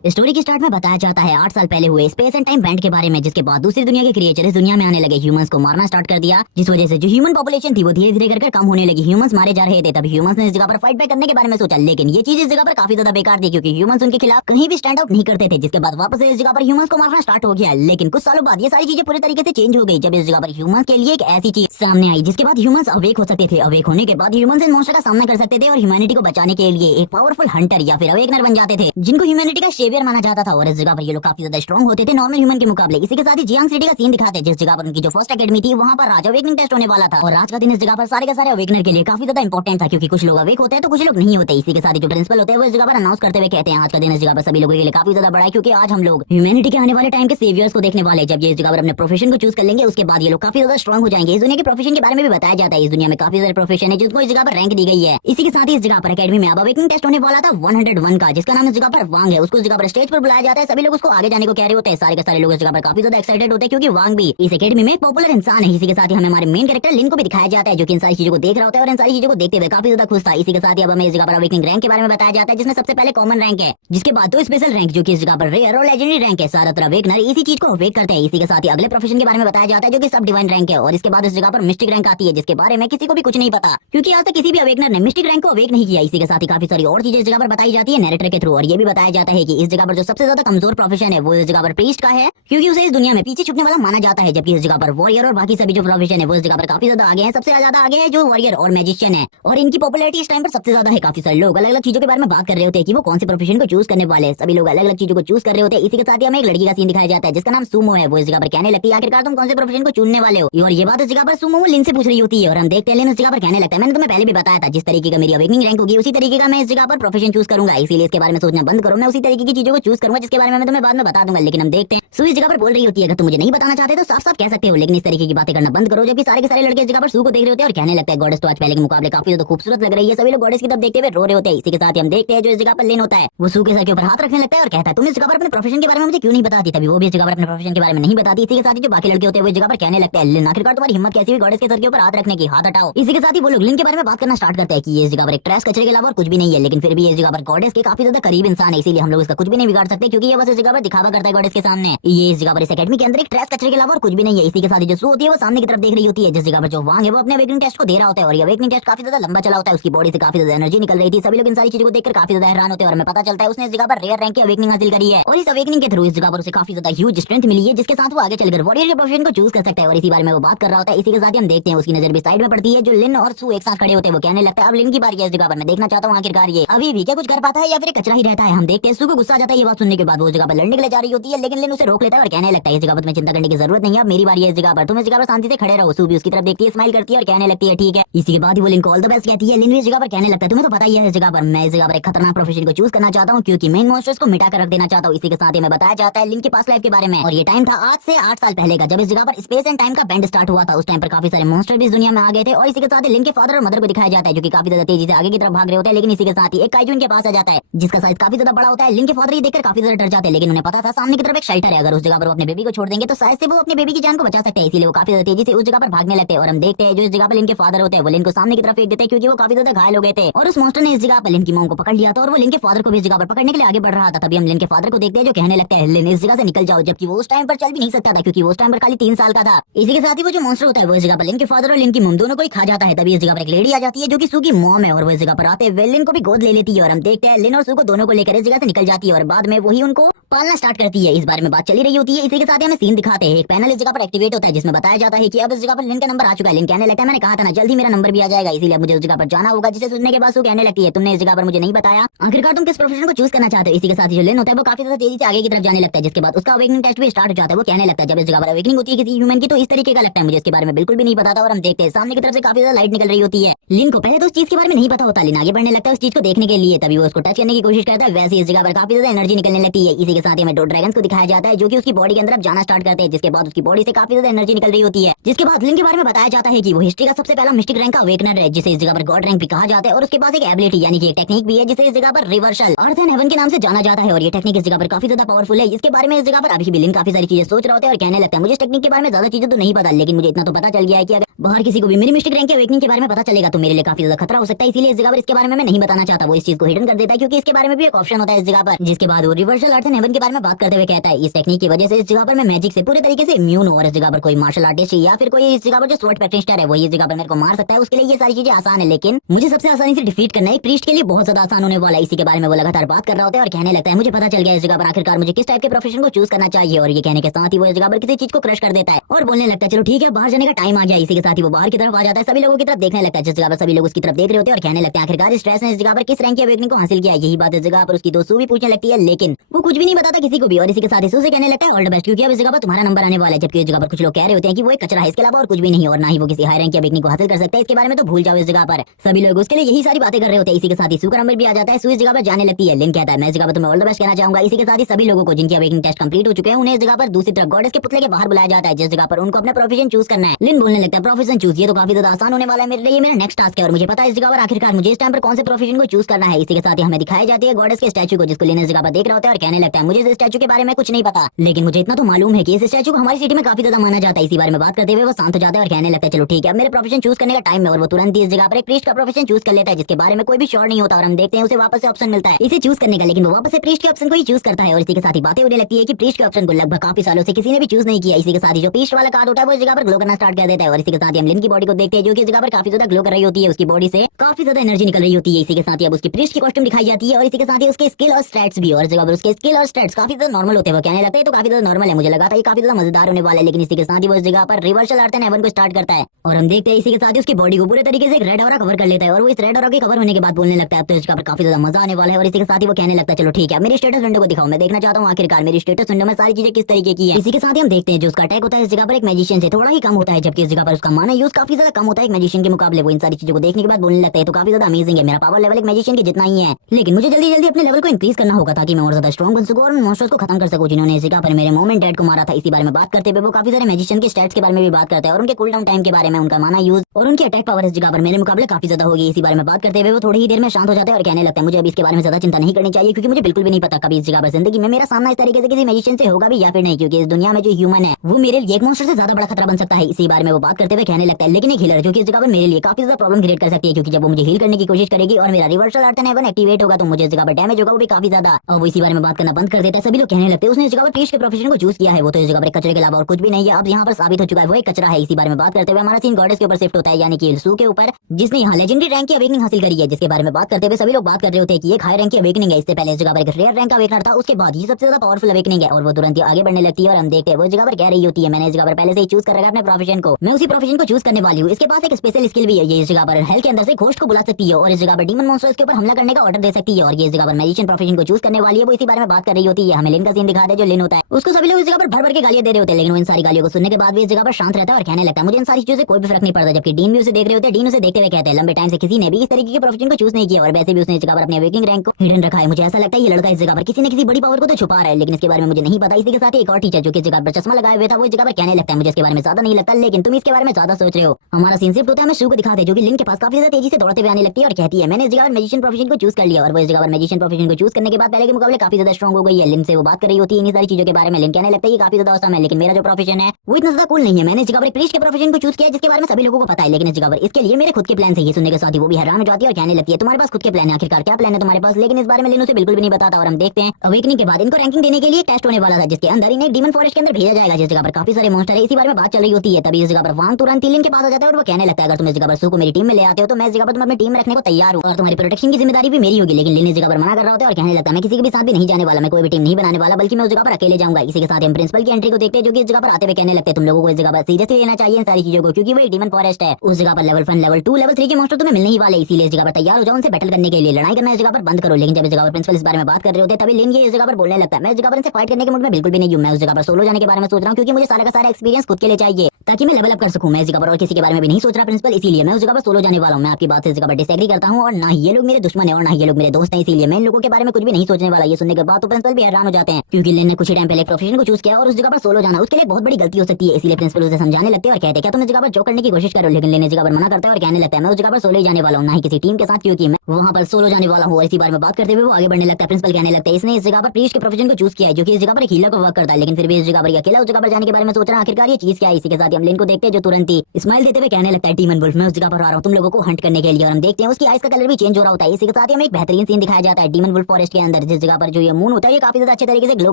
Story की start में बताया जाता है 8 साल पहले हुए स्पेस एंड टाइम बैंड के बारे में, जिसके बाद दूसरी दुनिया के क्रिएचर इस दुनिया में आने लगे, ह्यूमंस को मारना स्टार्ट कर दिया, जिस वजह से जो ह्यूमन पॉपुलेशन थी वो धीरे धीरे करके कम होने लगी। ह्यूमंस मारे जा रहे थे। तभी ह्यूमंस ने इस जगह पर फाइट बैक करने के बारे में सोचा, लेकिन ये चीज इस जगह पर काफी ज्यादा बेकार थी, क्योंकि ह्यूमंस उनके खिलाफ कहीं भी स्टैंड आउट नहीं करते थे। जिसके बाद वापस से इस जगह पर ह्यूमंस को मारना स्टार्ट हो गया। लेकिन कुछ सालों बाद ये सारी चीजें पूरी तरीके से चेंज हो गई, जब इस जगह पर ह्यूमंस के लिए एक ऐसी चीज सामने आई जिसके बाद ह्यूमंस अवेक हो सकते थे। अवेक होने के बाद ह्यूमंस इन मॉन्स्टर का सामना कर सकते थे और ह्यूमैनिटी को बचाने के लिए एक पावरफुल हंटर या फिर अवेकनर बन जाते थे, जिनको ह्यूमैनिटी का सेवियर माना जाता था। और इस जगह पर ये लोग काफी ज्यादा स्ट्रॉन्ग होते थे नॉर्मल ह्यूमन के मुकाबले। इसी के साथ ही जियांग सिटी का सीन दिखाते, जिस जगह पर उनकी जो फर्स्ट एकेडमी थी वहां पर राज अवेकनिंग टेस्ट होने वाला था। और आज का दिन इस जगह पर सारे के सारे अवेकनर के लिए काफी ज्यादा इंपॉर्टेंट था, क्योंकि कुछ लोग अवेक होते हैं तो कुछ लोग नहीं होते। इसी के साथ ही जो प्रिंसिपल होते हैं वो इस जगह पर अनाउंस करते हुए कहते हैं, आज का दिन इस जगह पर सभी लोगों के लिए काफी ज्यादा बड़ा है, क्योंकि आज हम लोग ह्यूमैनिटी के आने वाले टाइम के सेवियर्स को देखने वाले हैं। जब ये इस जगह पर अपने प्रोफेशन को चूज कर लेंगे, उसके बाद ये लोग काफी ज्यादा स्ट्रॉन्ग हो जाएंगे। इस दुनिया के प्रोफेशन के बारे में भी बताया जाता है। इस दुनिया में काफी सारे प्रोफेशन है जिनको इस जगह पर रैंक दी गई है। इसी के साथ ही इस जगह पर एकेडमी में अब अवेकनिंग टेस्ट होने वाला था 101 का, जिसका नाम इस जगह पर वांग है। उसको इस जगह पर स्टेज पर बुलाया जाता है। सभी लोग उसको आगे जाने को कह रहे होते हैं। सारे के सारे लोग इस जगह पर काफी ज्यादा एक्साइटेड होते हैं, क्योंकि वांग भी इस एकेडमी में एक पॉपुलर इंसान है। इसी के साथ ही हमें हमारे मेन कैरेक्टर लिन को भी दिखाया जाता है, जो कि इन सारी चीजों को देख रहा होता है और इन सारी चीजों को देखते हुए काफी ज्यादा खुश था। इसी के साथ ही अब हमें इस जगह पर अवेकनिंग रैंक के बारे में बताया जाता है, जिसमें सबसे पहले कॉमन रैंक है, जिसके बाद दो स्पेशल रैंक जो कि इस जगह पर रेयर और लेजेंडरी रैंक है। ज्यादातर अवेकनर इसी चीज को अवेक करते हैं। इसी के साथ ही अगले प्रोफेशन के बारे में बताया जाता है, जो कि सब डिवाइन रैंक है। और इसके बाद इस जगह पर मिस्टिक रैंक आती है, जिसके बारे में किसी को भी कुछ नहीं पता, क्योंकि आज तक किसी भी अवेकनर ने मिस्टिक रैंक को अवेक नहीं किया। इसी के साथ ही काफी सारी और चीजें इस जगह पर बताई जाती है नैरेटर के थ्रू। और ये भी बताया जाता है कि इस जगह पर जो सबसे ज्यादा कमजोर प्रोफेशन है वो इस जगह पर प्रीस्ट का है, क्योंकि उसे इस दुनिया में पीछे छुपने वाला माना जाता है। जबकि इस जगह पर वॉरियर और बाकी सभी जो प्रोफेशन है वो इस जगह पर काफी ज्यादा आगे है। सबसे ज्यादा आगे है जो वॉरियर और मैजिशियन है, और इनकी पॉपुलैरिटी इस टाइम पर सबसे ज्यादा है। काफी सारे लोग अलग अलग चीजों के बारे में बात कर रहे होते हैं कि वो कौन से प्रोफेशन को चूज करने वाले हैं। सभी लोग अलग अलग चीजों को चूज कर रहे होते हैं। इसी के साथ ही हमें एक लड़की का सीन दिखाया जाता है, जिसका नाम सुमो है। वो इस जगह पर कहने लगती है, आखिरकार तुम कौन से प्रोफेशन को चुनने वाले हो। और ये बात इस जगह पर सुमो लिन से पूछ रही होती है, और हम देखते हैं लिन इस जगह पर कहने लगता है, मैंने तुम्हें पहले भी बताया था, जिस तरीके का मेरी अवेकनिंग रैंक होगी उसी तरीके का मैं इस जगह पर प्रोफेशन चूज करूंगा। इसीलिए इसके बारे में सोचना बंद करो। मैं उसी तरीके की चीजों को चूज करूंगा जिसके बारे में मैं तुम्हें बाद में बता दूंगा। लेकिन हम देखते हैं सू इस जगह पर बोल रही होती है, अगर तुम मुझे नहीं बताना चाहते तो साफ साफ कह सकते हो, लेकिन इस तरीके की बातें करना बंद करो। जबकि सारे के सारे लड़के इस जगह पर सू को देख रहे होते हैं और कहने लगता है, गॉडेस तो आज पहले के मुकाबले काफी ज्यादा खूबसूरत लग रही है। सभी लोग गॉडेस की तरफ देखते हुए रो रहे होते हैं। इसी के साथ ही हम देखते हैं जो इस जगह पर लिन होता है वो सू के सर के ऊपर हाथ रखने लगता है और कहता है, तुम इस जगह पर अपने प्रोफेशन के बारे में मुझे क्यों नहीं बताती। तभी वो भी इस जगह पर अपने प्रोफेशन के बारे में नहीं बताती। इसी के साथ ही जो बाकी लड़के होते हैं वो इस जगह पर कहने लगते हैं, लिन आखिरकार तुम्हारी हिम्मत कैसी हुई गॉडेस के सर के ऊपर हाथ रखने की, हाथ हटाओ। इसी के साथ ही वो लोग लिन के बारे में बात करना स्टार्ट करते हैं कि ये इस जगह पर एक ट्रैश कचरे के अलावा और कुछ भी नहीं है, लेकिन फिर भी इस जगह पर गॉडेस के काफी ज्यादा करीब इंसान है। इसीलिए हम लोग इसका कुछ भी नहीं बिगाड़ सकते, क्योंकि ये बस इस जगह पर दिखावा करता है गॉडेस के सामने। ये इस जगह पर इस एकेडमी के अंदर एक ट्रैश कचरे के अलावा और कुछ भी नहीं है। इसी के साथ ही जो सू होती है वो सामने की तरफ देख रही होती है, जिस जगह पर जो वांग है वो अपने अवेकनिंग टेस्ट को दे रहा होता है। और ये अवेकनिंग टेस्ट काफी ज्यादा लंबा चला होता है, उसकी बॉडी से काफी ज्यादा एनर्जी निकल रही थी। सभी लोग इन सारी चीजों को देखकर काफी ज्यादा हैरान होते हैं और हमें पता चलता है उसने इस जगह पर रेयर रैंक की अवेकनिंग हासिल करी है। और इस अवेकनिंग के थ्रू इस जगह पर उसे काफी ज्यादा ह्यूज स्ट्रेंथ मिली है, जिसके साथ वो आगे चलकर वॉरियर के प्रोफेशन को चूज कर सकता है। और इसी बारे में वो बात कर रहा होता है। इसी के साथ ही हम देखते हैं उसकी नजर भी साइड में पड़ती है, जो लिन और सू एक साथ खड़े होते हैं। वो कहने लगता है, अब लिन की बारी है इस जगह पर, मैं देखना चाहता हूँ आखिरकार ये अभी भी क्या कुछ कर पाता है या फिर कचरा ही रहता है। हम देखते हैं सू को गुस्सा आ जाता है ये बात सुनने के बाद। वो जगह पर लड़ने के लिए जा रही होती है, लेकिन लिन उसे रोक लेता है और कहने लगता है, इस जगह पर तुम्हें चिंता करने की जरूरत नहीं है, अब मेरी बारी है इस जगह पर, तुम इस जगह पर शांति से खड़े रहो। सू भी उसकी तरफ देखती है, स्माइल करती है और कहने लगती है ठीक है। इसी के बाद ही वो लिन को ऑल द बेस्ट कहती है। लिन भी इस जगह पर कहने लगता है, तुम्हें तो पता ही है इस जगह पर मैं इस जगह पर एक खतरनाक प्रोफेशन को चूज करना चाहता हूँ, क्योंकि मेन मॉन्स्टर्स को मिटा कर रख देना चाहता हूँ। इसी के साथ ही मैं बताया जाता है लिन के पास लाइफ के बारे में। और ये टाइम था आज से 8 साल पहले का, जब इस जगह पर स्पेस एंड टाइम का बैंड स्टार्ट हुआ था। उस टाइम पर काफी सारे मॉन्स्टर भी इस दुनिया में आ गए थे। और इसी के साथ ही लिन के फादर और मदर को दिखाया जाता है, जो कि काफी ज्यादा तेजी से आगे की तरफ भाग रहे होते हैं। लेकिन इसी के साथ ही एक काइजू उनके पास आ जाता है, जिसका साइज काफी ज्यादा बड़ा होता है। लिन के फादर ये देखकर काफी ज्यादा डर जाते हैं, लेकिन उन्हें पता था सामने की तरफ एक शेल्टर है, अगर उस जगह पर वो अपने बेबी को छोड़ देंगे तो शायद से वो अपने बेबी की जान को बचा सकते हैं। इसीलिए वो काफी ज्यादा तेजी से उस जगह पर भागने लगते हैं। और हम देखते हैं जो इस जगह पर लिन के फादर होते हैं वो लिन को सामने की तरफ फेंक देते हैं, क्योंकि वो काफी ज्यादा घायल हो गए थे। और उस मॉन्स्टर ने इस जगह पर लिन की मॉम को पकड़ लिया था, और वो लिन के फादर को भी इस जगह पर पकड़ने के लिए आगे बढ़ रहा था। तभी हम लिन के फादर को देखते हैं जो कहने लगता है, लिन इस जगह से निकल जाओ। जबकि वो उस टाइम पर चल भी नहीं सकता था, क्योंकि वो उस टाइम पर खाली 3 साल का था। इसी के साथ ही वो जो मॉन्स्टर होता है वो इस जगह पर लिन के फादर और लिन की मॉम दोनों को ही खा जाता है। तभी इस जगह पर एक लेडी आ जाती है जो कि सू की मॉम है, और वो इस जगह पर आते हुए लिन को भी गोद ले लेती है। और हम देखते हैं लिन और सू को दोनों को लेकर इस जगह से निकल जाती है, और बाद में वही उनको पालना स्टार्ट करती है। इस बारे में बात चली रही होती है। इसी के साथ ही हमें सीन दिखाते हैं, एक पैनल इस जगह पर एक्टिवेट होता है, जिसमें बताया जाता है कि अब इस जगह पर लिन का नंबर आ चुका है। लिन कहने लगता है, मैंने कहा था ना जल्द ही मेरा नंबर भी आ जाएगा, इसीलिए मुझे उस जगह पर जाना होगा। जिसे सुनने के बाद सू कहने लगती है, तुमने इस जगह पर मुझे नहीं बताया, आखिरकार तुम किस प्रोफेशन को चूज करना चाहते हो। इसी के साथ ही जो लिन होता है वो काफी ज्यादा तेजी से आगे की तरफ जाने लगता है, जिसके बाद उसका अवेकनिंग टेस्ट भी स्टार्ट हो जाता है। वो कहने लगता है, जब इस जगह पर अवेकनिंग होती है किसी ह्यूमन की तो इस तरीके का लगता है, मुझे इसके बारे में बिल्कुल भी नहीं पता था। और हम देखते हैं सामने की तरफ से काफी ज्यादा लाइट निकल रही होती है। लिन को पहले तो उस चीज के बारे में नहीं पता होता, लिन आगे बढ़ने लगता है उस चीज को देखने के लिए। तभी वो उसको टच करने की कोशिश करता है, वैसे इस जगह पर काफी ज्यादा एनर्जी निकलने लगती है। इसी के साथ ही हमें 2 ड्रैगन्स को दिखाया जाता है, जो कि उसकी बॉडी के अंदर अब जाना स्टार्ट करते हैं, जिसके बाद उसकी बॉडी से काफी ज्यादा एनर्जी निकल रही होती है। जिसके बाद लिन के बारे में बताया जाता है कि वो हिस्ट्री का सबसे पहला मिस्टिक रैंक का अवेकनर है, जिसे इस जगह पर गॉड रैंक भी कहा जाता है। और उसके पास एक एबिलिटी यानी कि एक टेक्निक भी है, जिसे इस जगह पर रिवर्सल अर्थ एंड हेवन के नाम से जाना जाता है। और ये टेक्निक इस जगह पर काफी ज्यादा पावरफुल है। इसके बारे में इस जगह पर अभी भी लिन काफी सारी चीजें सोच रहे होते हैं और कहने लगता है, मुझे इस टेक्निक के बारे में ज्यादा चीजें तो नहीं पता, लेकिन मुझे इतना तो पता चल गया है कि अगर बाहर किसी को भी मेरी मिस्टिक रैंक के अवेकनिंग के बारे में पता चलेगा तो मेरे लिए काफी ज्यादा खतरा हो सकता है। इसीलिए इस जगह पर इसके बारे में मैं नहीं बताना चाहता। वो इस चीज को हिडन कर देता है, क्योंकि इसके बारे में भी एक ऑप्शन होता है इस जगह पर, जिसके बाद वो रिवर्सल आर्ट्स एंड हेवन के बारे में बात करते हुए कहता है इस टेक्निक की वजह से इस जगह पर मैं मैजिक से पूरे तरीके से इम्यून हूं और इस जगह पर कोई मार्शल आर्टिस्ट या फिर कोई इस जगह पर जो स्वॉर्ड प्रैक्टिशनर है वो इस जगह पर मेरे को मार सकता है, उसके लिए ये सारी चीजें आसान है, लेकिन मुझे सबसे आसानी से डिफीट करना एक प्रीस्ट के लिए बहुत ज्यादा आसान होने वाला है। इसी के बारे में वो लगातार बात कर रहा होता है और कहने लगता है मुझे पता चल गया इस जगह पर आखिरकार मुझे किस टाइप के प्रोफेशन को चूज करना चाहिए, और ये कहने के साथ ही वो इस जगह पर किसी चीज को क्रश कर देता है और बोलने लगता है चलो ठीक है बाहर जाने का टाइम आ गया। इसी के साथ ही वो बाहर की तरफ आ जाता है, सभी लोगों की तरफ देखने लगता है जिस जगह पर सभी लोग उसकी तरफ देख रहे होते हैं और कहने लगते हैं आखिरकार इस स्ट्रेस ने इस जगह पर किस रैंक की अवेकनिंग को हासिल किया। यही बात इस जगह पर उसकी दोस्तों भी पूछने लगती है, लेकिन वो कुछ भी नहीं बताता किसी को भी, और इसी के साथ ही से कहने लगता है ऑल द बेस्ट, क्योंकि अब इस जगह पर तुम्हारा नंबर आने वाला है। जबकि इस जगह पर कुछ लोग कह रहे होते हैं कि वो एक कचरा है, इसके अलावा और कुछ भी नहीं, और ना ही वो किसी हाई रैंक की अवेकनिंग को हासिल कर सकता है, इसके बारे में तो भूल जाओ। इस जगह पर सभी लोग उसके लिए यही सारी बातें कर रहे होते हैं। इसी के साथ ही सुकर नंबर भी आ जाता है, इस जगह पर जाने लगती है। लिन कहता है मैं इस जगह पर तुम्हें ऑल द बेस्ट कहना चाहूंगा। इसी के साथ ही सभी लोगों को जिनकी अवेकनिंग टेस्ट कंप्लीट हो चुके हैं उन्हें इस जगह पर दूसरी तरफ गॉडेस के पुतले के बाहर बुलाया जाता है, जिस जगह पर उनको अपना प्रोफेशन चूज करना है। लिन बोलने लगता है प्रोफेशन चूज, ये तो काफी ज्यादा आसान होने वाला है मेरे लिए, ये मेरा नेक्स्ट टास्क है और मुझे पता है इस जगह पर आखिरकार मुझे इस टाइम पर कौन से प्रोफेशन को चूज करना है। इसी के साथ ही हमें दिखाई जाती है गॉडेस के स्टैचू को, जिसको लिन इस जगह पर देख रहा होता है और कहने लगता है मुझे इस स्टैचू के बारे में कुछ नहीं पता, लेकिन मुझे इतना तो मालूम है कि इस स्टैचू को हमारी सिटी में काफी ज्यादा माना जाता है। इसी बारे में बात करते हुए वो शांत हो जाता है और कहने लगता है चलो ठीक है मेरे प्रोफेशन चूज करने का टाइम है, और वो तुरंत ही इस जगह पर एक प्रीस्ट का प्रोफेशन चूज कर लेता है जिसके बारे में कोई भी श्योर नहीं होता, और हम देखते हैं उसे वापस से ऑप्शन मिलता है इसे चूज करने का, लेकिन वो वापस से प्रीस्ट के ऑप्शन को ही चूज करता है। और इसी के साथ ही बातें होने लगती है कि प्रीस्ट के ऑप्शन को लगभग काफी सालों से किसी ने भी चूज नहीं किया। इसी के साथ ही जो प्रीस्ट वाला कार्ड होता है वो इस जगह पर ग्लो करना स्टार्ट कर देता है, और इसी के साथ ही हम लिन की बॉडी को देखते हैं जो कि इस जगह पर काफी ज्यादा ग्लो कर रही होती है, उसकी बॉडी से काफी ज्यादा एनर्जी निकल रही होती है। इसी के साथ ही अब उसकी प्रीस्ट की कॉस्ट्यूम दिखाई जाती है और इसी के साथ ही उसके स्किल और स्टैट्स भी, और इस जगह पर उसके स्किल और स्टैट्स काफी ज्यादा नॉर्मल होते हैं। वो कहने लगता है तो काफी ज्यादा नॉर्मल है, मुझे लगा था ये काफी ज्यादा मजेदार होने वाला है, लेकिन इसी के साथ ही वो इस जगह पर रिवर्सल आर्ट्स एंड हेवन को स्टार्ट करता है और हम देखते हैं इसी के साथ ही उसकी बॉडी को पूरे तरीके से एक रेड ऑरा कवर कर लेता है, और वो इस रेड ऑरा के कवर होने के बाद बोलने लगता है अब तो इस जगह पर काफी ज्यादा मजा आने वाला है। और इसी के साथ ही वो कहने लगता है चलो ठीक है मेरी स्टेटस विंडो को दिखाओ, मैं देखना चाहता हूँ आखिरकार मेरी स्टेटस विंडो में सारी चीजें किस तरीके की है। इसी के साथ ही हम देखते हैं जो उसका अटैक होता है इस जगह पर एक मैजिशियन से थोड़ा ही कम होता है, जबकि इस जगह पर उसका माना यूज काफी ज्यादा कम होता है एक मैजिशियन के मुकाबले। वो इन सारी चीजों को देखने के बाद बोलने लगता है तो काफी ज्यादा अमेजिंग है, मेरा पावर लेवल एक मैजिशियन की जितना ही है, लेकिन मुझे जल्दी जल्दी अपने लेवल को इंक्रीज करना होगा ताकि मैं और ज्यादा स्ट्रॉन्ग बन सकूं और उन मॉन्स्टर्स को खत्म कर सकूं जिन्होंने इस जगह पर मेरे मॉम एंड डैड को मारा था। इसी बारे में बात करते हुए वो काफी सारे मैजिशियन के स्टैट्स के बारे में भी बात करता है और उनके कूल डाउन टाइम के बारे में, उनका माना यूज और उनकी अटैक पावर इस जगह पर मेरे मुकाबले काफी ज्यादा होगी। इसी बारे में बात करते हुए वो थोड़ी ही देर में शांत हो जाता है और कहने लगता है मुझे अभी इसके बारे में ज्यादा चिंता नहीं करनी चाहिए, क्योंकि मुझे बिल्कुल भी नहीं पता कभी इस जगह पर जिंदगी में मेरा सामना इस तरीके से किसी मैजिशियन से होगा भी या फिर नहीं, क्योंकि इस दुनिया में जो ह्यूमन है वो मेरे लिए एक मॉन्स्टर से ज्यादा बड़ा खतरा बन सकता है। इसी बारे में वो बात करते हुए कहने लगता है लेकिन एक हीलर जो कि इस जगह पर मेरे लिए काफी ज्यादा प्रॉब्लम क्रिएट कर सकती है, क्योंकि जब वो मुझे हील करने की कोशिश करेगी और मेरा reversal arts and heaven activate होगा तो मुझे इस जगह पर डैमेज होगा वो भी काफी ज्यादा। और वो इसी बारे में बात करना बंद कर देता है। सभी लोग कहने लगते हैं उसने इस जगह पर प्रीस्ट के प्रोफेशन को चूज किया है, वो तो इस जगह पर कचरे के अलावा और कुछ भी नहीं है, अब यहाँ पर साबित हो चुका है वो एक कचरा है। इसी बारे में बात करते हुए हमारा सीन गॉडेस के ऊपर शिफ्ट होता है, यानी कि इल्सू के ऊपर, जिसने यहाँ लेजेंडरी रैंक की अवेकनिंग हासिल करी है, जिसके बारे में बात करते हुए सभी लोग बात कर रहे होते हैं कि एक हाई रैंक की अवेकनिंग है। इससे पहले इस जगह पर एक रेयर रैंक का अवेकनर था, उसके बाद ये सबसे ज्यादा पावरफुल अवेकनिंग है, और वो तुरंत ही आगे बढ़ने लगती है और हम देखते हैं वो इस जगह पर कह रही होती है मैंने इस जगह पर पहले से ही चूज कर रखा है अपने प्रोफेशन को, मैं उसी प्रोफेशन को चूज करने वाली हूँ। इसके पास एक स्पेशल स्किल भी है, ये इस जगह पर हेल के अंदर से घोस्ट को बुला सकती है और इस जगह पर डीमन मॉन्स्टर्स के ऊपर हमला करने का ऑर्डर दे सकती है, और ये इस जगह पर मैजिशियन प्रोफेशन को चूज करने वाली है। वो इसी बारे में बात कर रही होती है। हमें लिन का सीन दिखाते हैं, जो लिन होता है उसको सभी लोग इस जगह पर भर भर के गालियां दे रहे होते हैं, लेकिन वो इन सारी गालियों को सुनने के बाद भी इस जगह पर शांत रहता है और कहने लगता है मुझे इन सारी चीजों से कोई भी फर्क नहीं पड़ता। जबकि डीन भी उसे देख रहे होते हैं, डीन उसे देखते हुए कहते हैं लंबे टाइम से किसी ने भी इस तरीके के प्रोफेशन को चूज नहीं किया, और वैसे भी उसने इस जगह पर अपने अवेकनिंग रैंक को हिडन रखा है। मुझे ऐसा लगता है ये लड़का इस जगह पर किसी न किसी बड़ी पावर को तो छुपा रहा है, लेकिन इसके बारे में मुझे नहीं पता। इसी के साथ एक और टीचर जो कि इस जगह पर चश्मा लगाए हुए था वो इस जगह पर कहने लगता है मुझे इसके बारे में ज्यादा नहीं लगता, लेकिन तुम इसके बारे में ज्यादा सोच रहे हो। हमारा सीन शिफ्ट होता है, हमें शू को दिखाते हैं जो कि लिन के पास काफी ज्यादा तेजी से दौड़ते हुए आने लगती है और कहती है मैंने इस जगह पर मैजिशियन प्रोफेशन को चूज कर लिया, और वो इस जगह पर मैजिशियन प्रोफेशन को चूज करने के बाद पहले के मुकाबले काफी ज्यादा स्ट्रॉन्ग हो गई है। लिन से वो बात कर रही होती है इन सारी चीजों के बारे में। लिन कहने लगता है ये काफी ज्यादा औसम है, लेकिन मेरा जो प्रोफेशन है वो इतना ज्यादा कूल नहीं है। मैंने इस जगह पर प्रीस्ट के प्रोफेशन को चूज किया जिसके बारे में सभी लोगों को पता है, लेकिन इस जगह पर इसके लिए मेरे खुद के प्लान है। ये सुनने के साथ ही वो भी हैरान हो जाती है और कहने लगती है तुम्हारे पास खुद के प्लान है, आखिरकार क्या प्लान है तुम्हारे पास? लेकिन इस बारे में लिन उसे बिल्कुल भी नहीं बताता। और हम देखते हैं अवेकनिंग के बाद इनको रैंकिंग देने के लिए टेस्ट होने वाला था, जिसके अंदर इन्हें डीमन फॉरेस्ट के अंदर भेजा जाएगा, जिस जगह पर काफी सारे मॉन्स्टर है। इसी बारे में बात चल रही होती है, तभी इस जगह पर वांग तुरंत लिन के पास आ जाता है और वो कहने लगता है अगर तुम इस जगह पर सू को मेरी टीम में ले आते हो तो मैं इस जगह पर तुम्हें अपनी टीम में रखने को तैयार हूं और तुम्हारी प्रोटेक्शन की जिम्मेदारी भी मेरी होगी। लेकिन लिन इस जगह पर मना कर रहा होता है और कहने लगता है मैं किसी के भी साथ भी नहीं जाने वाला, मैं कोई भी टीम नहीं बनाने वाला, बल्कि मैं उस जगह पर अकेले जाऊंगा। इसी के साथ हम प्रिंसिपल की एंट्री को देखते हैं जो कि इस जगह पर आते हुए कहने लगते हैं तुम लोगों को इस जगह पर सीरियसली लेना चाहिए इन सारी चीजों को, क्योंकि वो एक डीमन फॉरेस्ट है। उस जगह पर लेवल 1, लेवल 2, लेवल 3 के मॉन्स्टर तुम्हें मिलने ही वाले, इसीलिए इस जगह पर तैयार हो जाओ उनसे बैटल करने के लिए, लड़ाई करना इस जगह पर बंद करो। लेकिन जब इस जगह पर प्रिंसिपल इस बारे में बात कर रहे होते हैं तभी लिन ये इस जगह पर बोलने लगता है मैं इस जगह पर इनसे फाइट करने के मूड में बिल्कुल भी नहीं हूं, मैं उस जगह पर सोलो जाने के बारे में सोच रहा हूं, क्योंकि मुझे सारा का सारा एक्सपीरियंस खुद के लिए चाहिए ताकि मैं लेवल अप कर सकूं। मैं इस जगह पर और किसी के बारे में भी नहीं सोच रहा प्रिंसिपल, इसीलिए मैं उस जगह पर सोलो जाने वाला हूं। मैं आपकी बात से इस जगह पर डिसएग्री करता हूं, और ना ही ये लोग मेरे दुश्मन है और ना ही ये लोग मेरे दोस्त हैं, इसीलिए मैं इन लोगों के बारे में कुछ भी नहीं सोचने वाला। ये सुनने के बाद तो प्रिंसिपल भी हैरान हो जाते हैं, क्योंकि लिन ने कुछ ही टाइम पहले प्रोफेशन को चूज किया और उस जगह पर सोलो जाना उसके लिए बहुत बड़ी गलती हो सकती है। इसीलिए प्रिंसिपल उसे समझाने लगते हैं और कहते हैं क्या तुम इस जगह पर जो करने की कोशिश करो, लेकिन लिन इस जगह पर मना करता है और कहने लगता है मैं उस जगह पर सोलो ही जाने वाला हूं, ना ही किसी टीम के साथ, क्योंकि मैं वहां पर सोलो जाने वाला हूं। और इसी बारे में बात करते हुए वो आगे बढ़ने लगता है। प्रिंसिपल कहने लगता है इसने इस जगह पर प्रीस्ट के प्रोफेशन को चूज किया है जो कि इस जगह पर एक हीलर को वर्क करता है, लेकिन फिर भी इस जगह पर अकेला उस जगह पर जाने के बारे में सोच रहा है, आखिरकार ये चीज क्या है? इसी के साथ हम लिन को देखते हैं जो तुरंत ही स्माइल देते हुए कहने लगता है डीमन वुल्फ मैं उस जगह पर आ रहा हूँ तुम लोगों को हंट करने के लिए। और हम देखते हैं उसकी आइज का कलर भी चेंज हो रहा होता है। इसी के साथ ही हमें एक बेहतरीन सीन दिखाया जाता है डीमन वुल्फ फॉरेस्ट के अंदर, जिस जगह पर जो ये मून होता है ये काफी ज्यादा अच्छे तरीके से ग्लो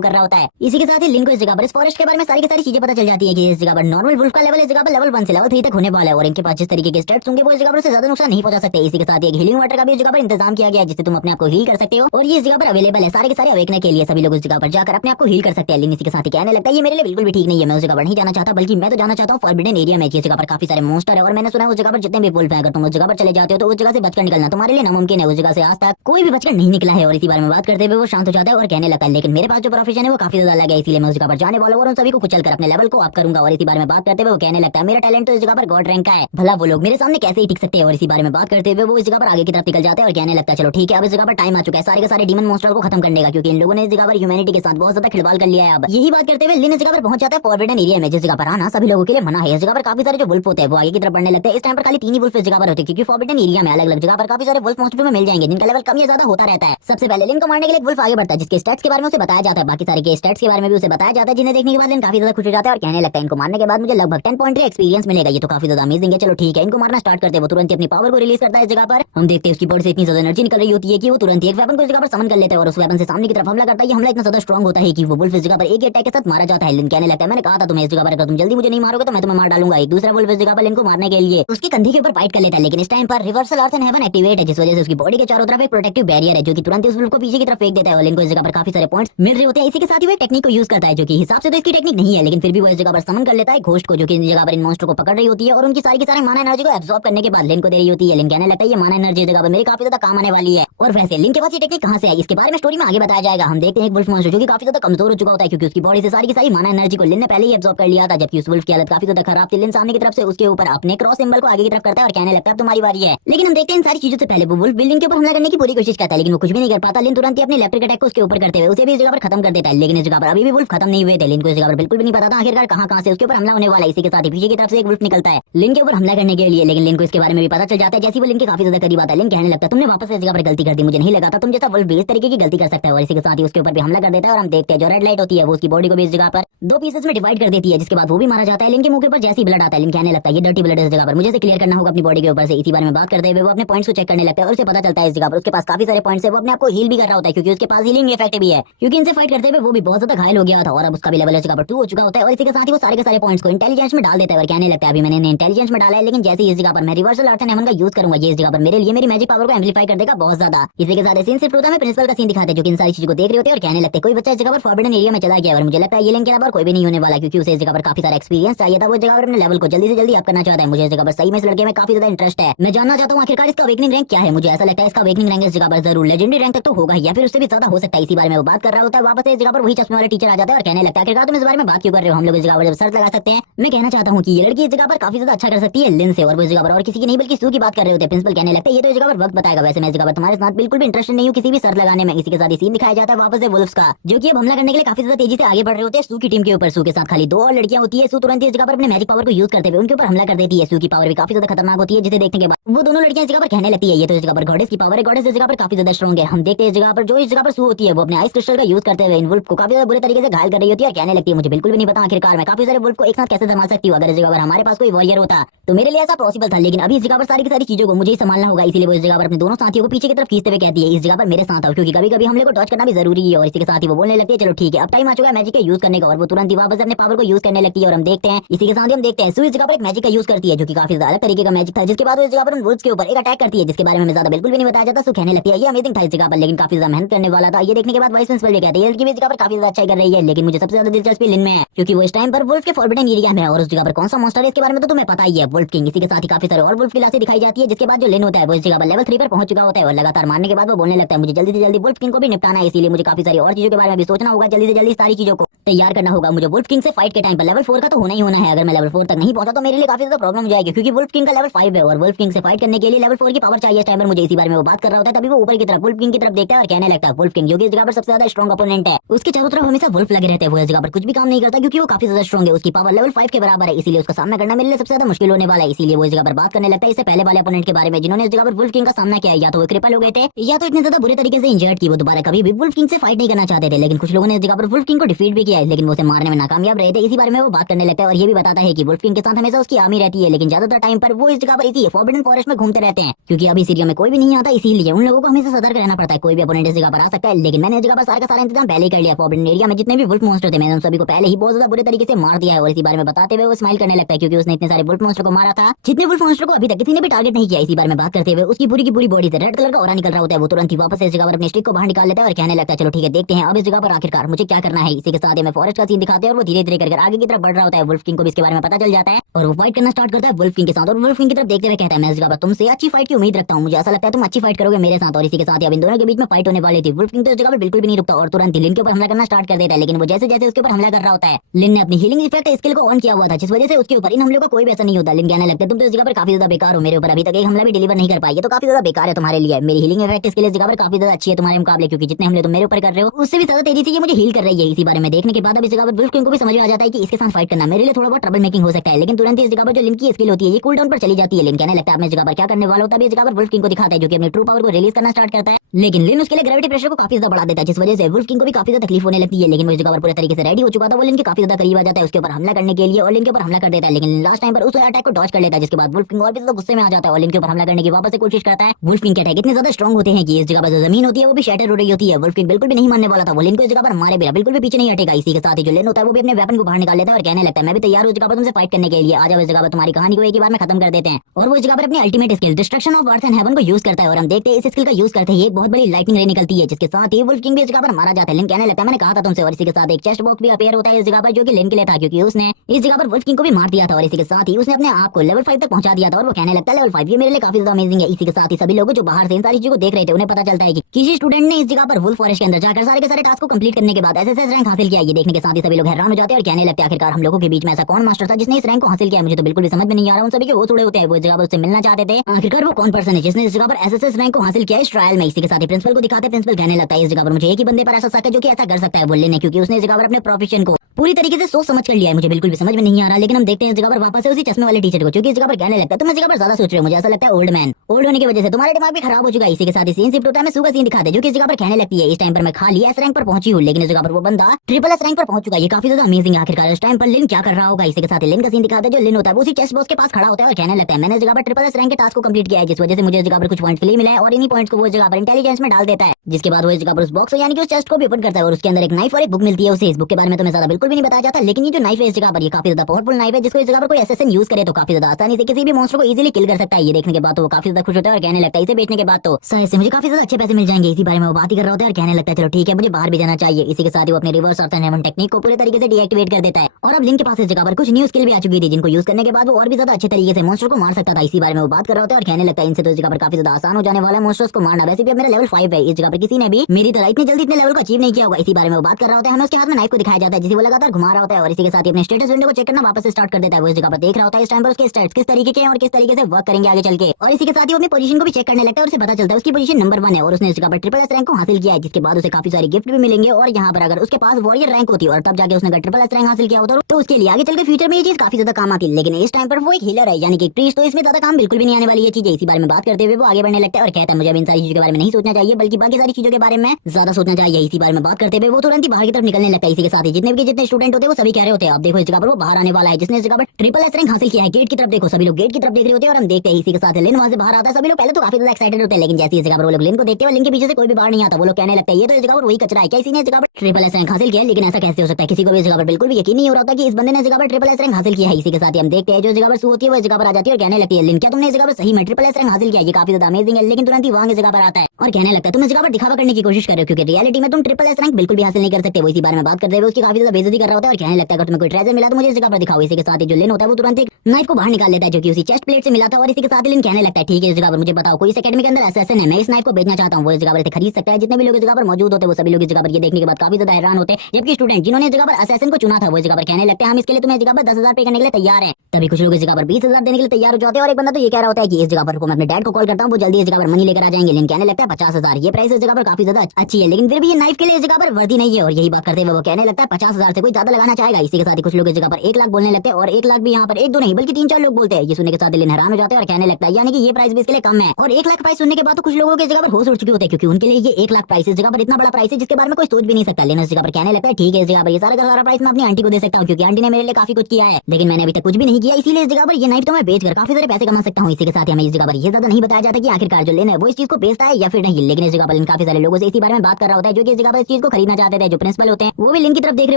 कर रहा होता है। इसी के साथ ही लिन को इस जगह पर इस फॉरेस्ट के बारे में सारी की सारी चीजें पता चल जाती है कि इस जगह पर नॉर्मल वुल्फ का लेवल इस जगह पर लेवल 1 से लेवल 3 तक होने वाला है और इनके पास जिस तरीके के स्टेट्स होंगे वो इस जगह पर ज्यादा नुकसान नहीं पहुंचा सकते। इसी के साथ एक हीलिंग वाटर का भी इस जगह पर इंतजाम किया गया है जिससे तुम अपने आप को हील कर सकते हो और ये इस जगह पर अवेलेबल है सारे के सारे अवेकने के लिए। सभी लोग उस जगह पर जाकर अपने आप को हील कर सकते हैं। लेकिन इसी के साथ ही कहने लगता है ये मेरे लिए बिल्कुल भी ठीक नहीं है, मैं उस जगह पर नहीं जाना चाहता बल्कि मैं तो जाना चाहता हूँ फॉरबिडन एरिया में। जिस जगह पर काफी सारे मॉन्स्टर है और मैंने सुना है उस जगह पर जितने भी वुल्फ हैं अगर तुम उस जगह पर चले जाते हो तो उस जगह से बचकर निकलना तुम्हारे लिए नामुमकिन है। उस जगह से आज तक कोई भी बचकर नहीं निकला है। और इसी बारे में बात करते हुए वो शांत हो जाता है और कहने लगता है लेकिन मेरे पास जो प्रोफेशन है वो काफी ज्यादा अलग है, इसलिए मैं उस जगह पर जाने वाला हूं और उन सभी को कुचलकर अपने लेवल को अप करूंगा। और इसी बारे में बात करते हुए वो कहने लगता है मेरा टैलेंट तो इस जगह पर गॉड रैंक का है, भला वो लोग मेरे सामने कैसे ही टिक सकते हैं। और इसी बारे में बात करते हुए वो इस जगह पर आगे की तरफ निकल जाते हैं और कहने लगता है चलो ठीक है अब इस जगह पर टाइम आ चुका है सारे के सारे डीमन मॉन्स्टर को खत्म करने का, क्योंकि इन लोगों ने इस जगह पर ह्यूमैनिटी के साथ बहुत ज्यादा खिलवाड़ कर लिया है। अब यही बात करते हुए लिन इस जगह पर पहुंच जाता है फॉरबिडन एरिया में, जिस जगह पर आना सभी लोगों के लिए मना है। इस जगह पर काफी सारे जो वुल्फ होते हैं वो आगे की तरफ बढ़ने लगते हैं। इस टाइम पर खाली 3 ही वुल्फ इस जगह पर होते हैं क्योंकि फॉरबिडन एरिया में अलग अलग जगह पर काफी सारे वुल्फ मॉन्स्टर में मिल जाएंगे जिनका लेवल कम या ज्यादा होता रहता है। सबसे पहले लिन को मारने के लिए वुल्फ आगे बढ़ता है जिसके स्टैट्स के बारे में उसे बताया जाता है, बाकी सारे के स्टैट्स के बारे में भी उसे बताया जाता है, जिन्हें देखने के बाद लिन काफी ज्यादा खुश हो जाता है और कहने लगता है इनको मारने के बाद मुझे लगभग 10 पॉइंट का एक्सपीरियंस मिलेगा, ये तो काफी ज्यादा अमेजिंग है। चलो ठीक है इनको मारना स्टार्ट करते हैं। वो तुरंत ही अपनी पावर को रिलीज करता है। इस जगह पर हम देखते हैं उसकी बॉडी से इतनी ज्यादा एनर्जी निकल रही होती है कि वो तुरंत ही एक वेपन को इस जगह पर समन कर लेता है और उस वेपन से सामने की तरफ हमला करता है। ये हमला इतना ज्यादा स्ट्रॉन्ग होता है कि वो वुल्फ इस जगह पर एक ही अटैक के साथ मारा जाता है। लिन कहने लगता है मैंने कहा था तुम्हें इस जगह पर अगर तुम जल्दी मुझे नहीं मारोगे तो मैं तुम्हें मार डालूंगा। एक दूसरा वुल्फ इस जगह पर लिन को मारने के लिए उसके कंधे के ऊपर फाइट कर लेता है, लेकिन इस टाइम पर reversal earth and heaven activate है जिस वजह से उसकी बॉडी के चारों तरफ एक प्रोटेक्टिव बैरियर है जो कि तुरंत उस वुल्फ को पीछे की तरफ फेंक देता है और लिन को इस जगह पर काफी सारे पॉइंट्स मिल रहे होते हैं। इसी के साथ ही वो टेक्निक को यूज करता है जो कि हिसाब से तो इसकी टेक्निक नहीं है, लेकिन फिर भी वो इस जगह पर समन कर लेता है घोस्ट को जो कि इस जगह पर इन मॉन्स्टर को पकड़ रही होती है और उनकी सारी की सारी माना एनर्जी को एब्जॉर्ब करने के बाद लिन को दे रही होती है। लिन कहने लगता है ये माना एनर्जी जगह पर मेरे काफी ज्यादा काम आने वाली है। और वैसे लिन के पास ये टेक्निक कहां से आई इसके बारे में स्टोरी में आगे बताया जाएगा। हम देखते हैं एक वुल्फ मॉन्स्टर जो कि काफी ज्यादा कमजोर हो चुका होता है क्योंकि उसकी बॉडी से सारी की सारी माना एनर्जी को लिन ने पहले ही एब्जॉर्ब कर लिया था, जबकि उस वुल्फ की हालत काफी ज्यादा खराब थी। लिन सामने की तरफ से उसके ऊपर अपने क्रॉस सिंबल को आगे की तरफ करता है और कहने लगता है अब तुम्हारी बारी है। लेकिन हम देखते हैं इन सारी चीजों से पहले वो वुल्फ बिल्डिंग के ऊपर हमला करने की पूरी कोशिश करता है लेकिन वो कुछ भी नहीं कर पाता। लिन तुरंत ही अपने इलेक्ट्रिक अटैक को उसके ऊपर करते हुए उसे भी इस जगह पर खत्म कर देता है। लेकिन इस जगह पर अभी भी वुल्फ खत्म नहीं हुए थे। लिन को इस जगह पर बिल्कुल भी नहीं पता था आखिरकार कहां से उसके ऊपर हमला होने वाला है। इसी के साथ ही पीछे की तरफ से एक वुल्फ निकलता है लिन के ऊपर हमला करने के लिए, लेकिन लिन को इसके बारे में भी पता चल जाता है। जैसे वो लिन के काफी ज्यादा करीब आता है लिन कहने लगता है तुमने वापस इस जगह पर गलती कर दी, मुझे नहीं लगा था तुम जैसा वुल्फ भी इस तरीके की गलती कर सकता है। और इसी के साथ ही उसके ऊपर भी हमला कर देता है और हम देखते हैं जो रेड लाइट होती है वो उसकी बॉडी को भी इस जगह पर 2 पीसेस में डिवाइड कर देती है, जिसके बाद वो भी मारा जाता है। लिन के मुंह के ऊपर जैसे ही ब्लड आता है लिन कहने लगता है ये डर्टी ब्लड है इस जगह पर, मुझे इसे क्लियर करना होगा अपनी बॉडी के ऊपर से। इसी बारे में बात करते हुए वो अपने पॉइंट्स को चेक करने लगता है और उसे पता चलता है इस जगह पर उसके पास काफी सारे पॉइंट्स है। वो अपने आप को हील भी कर रहा होता है क्योंकि उसके पास हीलिंग इफेक्ट भी है, क्योंकि इनसे फाइट करते हुए वो भी बहुत ज्यादा घायल हो गया था और अब उसका भी लेवल इस जगह पर 2 हो चुका होता है। और इसी के साथ ही वो सारे के सारे पॉइंट्स को इंटेलिजेंस में डाल देता है और कहने लगता है अभी मैंने इंटेलिजेंस में डाला है लेकिन जैसे ही इस जगह पर मैं रिवर्सल अर्थ एंड हेवन का यूज करूंगा ये इस जगह पर मेरे लिए मेरी मैजिक पावर को एम्पलीफाई कर देगा बहुत ज्यादा। इसी के साथ सीन सिर्फ होता है प्रिंसिपल का सीन दिखाते हैं जो कि इन सारी चीजों को देख रहे होते हैं और कहने लगते हैं कोई बच्चा इस जगह पर फॉरबिडन एरिया में चला गया और मुझे लगता है ये लिन के अलावा कोई भी नहीं होने वाला क्योंकि उसे इस जगह पर काफी सारा एक्सपीरियंस चाहिए था। वो इस जगह पर अपने लेवल को जल्दी से जल्दी अप करना चाहता है। मुझे इस जगह पर सही में इस लड़के में काफी ज्यादा इंटरेस्ट है। मैं जानना चाहता हूँ आखिरकार इसका अवेकनिंग रैंक क्या है। मुझे ऐसा लगता है इसका अवेकनिंग रैंक इस जगह पर जरूर लेजेंडरी रैंक तक तो होगा या फिर उससे भी ज्यादा हो सकता है। इसी बारे में वो बात कर रहा होता है। वापस इस जगह पर वही चश्मे वाले टीचर आ जाता है और कहने लगता है आखिरकार तुम इस बारे में बात क्यों कर रहे हो, हम लोग इस जगह पर जब शर्त लगा सकते हैं। मैं कहना चाहता हूँ कि ये लड़की इस जगह पर काफी ज्यादा अच्छा कर सकती है लिन से, और वो इस जगह पर और किसी की नहीं बल्कि सू की बात कर रहे होते हैं। प्रिंसिपल कहने लगता है ये तो इस जगह पर वक्त बताएगा, वैसे मैं इस जगह पर तुम्हारे साथ बिल्कुल भी इंटरेस्टेड नहीं हूँ किसी भी शर्त लगाने में। इसी के साथ सीन दिखाया जाता है वापस से वुल्फ्स का जो कि अब हमला करने के लिए काफी ज्यादा तेजी से आगे बढ़ रहे होते हैं सू की टीम के ऊपर। सू के साथ खाली 2 और लड़कियां होती है। सू तुरंत इस जगह पर अपने मैजिक पावर को यूज करते हुए उनके ऊपर हमला कर देती है। सू की पावर भी काफी ज्यादा खतरनाक होती है जिसे देखने के बाद वो दोनों लड़कियां इस जगह पर कहने लगती है ये तो इस जगह पर गॉडेस की पावर है, गॉडेस इस जगह पर काफी ज्यादा स्ट्रॉन्ग है। हम देखते हैं इस जगह पर जो इस जगह पर सू होती है वो अपने आइस क्रिस्टल का यूज करते हुए इन वुल्फ को काफी ज्यादा बुरे तरीके से घायल कर रही होती है और कहने लगती है मुझे बिल्कुल भी नहीं पता आखिरकार मैं काफी सारे वुल्फ को एक साथ कैसे संभाल सकती हूँ। अगर इस जगह पर हमारे पास कोई वॉरियर होता तो मेरे लिए ऐसा पॉसिबल था, लेकिन अभी इस जगह पर सारी की सारी चीजों को मुझे ही संभालना होगा। इसीलिए वो इस जगह पर अपने दोनों साथियों को पीछे की तरफ खींचते हुए कहती है इस जगह पर मेरे साथ आओ क्योंकि कभी कभी हम लोग को डॉज करना भी जरूरी है। और इसी के साथ ही वो बोलने लगती है चलो ठीक है अब टाइम आ चुका है मैजिक का यूज करने का, और वो तुरंत ही वापस अपने पावर को यूज करने लगती है। और हम देखते हैं इसी के साथ ही हम देखते हैं सू इस जगह पर एक मैजिक का यूज करती है जो कि काफी ज्यादा अलग तरीके का मैजिक था, जिसके बाद वो इस जगह पर उन वुल्फ्स के ऊपर एक अटैक करती है जिसके बारे में हमें ज्यादा बिल्कुल भी नहीं बताया जाता। सू कहने लगती है ये अमेजिंग था इस जगह पर लेकिन काफी ज्यादा मेहनत करने वाला था। ये देखने के बाद वाइस प्रिंसिपल भी कहते हैं लड़की भी इस जगह पर काफी ज्यादा अच्छाई कर रही है, लेकिन मुझे सबसे ज्यादा दिलचस्पी लिन में है क्योंकि वो इस टाइम पर वुल्फ के फॉरबिडन एरिया में है और उस जगह पर कौन सा मॉन्स्टर है इसके बारे में तो तुम्हें पता ही है, वुल्फ किंग। इसी के साथ ही काफी सारे और वुल्फ की लाशें दिखाई जाती है जिसके बाद जो लिन होता है वो इस जगह पर लेवल 3 पर पहुंच चुका होता है और लगातार मारने के बाद वो बोलने लगता है मुझे जल्दी से जल्दी वुल्फ किंग को भी निपटाना है, इसीलिए मुझे काफी सारी और चीजों के बारे में भी सोचना होगा। जल्दी से जल्दी सारी चीजों को तैयार करना होगा। मुझे वुल्फ किंग से फाइट के टाइम पर लेवल 4 का तो होना ही होना है। अगर मैं लेवल 4 तक नहीं पहुंचा तो मेरे लिए काफी ज्यादा प्रॉब्लम हो जाएगी क्योंकि वुल्फ किंग का लेवल 5 है और वुल्फ किंग से फाइट करने के लिए लेवल 4 की पावर चाहिए। इस टाइम पर मुझे इसी बारे में वो बात कर रहा होता है। तभी वो ऊपर की तरफ वुल्फ किंग की तरफ देखता है और कहने लगता है वुल्फ किंग जो कि इस जगह पर सबसे ज्यादा स्ट्रॉन्ग अपोनेंट है, उसके चारों तरफ हमेशा वुल्फ लगे रहते हैं। वो इस जगह पर कुछ भी काम नहीं करता क्योंकि वो काफी ज्यादा स्ट्रॉन्ग है, उसकी पावर लेवल 5 के बराबर है, इसीलिए उसका सामना करना मेरे लिए सबसे ज्यादा मुश्किल होने वाला है। इसीलिए वो इस जगह पर बात करने लगता है इससे पहले वाले अपोनेंट के बारे में जिन्होंने इस जगह पर वुल्फ किंग का सामना किया, या तो वो क्रिपल हो गए थे या तो इतने ज्यादा बुरे तरीके से इंजर्ड की वो दोबारा कभी भी वुल्फ किंग से फाइट नहीं करना चाहते थे। लेकिन कुछ लोगों ने इस जगह पर वुल्फ किंग को डिफीट भी किया किया है, लेकिन वो उसे मारने में नाकामयाब रहे थे। इसी बारे में वो बात करने लगता है और ये भी बताता है कि वुल्फ किंग के साथ हमेशा उसकी आर्मी रहती है, लेकिन ज्यादातर टाइम पर वो इस जगह पर इसी फॉरबिडन फॉरेस्ट में घूमते रहते हैं, क्योंकि अभी सीरिया में कोई भी नहीं आता, इसीलिए उन लोगों को हमेशा सतर्क रहना पड़ता है। कोई भी अपोनेंट इस जगह पर आ सकता है, लेकिन मैंने इस जगह पर सारा का सारा इंतजाम पहले ही कर लिया। फॉरबिडन एरिया में जितने भी वुल्फ मॉन्स्टर थे, मैंने उन सभी को पहले ही बहुत ज्यादा बुरे तरीके से मार दिया है। और इसी बारे में बताते हुए वो स्माइल करने लगता है, क्योंकि उसने इतने सारे वुल्फ मॉन्स्टर को मारा था जितने वुल्फ मॉन्स्टर को अभी तक किसी ने भी टारगेट नहीं किया। इसी बारे में बात करते हुए उसकी पूरी की पूरी बॉडी से रेड कलर का ऑरा निकल रहा होता है। वो तुरंत ही वापस इस जगह पर अपने स्टिक को बाहर निकाल लेता है और कहने लगता है, चलो ठीक है, देखते हैं अब इस जगह पर आखिरकार मुझे क्या करना है। इसी के साथ में फॉरेस्ट का सीन दिखाते हैं और वो धीरे धीरे करके आगे की तरफ बढ़ रहा होता है। वुल्फ किंग को भी इसके बारे में पता चल जाता है और वो फाइट करना स्टार्ट करता है वुल्फ किंग के साथ। और वुल्फ किंग की तरफ देखते हुए कहता है, मैं इस जगह पर तुमसे अच्छी फाइट की उम्मीद रखता हूं, मुझे ऐसा लगता है तुम अच्छी फाइट करोगे मेरे साथ। और इसी के साथ अब इन दोनों के बीच में फाइट होने वाली थी। वुल्फ किंग तो इस जगह पर बिल्कुल भी नहीं रुकता और तुरंत लिन के ऊपर हमला करना स्टार्ट कर देता है। लेकिन वो जैसे जैसे उसके ऊपर हमला कर रहा होता है, लिन ने अपनी हीलिंग इफेक्ट स्किल को ऑन किया हुआ था, जिस वजह से उसके ऊपर इन हमलों का कोई भी असर नहीं होता। लिन कहने लगता है, तुम तो इस जगह पर काफी ज्यादा बेकार हो, मेरे ऊपर अभी तक एक हमला भी डिलीवर नहीं कर पाई, ये तो काफी ज्यादा बेकार है तुम्हारे लिए। मेरी हीलिंग इफेक्ट स्किल इस जगह पर काफी ज्यादा अच्छी है तुम्हारे मुकाबले, क्योंकि जितने हमले तुम मेरे ऊपर कर रहे हो उससे भी ज्यादा तेजी से ये मुझे हील कर रही है। इसी बारे में देखने के बाद अब इस जगह पर वुल्फ किंग को भी समझ में आ जाता है कि इसके साथ फाइट करना मेरे लिए थोड़ा बहुत ट्रबल मेकिंग हो सकता है। लेकिन तुरंत ही इस जगह पर जो लिन की स्किल होती है ये कूल डाउन पर चली जाती है। लिन कहने लगता है, मैं इस जगह पर क्या करने वाला हूं, तभी इस जगह पर वुल्फ किंग को दिखाता है, जो कि अपने ट्रू पावर को रिलीज करना स्टार्ट करता है। लेकिन लिन उसके लिए ग्रेविटी प्रेशर को काफी ज्यादा बढ़ा देता है, जिस वजह से वुल्फ किंग को भी काफी ज्यादा तकलीफ होने लगती है। लेकिन वो इस जगह पर पूरे तरीके से रेडी हो चुका था। वो लिन के काफी ज्यादा करीब आ जाता है उसके ऊपर हमला करने के लिए और लिन के ऊपर हमला कर देता है। लेकिन लास्ट टाइम पर उस अटैक को डॉज कर लेता है, जिसके बाद वुल्फ किंग और भी ज्यादा गुस्से में आ जाता है और लिन के ऊपर हमला करने की वापस से कोशिश करता है। वुल्फ किंग के अटैक इतने ज्यादा स्ट्रॉन्ग होते हैं कि इस जगह पर जो जमीन होती है वो भी शैटर हो रही होती है। वुल्फ किंग बिल्कुल भी नहीं मानने वाला था, वो लिन को इस जगह पर मारे बिना बिल्कुल भी पीछे नहीं हटेगा। इसी के साथ ही जो लिन होता है वो भी अपने वेपन को बाहर निकाल लेता है और कहने लगता है, मैं भी तैयार हूं इस जगह पर तुमसे फाइट करने के लिए, आ जाओ इस जगह पर तुम्हारी कहानी को एक ही बार में खत्म कर देते हैं। और वो इस जगह पर अपनी ultimate skill destruction of earth and heaven को यूज करता है और हम देखते हैं इस स्किल का यूज करते ही एक बहुत बड़ी लाइटनिंग रे निकलती है, जिसके साथ ही वुल्फ किंग भी इस जगह पर मारा जाता है। लिन कहने लगता है, मैंने कहा था तुमसे। और इसी के साथ एक चेस्ट बॉक्स भी अपीयर होता है इस जगह पर, जो कि लिन के लिए था, क्योंकि उसने इस जगह पर वुल्फ किंग को भी मार दिया था। और इसी के साथ ही उसने अपने आप को लेवल 5 तक पहुंचा दिया था और वो कहने लगता है, लेवल 5 ये मेरे लिए काफी ज्यादा अमेजिंग है। इसी के साथ ही सभी लोग जो बाहर से इन सारी चीजों को देख रहे थे उन्हें पता चलता है कि किसी स्टूडेंट ने इस जगह पर वुल्फ फॉरेस्ट के अंदर जाकर सारे के सारे टास्क को कंप्लीट करने के बाद एसएसएस रैंक हासिल किया। ये देखने के साथ ही सभी लोग हैरान हो जाते हैं और कहने लगते हैं, आखिरकार हम लोगों के बीच में ऐसा कौन मास्टर था जिसने इस रैंक को हासिल किया, मुझे तो बिल्कुल भी समझ में नहीं आ रहा। उन सभी के होश उड़े होते हैं, वो इस जगह पर उससे मिलना चाहते थे। आखिरकार वो कौन पर्सन है जिसने इस जगह पर एसएसएस रैंक को हासिल किया इस ट्रायल में। इसी के साथ ही प्रिंसिपल को दिखाते हैं। प्रिंसिपल कहने लगता है, इस जगह पर मुझे एक ही बंदे पर ऐसा शक है जो कि ऐसा कर सकता है, वो लिन है, क्योंकि उसने इस जगह पर अपने प्रोफेशन को पूरी तरीके से सोच समझ कर लिया है। मुझे बिल्कुल भी समझ में नहीं आ रहा। लेकिन हम देखते हैं इस जगह पर वापस से उसी चश्मे वाले टीचर को, क्योंकि इस जगह पर कहने लगता है, तुम इस जगह पर ज्यादा सोच रहे हो, मुझे ऐसा लगता है ओल्ड मैन, ओल्ड होने की वजह से तुम्हारा दिमाग भी खराब हो चुका है। इसी के साथ ही सीन शिफ्ट होता है, मैं सुगा सीन दिखाते जो कि इस जगह पर कहने लगती है, इस टाइम पर मैं खाली एस रैंक पर पहुंची हूं, लेकिन इस जगह पर वो बंदा ट्रिपल एस रैंक पर पहुंच चुका है। ये काफी ज्यादा अमेजिंग है। आखिरकार इस टाइम पर लिन क्या कर रहा होगा। इसी के साथ लिन का सीन दिखाते जो लिन होता है वो उसी चेस्ट बॉक्स के पास खड़ा होता है और कहने लगता है, मैंने इस जगह पर ट्रिपल एस रैंक के टास्क को कंप्लीट किया है, जिस वजह से मुझे इस जगह पर कुछ पॉइंट के लिए मिला है और इन्हीं पॉइंट्स को वो इस जगह पर इंटेलिजेंस में डाल देता है। जिसके बाद वो इस जगह पर उस बॉक्स यानी कि उस चेस्ट को भी ओपन करता है और उसके अंदर एक नाइफ और एक बुक मिलती है उसे। इस बुक के बारे में तुम्हें ज्यादा बिल्कुल भी नहीं बताया जाता, लेकिन ये जो नाइफ है इस जगह पर ये काफी ज्यादा पावरफुल नाइफ है, जिसको इस जगह पर कोई एसएसएन यूज करे तो काफी ज्यादा आसानी से किसी भी मॉन्स्टर को इजीली किल कर सकता है। ये देखने के बाद तो वो काफी ज्यादा खुश होता है और कहने लगता है, इसे बेचने के बाद तो शायद से मुझे काफी ज्यादा अच्छे पैसे मिल जाएंगे। इसी बारे में वो बात ही कर रहा होता है और कहने लगता है, चलो ठीक है, मुझे बाहर भी जाना चाहिए। इसी के साथ ही वो अपने reverse earth and heaven technique को पूरे तरीके से डीएक्टिवेट कर देता है और अब लिन के पास इस जगह पर कुछ न्यू स्किल भी आ चुकी थी, जिनको यूज करने के बाद वो और भी ज्यादा अच्छे तरीके से मॉन्स्टर को मार सकता था। इसी बारे में वो बात कर रहा होता है और कहने लगता है, इनसे तो इस जगह पर काफी ज्यादा आसान हो जाने वाला है मॉन्स्टर्स को मारना। वैसे भी अब मेरा लेवल 5 है, इस जगह पर किसी ने भी मेरी तरह इतनी जल्दी इतने लेवल को अचीव नहीं किया होगा। इसी बारे में वो बात कर रहा होता है। हमें उसके हाथ में नाइफ को दिखाया जाता है, जिसे वो लगातार घुमा रहा होता है और इसी के साथ ही अपने स्टेटस विंडो को चेक करना वापस से स्टार्ट कर देता है। वो इस जगह पर देख रहा होता है इस टाइम पर उसके स्टेट्स किस तरीके के हैं और किस तरीके से वर्क करेंगे आगे चल के। और इसी के साथ ही वो अपनी पोजीशन को भी चेक करने लगता है और उसे पता चलता है उसकी पोजीशन नंबर 1 है और उसने इस जगह पर ट्रिपल एस रैंक को हासिल किया है, जिसके बाद उसे काफी सारी गिफ्ट भी मिलेंगे। और यहाँ पर अगर उसके पास वॉरियर रैंक होती और तब जाके उसने अगर ट्रिपल एस रैंक हासिल किया होता तो उसके लिए आगे चल के फ्यूचर में ये चीज काफी ज्यादा काम आती। लेकिन इस टाइम पर वो एक हीलर है यानी कि प्रीस्ट, तो इसमें ज्यादा काम बिल्कुल भी नहीं आने वाली ये चीज है। इसी बारे में बात करते हुए वो आगे बढ़ने लगता है और कहता है, मुझे इन सारी चीजों के बारे में नहीं सोचना चाहिए, बल्कि बाकी सारी चीजों के बारे में ज्यादा सोचना चाहिए। इसी बारे में बात करते हुए वो तुरंत ही बाहर की तरफ निकलने लगता है। इसी के साथ ही जितने स्टूडेंट होते हैं वो सभी कह रहे होते हैं, अब देखो इस जगह पर वो बाहर आने वाला है, जिसने इस जगह पर ट्रिपल एस रैंक हासिल किया है। गेट की तरफ देखो, सभी लोग गेट की तरफ देख रहे होते हैं और हम देखते हैं इसी के साथ लिन वहां से बाहर आता है। सभी लोग पहले तो काफी ज्यादा एक्साइटेड होते हैं, लेकिन जैसे इस जगह पर वो लोग लिन को देखते हैं और लिन के पीछे से कोई भी बाहर नहीं आता, वो लोग कहने लगता है, ये तो इस जगह पर वही कचरा है, क्या इसी ने इस जगह पर ट्रिपल एस रैंक हासिल किया है। लेकिन ऐसा कैसे हो सकता है, किसी को भी इस जगह पर बिल्कुल भी यकीन नहीं हो रहा था कि इस बंदे ने इस जगह पर ट्रिपल एस रैंक हासिल किया है। इसी के साथ ही हम देखते हैं जो जगह पर सू होती है वो इस जगह पर आ जाती है और कहने लगती है, लिन क्या तुमने इस जगह पर सही में ट्रिपल एस रैंक हासिल किया है, ये काफी ज्यादा अमेजिंग है। लेकिन तुरंत ही वहां इस जगह पर आता है और कहने लगता है, तुम इस जगह पर दिखावा करने की कोशिश कर रहे हो, क्योंकि रियलिटी में तुम ट्रिपल एस रैंक बिल्कुल भी हासिल नहीं कर सकते। वो इसी बारे में बात करते हुए उसकी काफी ज्यादा बेइज्जती कर रहा होता है और कहने लगता है, अगर तुम्हें कोई ट्रेजर मिला तो मुझे इस जगह पर दिखाओ। इसी के साथ ही जो लिन होता है वो तुरंत एक नाइफ को बाहर निकाल लेता है, जो कि उसी चेस्ट प्लेट से मिला था। और इसी के साथ ही लिन कहने लगता है, ठीक है इस जगह पर मुझे बताओ कोई इस एकेडमी के अंदर एसएसएन है, मैं इस नाइफ को बेचना चाहता हूं, वो इस जगह पर खरीद सकता है। जितने भी लोग इस जगह पर मौजूद होते हैं वो सभी लोग इस जगह पर ये देखने के बाद काफी ज्यादा हैरान होते हैं, जबकि स्टूडेंट जिन्होंने इस जगह पर एसएसएन को चुना था वो इस जगह पर कहने लगते हैं, हम इसके लिए तुम्हें इस जगह पर 10,000 पे करने के लिए तैयार हैं। तभी कुछ लोग इस जगह पर 20,000 देने के लिए तैयार हो जाते हैं और एक बंदा तो ये कह रहा होता है कि इस जगह पर मैं अपने डैड को कॉल करता हूं, वो जल्दी इस जगह पर मनी लेकर आ जाएंगे। लिन कहने लगता है 50,000, ये प्राइस इस जगह पर काफी ज्यादा अच्छी है, लेकिन फिर भी ये नाइफ के लिए इस जगह पर वर्दी नहीं है। और यही बात करते हुए वो कहने लगता है 50,000 से कोई ज्यादा लगाना चाहेगा। इसी के साथ ही कुछ लोग इस जगह पर 1 लाख बोलने लगते हैं और 1 लाख भी यहाँ पर 1-2 नहीं बल्कि 3-4 लोग बोलते हैं। ये सुनने के साथ लिन हैरान हो जाते हैं और कहने लगता है यानी कि ये प्राइस भी इसके लिए कम है। और 1 लाख प्राइस सुनने के बाद तो कुछ लोगों की जगह पर होश उड़ चुके होते हैं, क्योंकि उनके लिए ये 1 लाख प्राइस इस जगह पर इतना बड़ा प्राइस है जिसके बारे में कोई सोच भी नहीं सकता। लेकिन इस जगह पर कहने लगता है ठीक है, इस जगह पर ये सारा प्राइस मैं अपनी आंटी को दे सकता हूँ, क्योंकि आंटी ने मेरे लिए काफी कुछ किया है, लेकिन मैंने अभी तक कुछ भी नहीं किया, इसीलिए इस जगह पर ये नाइफ तो मैं बेचकर काफी सारे पैसे कमा सकता हूँ। इसी के साथ हमें इस जगह पर ये ज्यादा नहीं बताया जाता कि आखिरकार जो लेन है वो इस चीज को बेचता है या फिर नहीं। लेकिन इस जगह पर काफी सारे लोगों से इसी बारे में बात कर रहा होता है जो कि इस जगह पर इस चीज को खरीदना चाहते थे। जो प्रिंसिपल होते हैं वो भी लिन की तरफ देख रहे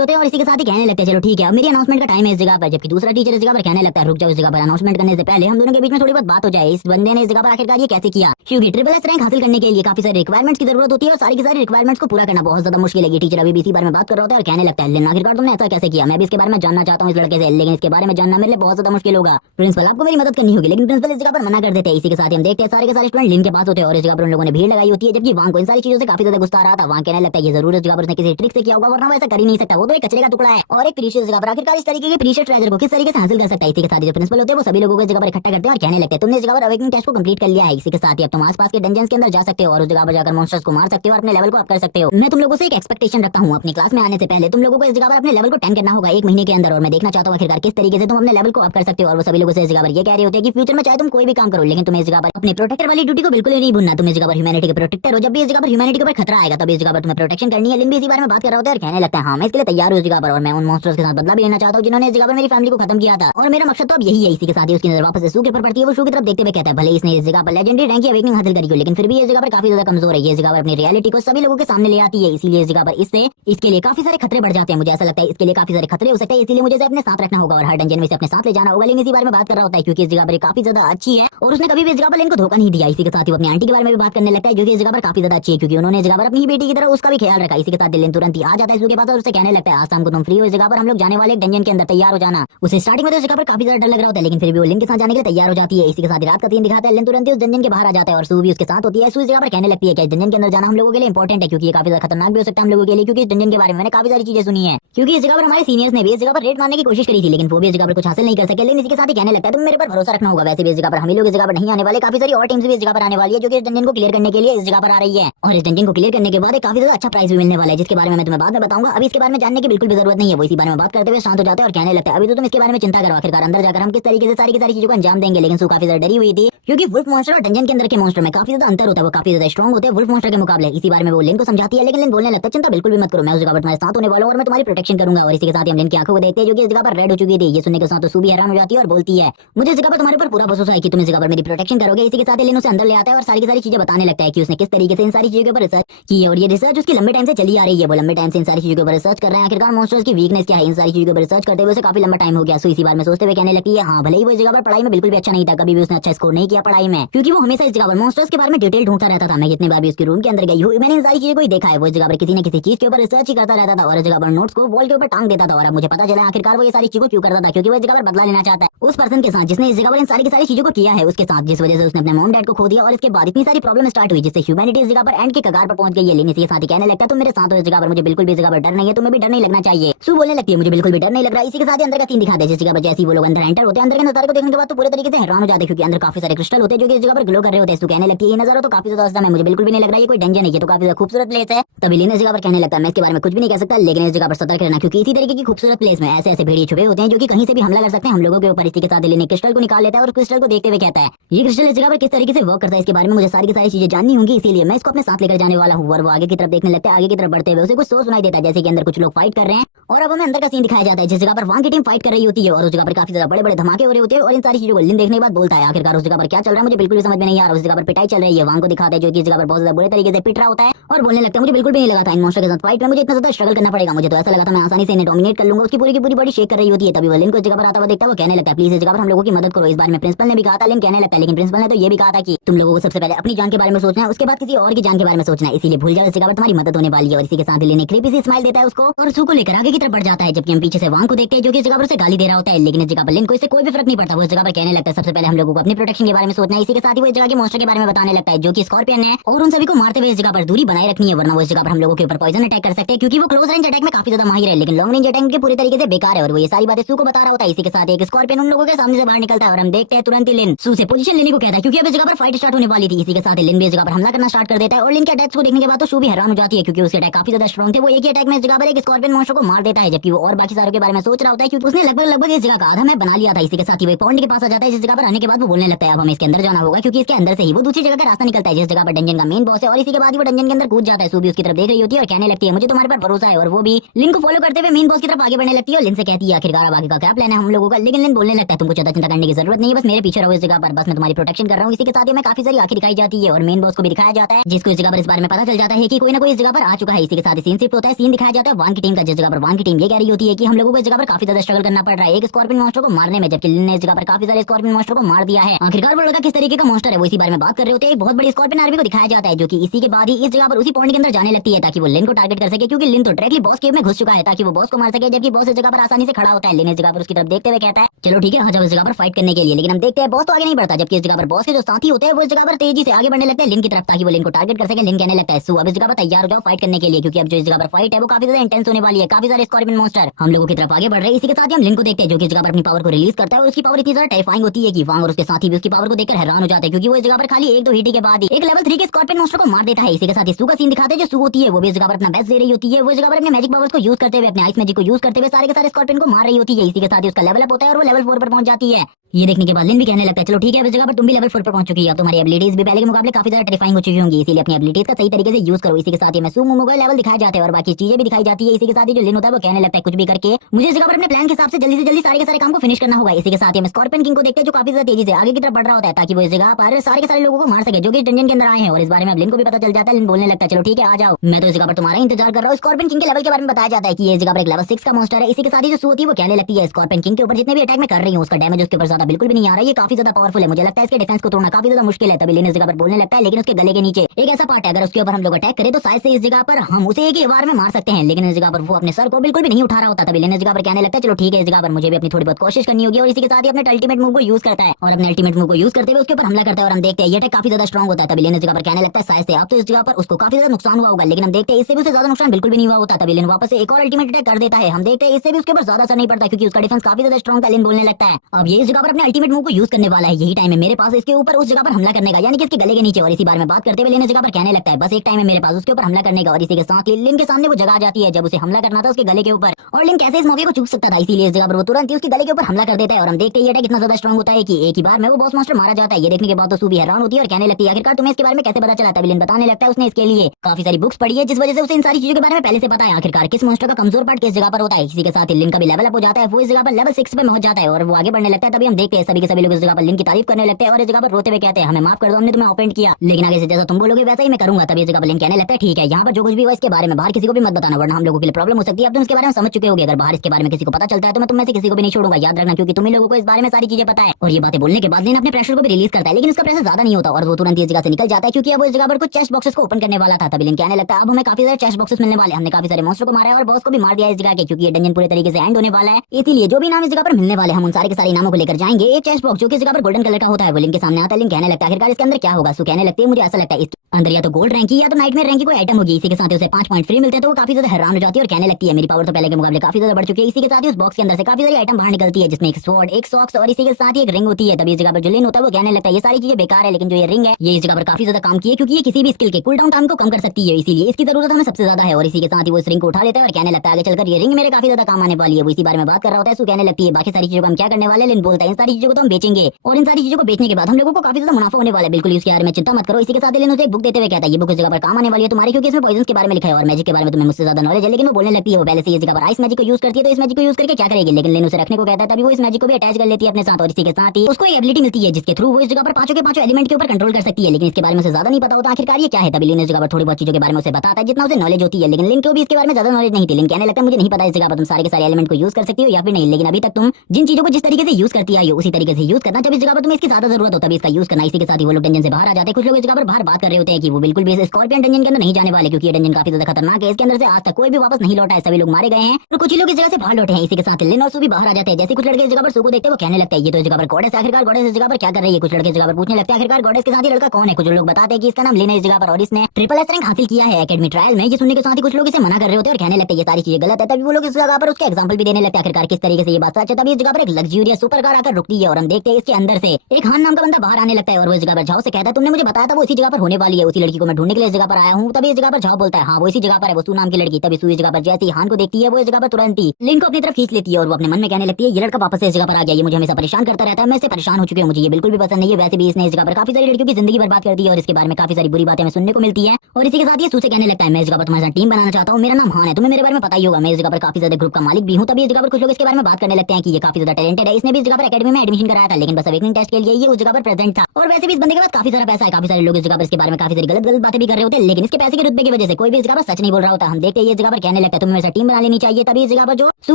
होते हैं और इसी के साथ ही कहने लगते हैं चलो ठीक है अब मेरी अनाउंसमेंट का टाइम है इस जगह पर। जबकि दूसरा टीचर इस जगह पर कहने लगता है रुक जाओ, इस जगह पर अनाउंसमेंट करने से पहले हम दोनों के बीच में थोड़ी बहुत बात हो जाए। इस बंदे ने इस जगह पर आखिरकार ये कैसे किया, क्योंकि ट्रिपल एस रैंक हासिल करने के लिए काफी सारे रिक्वायरमेंट्स की जरूरत होती है और सारी की सारी रिक्वायरमेंट्स को पूरा करना बहुत ज्यादा मुश्किल है। टीचर अभी भी इसी बारे में बात कर रहा होता है और कहने लगता है लेकिन आखिरकार तुमने ऐसा कैसे किया, मैं भी इसके बारे में जानना चाहता हूँ इस लड़के से, लेकिन इसके बारे में जानना मेरे लिए बहुत ज्यादा मुश्किल होगा। प्रिंसिपल आपको मेरी मदद करनी होगी, लेकिन प्रिंसिपल इस जगह पर मना कर देते हैं। इसी के साथ हम देखते हैं सारे के सारे स्टूडेंट लिन के पास होते हैं और इस जगह पर उन लोगों ने भीड़ लगाई होती है, जबकि वहां को इन सारी चीजों से काफी ज्यादा गुस्सा आ रहा था। वहां कहने लगता है ये जरूर इस जगह पर उसने किसी ट्रिक से किया होगा, वरना वो ऐसा कर ही नहीं सकता, वो तो एक कचरे का टुकड़ा है और एक प्रीशियस जगह पर आखिरकार इस तरीके के प्रीशियस ट्रेजर को किस तरीके से हासिल कर सकता है। इसी के साथ जो प्रिंसिपल होते हैं वो सभी लोगों को इस जगह पर इकट्ठा करते हैं और कहने लगते हैं तुमने इस जगह पर अवेकनिंग टेस्ट को कंप्लीट कर लिया है, इसी के साथ ही अब तुम आसपास के डंजन्स के अंदर जा सकते हो और उस जगह पर जाकर मॉन्स्टर्स को मार सकते हो और अपने लेवल को अप कर सकते हो। मैं तुम लोगों से एक एक्सपेक्टेशन रखता हूँ, अपनी क्लास में आने से पहले तुम लोगों को इस जगह पर अपने लेवल को 10 करना होगा 1 महीने के अंदर, और मैं देखना चाहता हूँ आखिरकार किस तरीके से तुम अपने लेवल को अप कर सकते हो। और वो सभी लोगों से इस जगह पर ये कह रहे होते हैं कि फ्यूचर में चाहे तुम कोई भी काम करो लेकिन तुम्हें इस जगह पर अपने प्रोटेक्टर वाली ड्यूटी को बिल्कुल नहीं भूलना, तुम इस जगह पर ह्यूमैनिटी के प्रोटेक्टर हो, जब भी इस जगह पर ह्यूमैनिटी के ऊपर खतरा आएगा तब इस जगह पर तुम्हें प्रोटेक्शन करनी है। लिन भी इसी बारे में बात कर रहा होता है और कहने लगता है हाँ मैं इसके लिए तैयार हूँ इस जगह पर, और मैं उन मॉन्स्टर्स के साथ बदला भी लेना चाहता हूँ जिन्होंने इस जगह पर मेरी फैमिली को खत्म किया था, और मेरा मकसद तो अब यही है। इसी के साथ ही उसकी नजर वापस से शू के ऊपर पड़ती है। वो शू की तरफ देखते हुए कहता है भले इसने इस जगह पर लेजेंडरी रैंक की अवेकनिंग हासिल करी हो, लेकिन फिर भी इस जगह पर काफी ज्यादा कमजोर है। ये जगह पर अपनी रियलिटी को सभी लोगों के सामने ले आती है, इसीलिए इस जगह पर इससे इसके लिए काफी सारे खतरे बढ़ जाते हैं। मुझे ऐसा लगता है इसके लिए काफी सारे खतरे हो सकते हैं, इसीलिए मुझे इसे अपने साथ रखना होगा और हर डंजन में इसे अपने साथ ले जाना होगा। लेकिन इसी बारे में बात कर रहा होता है क्योंकि इस जगह पर काफी ज्यादा अच्छी है और उसने कभी भी इस जगह पर इनको धोखा नहीं दिया। इसी के साथ ही अपनी आंटी के बारे में भी बात करने लगता है जो कि इस जगह पर काफी ज्यादा अच्छी है, क्योंकि उन्होंने इस जगह पर अपनी ही बेटी की तरह उसका भी ख्याल रखा। इसी के साथ दिलेन तुरंत ही आ जाता है इसके पास और उससे कहने लगता है आज शाम को तुम फ्री हो, इस जगह पर हम लोग जाने वाले एक डंजन के अंदर, तैयार हो जाना। उसे स्टार्टिंग में तो इस जगह पर काफी ज्यादा डर लग रहा होता है, लेकिन फिर भी वो लिन के साथ जाने के लिए तैयार हो जाती है। इसी के साथ ही रात का सीन दिखाता है, लिन तुरंत ही उस डंजन के बाहर आ जाता है और सू भी उसके साथ होती है। सू इस जगह पर कहने लगती है कि डंजन के अंदर जाना हम लोगों के लिए इंपॉर्टेंट है, क्योंकि ये काफी ज्यादा खतरनाक भी हो सकता है हम लोगों के लिए, क्योंकि इस डंजन के बारे में मैंने काफी सारी चीजें सुनी है, क्योंकि इस जगह पर हमारे सीनियर्स ने भी इस जगह पर रेड मारने की कोशिश करी थी, लेकिन वो भी इस जगह पर कुछ हासिल नहीं कर सके। लेकिन इसी के साथ ही कहने लगता है तुम मेरे पर भरोसा रखना होगा, वैसे भी इस जगह पर हम ही लोग इस जगह पर नहीं आने वाले, काफी सारी और टीम्स भी इस जगह पर आने वाली है जो कि इस डंजन को क्लियर करने के लिए इस जगह पर आ रही है, और इस डंजन को क्लियर करने के बाद काफी ज्यादा अच्छा प्राइस भी मिलने वाला है, जिसके बारे में मैं तुम्हें बाद में बताऊंगा। अभी इसके बारे में जानने की बिल्कुल भी जरूरत नहीं है। वो इसी बारे में बात करते हुए शांत हो जाते हैं और कहने लगता है अभी तो तुम इसके बारे में चिंता करो, आखिरकार अंदर जाकर हम किस तरीके से सारी की सारी चीजों को अंजाम देंगे। लेकिन सू काफी ज्यादा डरी हुई थी, क्योंकि वुल्फ मॉन्स्टर और डंजन के अंदर के मॉन्स्टर में काफी ज्यादा अंतर होता है, वो काफी ज्यादा स्ट्रॉन्ग होते हैं वुल्फ मॉन्स्टर के मुकाबले। इसी बारे में वो लिन को समझाती है, लेकिन लिन बोलने लगता है चिंता बिल्कुल भी मत करो, मैं उस जगह पर तुम्हारे साथ होने वाला हूं और मैं तुम्हारी प्रोटेक्शन करूंगा। और इसी के साथ ही हम लिन की आंखों को देखते हैं जो कि इस जगह पर रेड हो चुकी थी। ये सुनने के साथ तो सू भी हैरान हो जाती है और बोलती है मुझे इस जगह पर तुम्हारे ऊपर पूरा भरोसा है कि तुम इस जगह पर मेरी प्रोटेक्शन करोगे। इसी के साथ ही लिन उसे अंदर ले आता है और सारी की सारी चीजें बताने लगता है कि उसने किस तरीके से इन सारी चीजों के ऊपर रिसर्च की है, और ये रिसर्च उसकी लंबे टाइम से चली आ रही है। वो लंबे टाइम से इन सारी चीजों के ऊपर रिसर्च कर रहे हैं, आखिरकार मॉन्स्टर्स की वीकनेस क्या है, इन सारी चीजों के ऊपर रिसर्च करते हुए उसे काफी लंबा टाइम हो गया। सो इसी बारे में सोचते हुए कहने लगती है हाँ भले ही वो इस जगह पर पढ़ाई में बिल्कुल भी अच्छा नहीं था, कभी भी उसने अच्छा स्कोर नहीं किया पढ़ाई में, क्योंकि वो हमेशा इस जगह पर मॉन्स्टर्स के बारे में डिटेल ढूंढता रहता था। मैं जितने बार भी उसके रूम के अंदर गई हूँ मैंने इन सारी चीजों को ही देखा है, वो इस जगह पर किसी न किसी चीज के ऊपर रिसर्च ही करता रहता था और इस जगह पर नोट्स को वॉल के ऊपर टांग देता था। और अब मुझे पता चला आखिरकार वो ये सारी चीजों क्यों करता था, क्योंकि वो इस जगह पर बदला लेना चाहता है उस पर्सन के साथ जिसने इस जगह पर इन सारी की सारी चीजों को किया है, उसके साथ, जिस वजह से उसने अपने मॉम डैड को खो दिया और इसके बाद इतनी सारी प्रॉब्लम स्टार्ट हुई जिससे ह्यूमैनिटी इस जगह पर एंड के कगार पर पहुंच गई है। लेकिन इसके साथ ही कहने लगता है तुम मेरे साथ हो इस जगह पर, मुझे बिल्कुल भी इस जगह पर डर नहीं है, तुम्हें भी डर नहीं लगना चाहिए। सू बोलने लगती है मुझे बिल्कुल भी डर नहीं लग रहा है। इसी के साथ ही अंदर का सीन दिखा दे, जिस जगह पर जैसे वो लोग अंदर एंटर होते हैं, अंदर के नजारे को देखने के बाद तो पूरे तरीके से हैरान हो जाते हैं, क्योंकि अंदर काफी सारे क्रिस्टल होते हैं जो कि इस जगह पर ग्लो कर रहे होते हैं। सू कहने लगती है ये नजारा तो काफी ज्यादा औसम है, मुझे बिल्कुल भी नहीं लग रहा है ये कोई डंजन है, ये तो काफी ज्यादा खूबसूरत प्लेस है। तभी लिन इस जगह पर कहने लगता है मैं इसके बारे में कुछ भी नहीं कह सकता, लेकिन इस जगह पर सतर्क रहना, क्योंकि इसी तरीके की खूबसूरत प्लेस में ऐसे ऐसे भेड़िए छुपे होते हैं जो कि कहीं से भी हमला कर सकते हैं हम लोगों के ऊपर। इसी के साथ लिन क्रिस्टल को निकाल लेता है और क्रिस्टल को देखते हुए कहता है ये क्रिस्टल इस जगह पर किस तरीके से वर्क करता है, इसके बारे में मुझे सारी की सारी चीजें जाननी होंगी, इसीलिए मैं इसको अपने साथ लेकर जाने वाला हूँ। और वो आगे की तरफ देखने लगता है, आगे की तरफ बढ़ते हुए उसे कुछ सोच सुनाई देता है जैसे कि अंदर कुछ लोग फाइट कर रहे हैं, और अब हमें अंदर का सीन दिखाया जाता है जिस जगह पर वहां की टीम फाइट कर रही होती है और उस जगह पर काफी ज्यादा बड़े बड़े धमाके हो रहे होते हैं। और इन सारी चीजों को लिन देखने के बाद बोलता है आखिरकार उस जगह पर क्या चल रहा है मुझे बिल्कुल भी समझ में नहीं आ रहा। उस जगह पर पिटाई चल रही है, वहां को दिखाते हैं जो कि इस जगह पर बहुत ज्यादा बुरे तरीके से पिट रहा होता है और बोलने लगता है मुझे बिल्कुल भी नहीं लगा था इन मॉन्स्टर के साथ फाइट में मुझे इतना ज्यादा स्ट्रगल करना पड़ेगा, मुझे तो ऐसा लगा था मैं आसानी से इन्हें डोमिनेट कर लूंगा। उसकी पूरी की पूरी बॉडी शेक कर रही होती है। तभी वो लिन को इस जगह पर आता हुआ देखता है, वो कहने लगता है प्लीज इस जगह पर हम लोगों की मदद करो। इस बारे में प्रिंसिपल ने भी कहा था, लिन कहने लगता है लेकिन प्रिंसिपल ने तो ये भी कहा था कि तुम लोगों को सबसे पहले अपनी जान के बारे में सोचना है, उसके बाद किसी और की जान के बारे में सोचना है, इसीलिए भूल जाओ इस जगह पर तुम्हारी मदद होने वाली है। और इसी के साथ लिन एक क्रीपी सी स्माइल देता है उसको और सू को लेकर आगे की तरफ बढ़ जाता है, जबकि हम पीछे से वांग को देखते हैं जो कि इस जगह पर उसे गाली दे रहा होता है। लेकिन इस जगह पर लिन को इससे कोई भी फर्क नहीं पड़ता, वो इस जगह पर कहने लगता है सबसे पहले हम लोगों को अपनी प्रोटेक्शन के बारे में सोचना है। इसी के साथ ही वो इस जगह के मॉन्स्टर के बारे में बताने लगता है जो कि स्कॉर्पियन है और उन सभी को मारते हुए इस जगह पर दूरी बनाए रखनी है, वरना वो इस जगह पर हम लोगों के ऊपर पॉइजन अटैक कर सकते हैं, क्योंकि वो क्लोज रेंज अटैक में काफी ज्यादा माहिर है, लेकिन लॉन्ग रेंज अटैक के पूरी तरीके से बेकार है। और वो ये सारी बातें सू को बता रहा होता है। इसी के साथ एक स्कॉर्पियन उन लोगों के सामने से बाहर निकलता है और हम देखते हैं तुरंत ही लिन सू से पोजीशन लेने को कहता है, क्योंकि अब इस जगह पर फाइट स्टार्ट होने वाली थी। इसी के साथ लिन भी इस जगह पर हमला करना स्टार्ट कर देता है और लिन के अटैक्स को देखने के बाद तो सू भी हैरान हो जाती है, क्योंकि उसके अटैक काफी ज्यादा स्ट्रॉन्ग थे। वो एक ही अटैक में इस जगह पर एक स्कॉर्पियन मॉन्स्टर को मार देता है, जबकि वो और बाकी सारों के बारे में सोच रहा होता है, क्योंकि उसने लगभग इस जगह का आधा मैप बना लिया था। इसी के साथ ही वो पॉइंट के पास आ जाता है, जिस जगह पर आने के बाद वो बोलने लगता है अब हमें इसके अंदर जाना होगा, क्योंकि इसके अंदर से ही वो दूसरी जगह का रास्ता निकलता है, जिस जगह पर डंजन का मेन बॉस है। और इसी के बाद वो डंजन के अंदर कूद जाता है। सू भी उसकी तरफ देख रही होती है और कहने लगती है मुझे तुम्हारे पर भरोसा है, और वो भी लिन को फॉलो करते हुए मेन बॉस की तरफ आगे बढ़ने लगती है। और लिन से कहती है आखिरकार अब आगे का क्या प्लान है हम लोगों का, लेकिन लिन बोलने लगता है तुमको ज्यादा चिंता करने की जरूरत नहीं है, बस मेरे पीछे रहो इस जगह पर, बस मैं तुम्हारी प्रोटेक्शन कर रहा हूँ। इसी के साथ ही मैं काफी सारी आंखें दिखाई जाती है और मेन बॉस को भी दिखाया जाता है, जिसको इस जगह पर इस बारे में पता चल जाता है कि कोई ना कोई इस जगह पर आ चुका है। इसी के साथ ही सीन शिफ्ट होता है, सीन दिखाया जाता है वान की टीम का, जिस जगह पर वान की टीम ये कह रही होती है कि हम लोगों को इस जगह पर काफी ज्यादा स्ट्रगल करना पड़ रहा है एक स्कॉर्पियन मॉन्स्टर को मारने में, जबकि लिन ने इस जगह पर काफी सारे स्कॉर्पियन मॉन्स्टर को मार दिया है। आखिरकार वो लड़का किस तरीके का मॉन्स्टर है वो इसी बारे में बात कर रहे होते हैं। एक बहुत बड़ी स्कॉर्पियन आर्मी को दिखाया जाता है, जो कि इसी के बाद ही इस जगह पर उसी पॉइंट के अंदर जाने लगती है ताकि वो लिन को टारगेट कर सके, क्योंकि लिन तो डायरेक्टली बॉस केव में घुस चुका है ताकि वो बॉस को मार सके, जबकि बॉस इस जगह पर आसानी से खड़ा होता है। लिन इस जगह पर उसकी तरफ देखते हुए कहता है चलो ठीक है आ जाओ इस जगह पर फाइट करने के लिए, लेकिन हम देखते हैं बॉस तो आगे नहीं बढ़ता, जबकि इस जगह पर बॉस के जो साथी होते हैं वो इस जगह पर तेजी से आगे बढ़ने लगते हैं लिन की तरफ ताकि वो लिन को टारगेट कर सके। लिन कहने लगता है सू अब इस जगह पर तैयार हो जाओ फाइट करने के लिए, क्योंकि अब जो इस जगह पर फाइट है वो काफी ज्यादा इंटेंस होने वाली है। काफी सारे स्कॉर्पियन मॉन्स्टर हम लोगों की तरफ आगे बढ़ रहे हैं। इसी के साथ ही हम लिन को देखते हैं जो कि इस जगह पर अपनी पावर को रिलीज करता है और उसकी पावर इतनी ज्यादा टेरिफाइंग होती है कि वांग और उसके साथी भी उसकी पावर को देखकर हैरान हो जाते हैं, क्योंकि वो इस जगह पर खाली एक दो हिट के बाद ही एक लेवल 3 के स्कॉर्पियन मॉन्स्टर को मार देता है। इसी के साथ ही सू का सीन दिखाते हैं, जो सू होती है वो भी इस जगह पर अपना बेस्ट दे रही होती है। वो इस जगह पर अपने मैजिक पावर्स को यूज करते हुए अपने आइस मैजिक को यूज करते हुए सारे के सारे स्कॉर्पियन को मार रही होती है। इसी के साथ ही उसका लेवल अप होता है और वो लेवल 4 पर पहुंच जाती है। ये देखने के बाद लिन भी कहने लगता है चलो ठीक है अब इस जगह पर तुम भी लेवल 4 पर पहुंच चुकी है, अब तुम्हारी एबिलिटीज भी पहले के मुकाबले काफी ज्यादा टेरिफाइंग हो चुकी होंगी, इसीलिए अपनी एबिलिटीज का सही तरीके से यूज करो। इसी के साथ ही मैं सू मोमो का लेवल दिखाया जाता है और बाकी चीजें भी दिखाई जाती है। इसी के साथ ही जो लिन होता है वो कहने लगता है कुछ भी करके मुझे इस जगह पर अपने प्लान के हिसाब से जल्दी सारे के सारे काम को फिनिश करना होगा। इसी के साथ ही हम स्कॉर्पियन किंग को देखते हैं जो काफी ज्यादा तेजी से आगे की तरफ बढ़ रहा होता है ताकि वो इस जगह पर सारे के सारे लोगों को मार सके जो कि इस डंजन के अंदर आए हैं। और इस बारे में लिन को भी पता चल जाता है। लिन बोलने लगता है चलो ठीक है आ जाओ, मैं तो इस जगह पर तुम्हारा इंतजार कर रहा हूँ। स्कॉर्पियन किंग के लेवल के बारे में बताया जाता है कि ये इस जगह पर एक लेवल 6 का मॉन्स्टर है। इसी के साथ ही जो सू होती है वो कहने लगती है स्कॉर्पियन किंग के ऊपर जितने भी अटैक मैं कर रही हूँ उसका डैमेज उसके ऊपर ज्यादा बिल्कुल भी नहीं आ रहा है, ये काफी ज्यादा पावरफुल है, मुझे लगता है इसके डिफेंस को तोड़ना काफी ज्यादा मुश्किल है। तभी लिन इस जगह पर बोलने लगता है लेकिन उसके गले के नीचे एक ऐसा पार्ट है अगर उसके ऊपर हम लोग अटैक करें तो शायद से इस जगह पर हम उसे एक ही बार में मार सकते हैं, लेकिन इस जगह पर वो अपने सर को बिल्कुल भी नहीं उठा रहा होता। तभी लिन इस जगह पर कहने लगता है चलो ठीक है इस जगह पर मुझे भी अपनी थोड़ी बहुत कोशिश करनी होगी। और इसी के साथ ही अपने अल्टीमेट मूव को यूज करता है और अपने अल्टीमेट मूव को यूज करते हुए उसके ऊपर हमला करता है और हम देखते हैं ये अटैक काफी ज्यादा स्ट्रॉन्ग होता है। तभी लिन इस जगह पर कहने लगता है शायद से अब तो इस जगह पर उसको काफी ज्यादा नुकसान हुआ होगा, लेकिन हम देखते हैं इससे भी उसे ज्यादा नुकसान बिल्कुल भी नहीं हुआ होता। तभी लिन वापस से एक और अल्टीमेट अटैक कर देता है। हम देखते हैं इससे भी उसके ऊपर ज्यादा असर नहीं पड़ता क्योंकि उसका डिफेंस काफी ज्यादा स्ट्रॉन्ग था। लिन बोलने लगता है अब ये इस जगह पर अपने अल्टीमेट मूव को यूज करने वाला है, यही टाइम है मेरे पास इसके ऊपर उस जगह पर हमला करने का, यानी कि इसके गले के नीचे। और इसी बारे में बात करते हुए लिन इस जगह पर कहने लगता है बस एक टाइम है मेरे पास उसके ऊपर हमला करने का। और इसी के साथ ही लिन के सामने वो जगह आ जाती है जब उसे हमला करना था उसके गले के ऊपर, और लिन कैसे इस मौके को चूक सकता था, इसीलिए इस जगह पर वो तुरंत ही उसके गले के ऊपर हमला कर देता है। और हम देखते हैं ये अटैक इतना ज्यादा स्ट्रॉन्ग होता है कि एक ही बार में वो बॉस मास्टर मारा जाता है। ये देखने के बाद तो सू भी हैरान होती है और कहने लगती है आखिरकार तुम्हें इसके बारे में कैसे पता चला। तभी लिन बताने लगता है उसने इसके लिए काफी सारी बुक्स पढ़ी है जिस वजह से उसे इन सारी चीजों के बारे में पहले से पता है आखिरकार किस मॉन्स्टर का कमजोर पार्ट किस जगह पर होता है। इसी के साथ ही लिन का भी लेवल अप हो जाता है, वो इस जगह पर लेवल 6 पे पहुंच जाता है और वो आगे बढ़ने लगता है। तभी हम देखते हैं सभी के सभी लोग इस जगह पर लिन की तारीफ करने लगते हैं और इस जगह पर रोते हुए कहते हैं हमें माफ कर दो, हमने तुम्हें ऑफेंड किया, लेकिन आगे से जैसा तुम बोलोगे वैसा ही मैं करूंगा। तभी इस जगह पर लिन कहने लगता है ठीक है यहाँ पर जो कुछ भी हुआ इसके बारे में बाहर किसी को भी मत बताना वरना हम लोगों के लिए प्रॉब्लम हो सकती है। अब तुम इसके बारे में समझ चुके होगे, अगर बाहर इसके बारे में किसी को पता चलता है तो मैं तुम में से किसी को भी नहीं छोड़ूंगा, याद रखना, क्योंकि तुम्ही लोगों को इस बारे में सारी चीजें पता है। और ये बातें बोलने के बाद लिन अपने प्रेशर को भी रिलीज करता है, लेकिन उसका प्रेशर ज्यादा नहीं होता और वो तुरंत इस जगह से निकल जाता है क्योंकि अब वो इस जगह पर कुछ चेस्ट बॉक्सेस को ओपन करने वाला था। तभी लिन कहने लगता है अब हमें काफी सारे चेस्ट बॉक्सेस मिलने वाले, हमने काफी सारे मॉन्स्टर को मारा है और बॉस को भी मार दिया इस जगह के, क्योंकि ये डंजन पूरे तरीके से एंड होने वाला है। इसीलिए जो भी नाम इस जगह पर मिलने वाले हम उन सारे के सारे नामों को लेकर जाएंगे। एक चेस्ट बॉक्स जो कि इस जगह पर गोल्डन कलर का होता है वो लिन के सामने आता है। लिन कहने लगता है आखिरकार इसके अंदर क्या होगा। सू कहने लगती है मुझे ऐसा लगता है इसके अंदर या तो गोल्ड रैंक की या तो नाइटमेयर रैंक की कोई आइटम होगी। इसी के साथ उसे 5 पॉइंट फ्री मिलते हैं तो वो काफी ज्यादा हैरान हो जाती है और कहने लगती है मेरी पावर तो पहले के मुकाबले काफी ज्यादा बढ़ चुकी है। इसी के साथ ही उस बॉक्स के अंदर से काफी सारी आइटम बाहर निकलती है जिसमें एक स्वॉर्ड, एक सॉक्स और इसी के साथ ही एक रिंग होती है। तभी इस जगह पर जो लिन होता है वो कहने लगता है ये सारी चीजें बेकार है, लेकिन जो ये रिंग है ये इस जगह पर काफी ज्यादा काम की है क्योंकि ये किसी भी स्किल के कूल डाउन टाइम को कम कर सकती है, इसीलिए इसकी जरूरत हमें सबसे ज्यादा है। और इसी के साथ ही वो इस रिंग को उठा लेता है और कहने लगता है आगे चलकर ये रिंग मेरे काफी ज्यादा काम आने वाली है। वो इसी बारे में बात कर रहा होता है। सू कहने लगती है बाकी सारी चीजों को हम क्या करने वाले। लिन बोलता है इन सारी चीजों को तो हम बेचेंगे और इन सारी चीजों को बेचने के बाद हम लोगों को काफी ज्यादा मुनाफा होने वाला है, बिल्कुल इसके बारे में चिंता मत करो। इसी के साथ लिन उसे एक बुक देते हुए कहता है ये बुक इस जगह पर काम आने वाली है तुम्हारी, क्योंकि इसमें पॉइजन के बारे में लिखा है और मैजिक के बारे में तुम्हें मुझसे ज्यादा नॉलेज है। लेकिन वो बोलने लगती है वो पहले से इस जगह पर आइस मैजिक को यूज करती है तो इस मैजिक को यूज करके क्या करेगी, लेकिन लिन उसे रखने को कहता है। तभी वो इस मैजिक को भी अटैच कर लेती है अपने साथ और इसी के साथ ही उसको एक एबिलिटी मिलती है जिसके थ्रू वो इस जगह पर पांचों के पांचों एलिमेंट के ऊपर कंट्रोल कर सकती है, लेकिन इसके बारे में उसे ज्यादा नहीं पता होता आखिरकार ये क्या है। तभी लिन इस जगह पर थोड़ी बहुत चीजों के बारे में उसे बताता है जितना उसे नॉलेज होती है, लेकिन लिन को भी इसके बारे में ज्यादा नॉलेज नहीं थी। लिन कहने लगता है मुझे नहीं पता इस जगह पर तुम सारे के सारे एलिमेंट को यूज कर सकती हो या फिर नहीं, लेकिन अभी तक तुम जिन चीजों को जिस तरीके से यूज करती आई हो उसी तरीके से यूज करना, जब इस जगह पर तुम्हें इसकी ज्यादा जरूरत हो तभी इसका यूज करना। इसी के साथ ही वो लोग डंजन से बाहर आ जाते हैं। कुछ लोग इस जगह पर बाहर बात कर रहे होते हैं कि वो बिल्कुल भी स्कॉर्पियन डंजन के अंदर नहीं जाने वाले, क्योंकि ये डंजन काफी ज्यादा खतरनाक है। इसके अंदर से आज तक कोई भी वापस नहीं लौटा है, सभी लोग मारे गए हैं और कुछ ही लोग इस जगह से बाहर लौटे हैं। इसी के साथ लिन और सू भी बाहर आ जाते हैं। जैसे कुछ लड़के इस जगह पर सू को देखते हैं वो कहने लगता है ये तो इस जगह पर गॉडेस, आखिरकार गॉडेस इस जगह पर क्या कर रही है। कुछ लड़के इस जगह पर पूछने लगते हैं आखिरकार गॉडेस के साथ ये लड़का कौन है। कुछ लोग बताते हैं कि इसका नाम लिन है इस जगह पर, और इसने ट्रिपल एस रैंक हासिल किया है एकेडमी ट्रायल में। ये सुनने के साथ ही कुछ लोग इसे मना कर रहे होते हैं और कहने लगते हैं ये सारी चीजें गलत है। तभी वो लोग इस जगह पर उसके एग्जांपल भी देने लगते हैं आखिरकार किस तरीके से ये बात सच है। तभी इस जगह पर एक लग्जूरियस सुपर कार आकर रुकती है और हम देखते हैं इसके अंदर से एक हान नाम का बंदा बाहर आने लगता है और वो इस जगह पर झाओ से कहता है तुमने मुझे बताया था वो इसी जगह पर होने वाली है, उसी लड़की को मैं ढूंढने के लिए इस जगह पर आया हूँ। तभी इस जगह पर झाओ बोलता है हाँ वो इसी जगह पर है, वो सू नाम की लड़की। तभी सू इस जगह पर जैसे ही हान को देखती है वो इस जगह पर तुरंत ही लिन को अपनी तरफ खींच लेती है और वो अपने मन में कहने लगती है ये लड़का वापस से इस जगह पर आ गया, ये मुझे हमेशा परेशान करता रहता है, मैं इससे परेशान हो चुकी हूँ, मुझे ये बिल्कुल भी पसंद नहीं है। वैसे भी इसने इस जगह पर काफी सारी लड़कियों की जिंदगी बर्बाद कर दी है और इसके बारे में काफी सारी बुरी बातें हमें सुनने को मिलती है। और इसी के साथ ये सू से कहने लगता है मैं इस जगह पर तुम्हारे साथ टीम बनाना चाहता हूँ, मेरा नाम हान है, तुम्हें मेरे बारे में पता ही होगा, मैं इस जगह पर काफी ज्यादा ग्रुप का मालिक भी हूँ। तभी इस जगह पर कुछ लोग इसके बारे में बात करने लगते हैं कि ये काफी ज्यादा टैलेंटेड है, इसने भी इस जगह पर एकेडमी में एडमिशन कराया था, लेकिन बस अवेकनिंग टेस्ट के लिए ये उस जगह पर प्रेजेंट था। और वैसे भी इस बंदे के पास काफी सारा पैसा है, काफी सारे लोग इस जगह पर इसके बारे में काफी सारी गलत गलत बातें भी कर रहे होते हैं, लेकिन इसके पैसे के रुतबे की वजह से कोई भी इस जगह पर सच नहीं बोल रहा होता। हम देखते हैं ये इस जगह पर कहने लगता है तुम्हें मेरे साथ टीम बना लेनी चाहिए। तभी इस जगह पर जो सू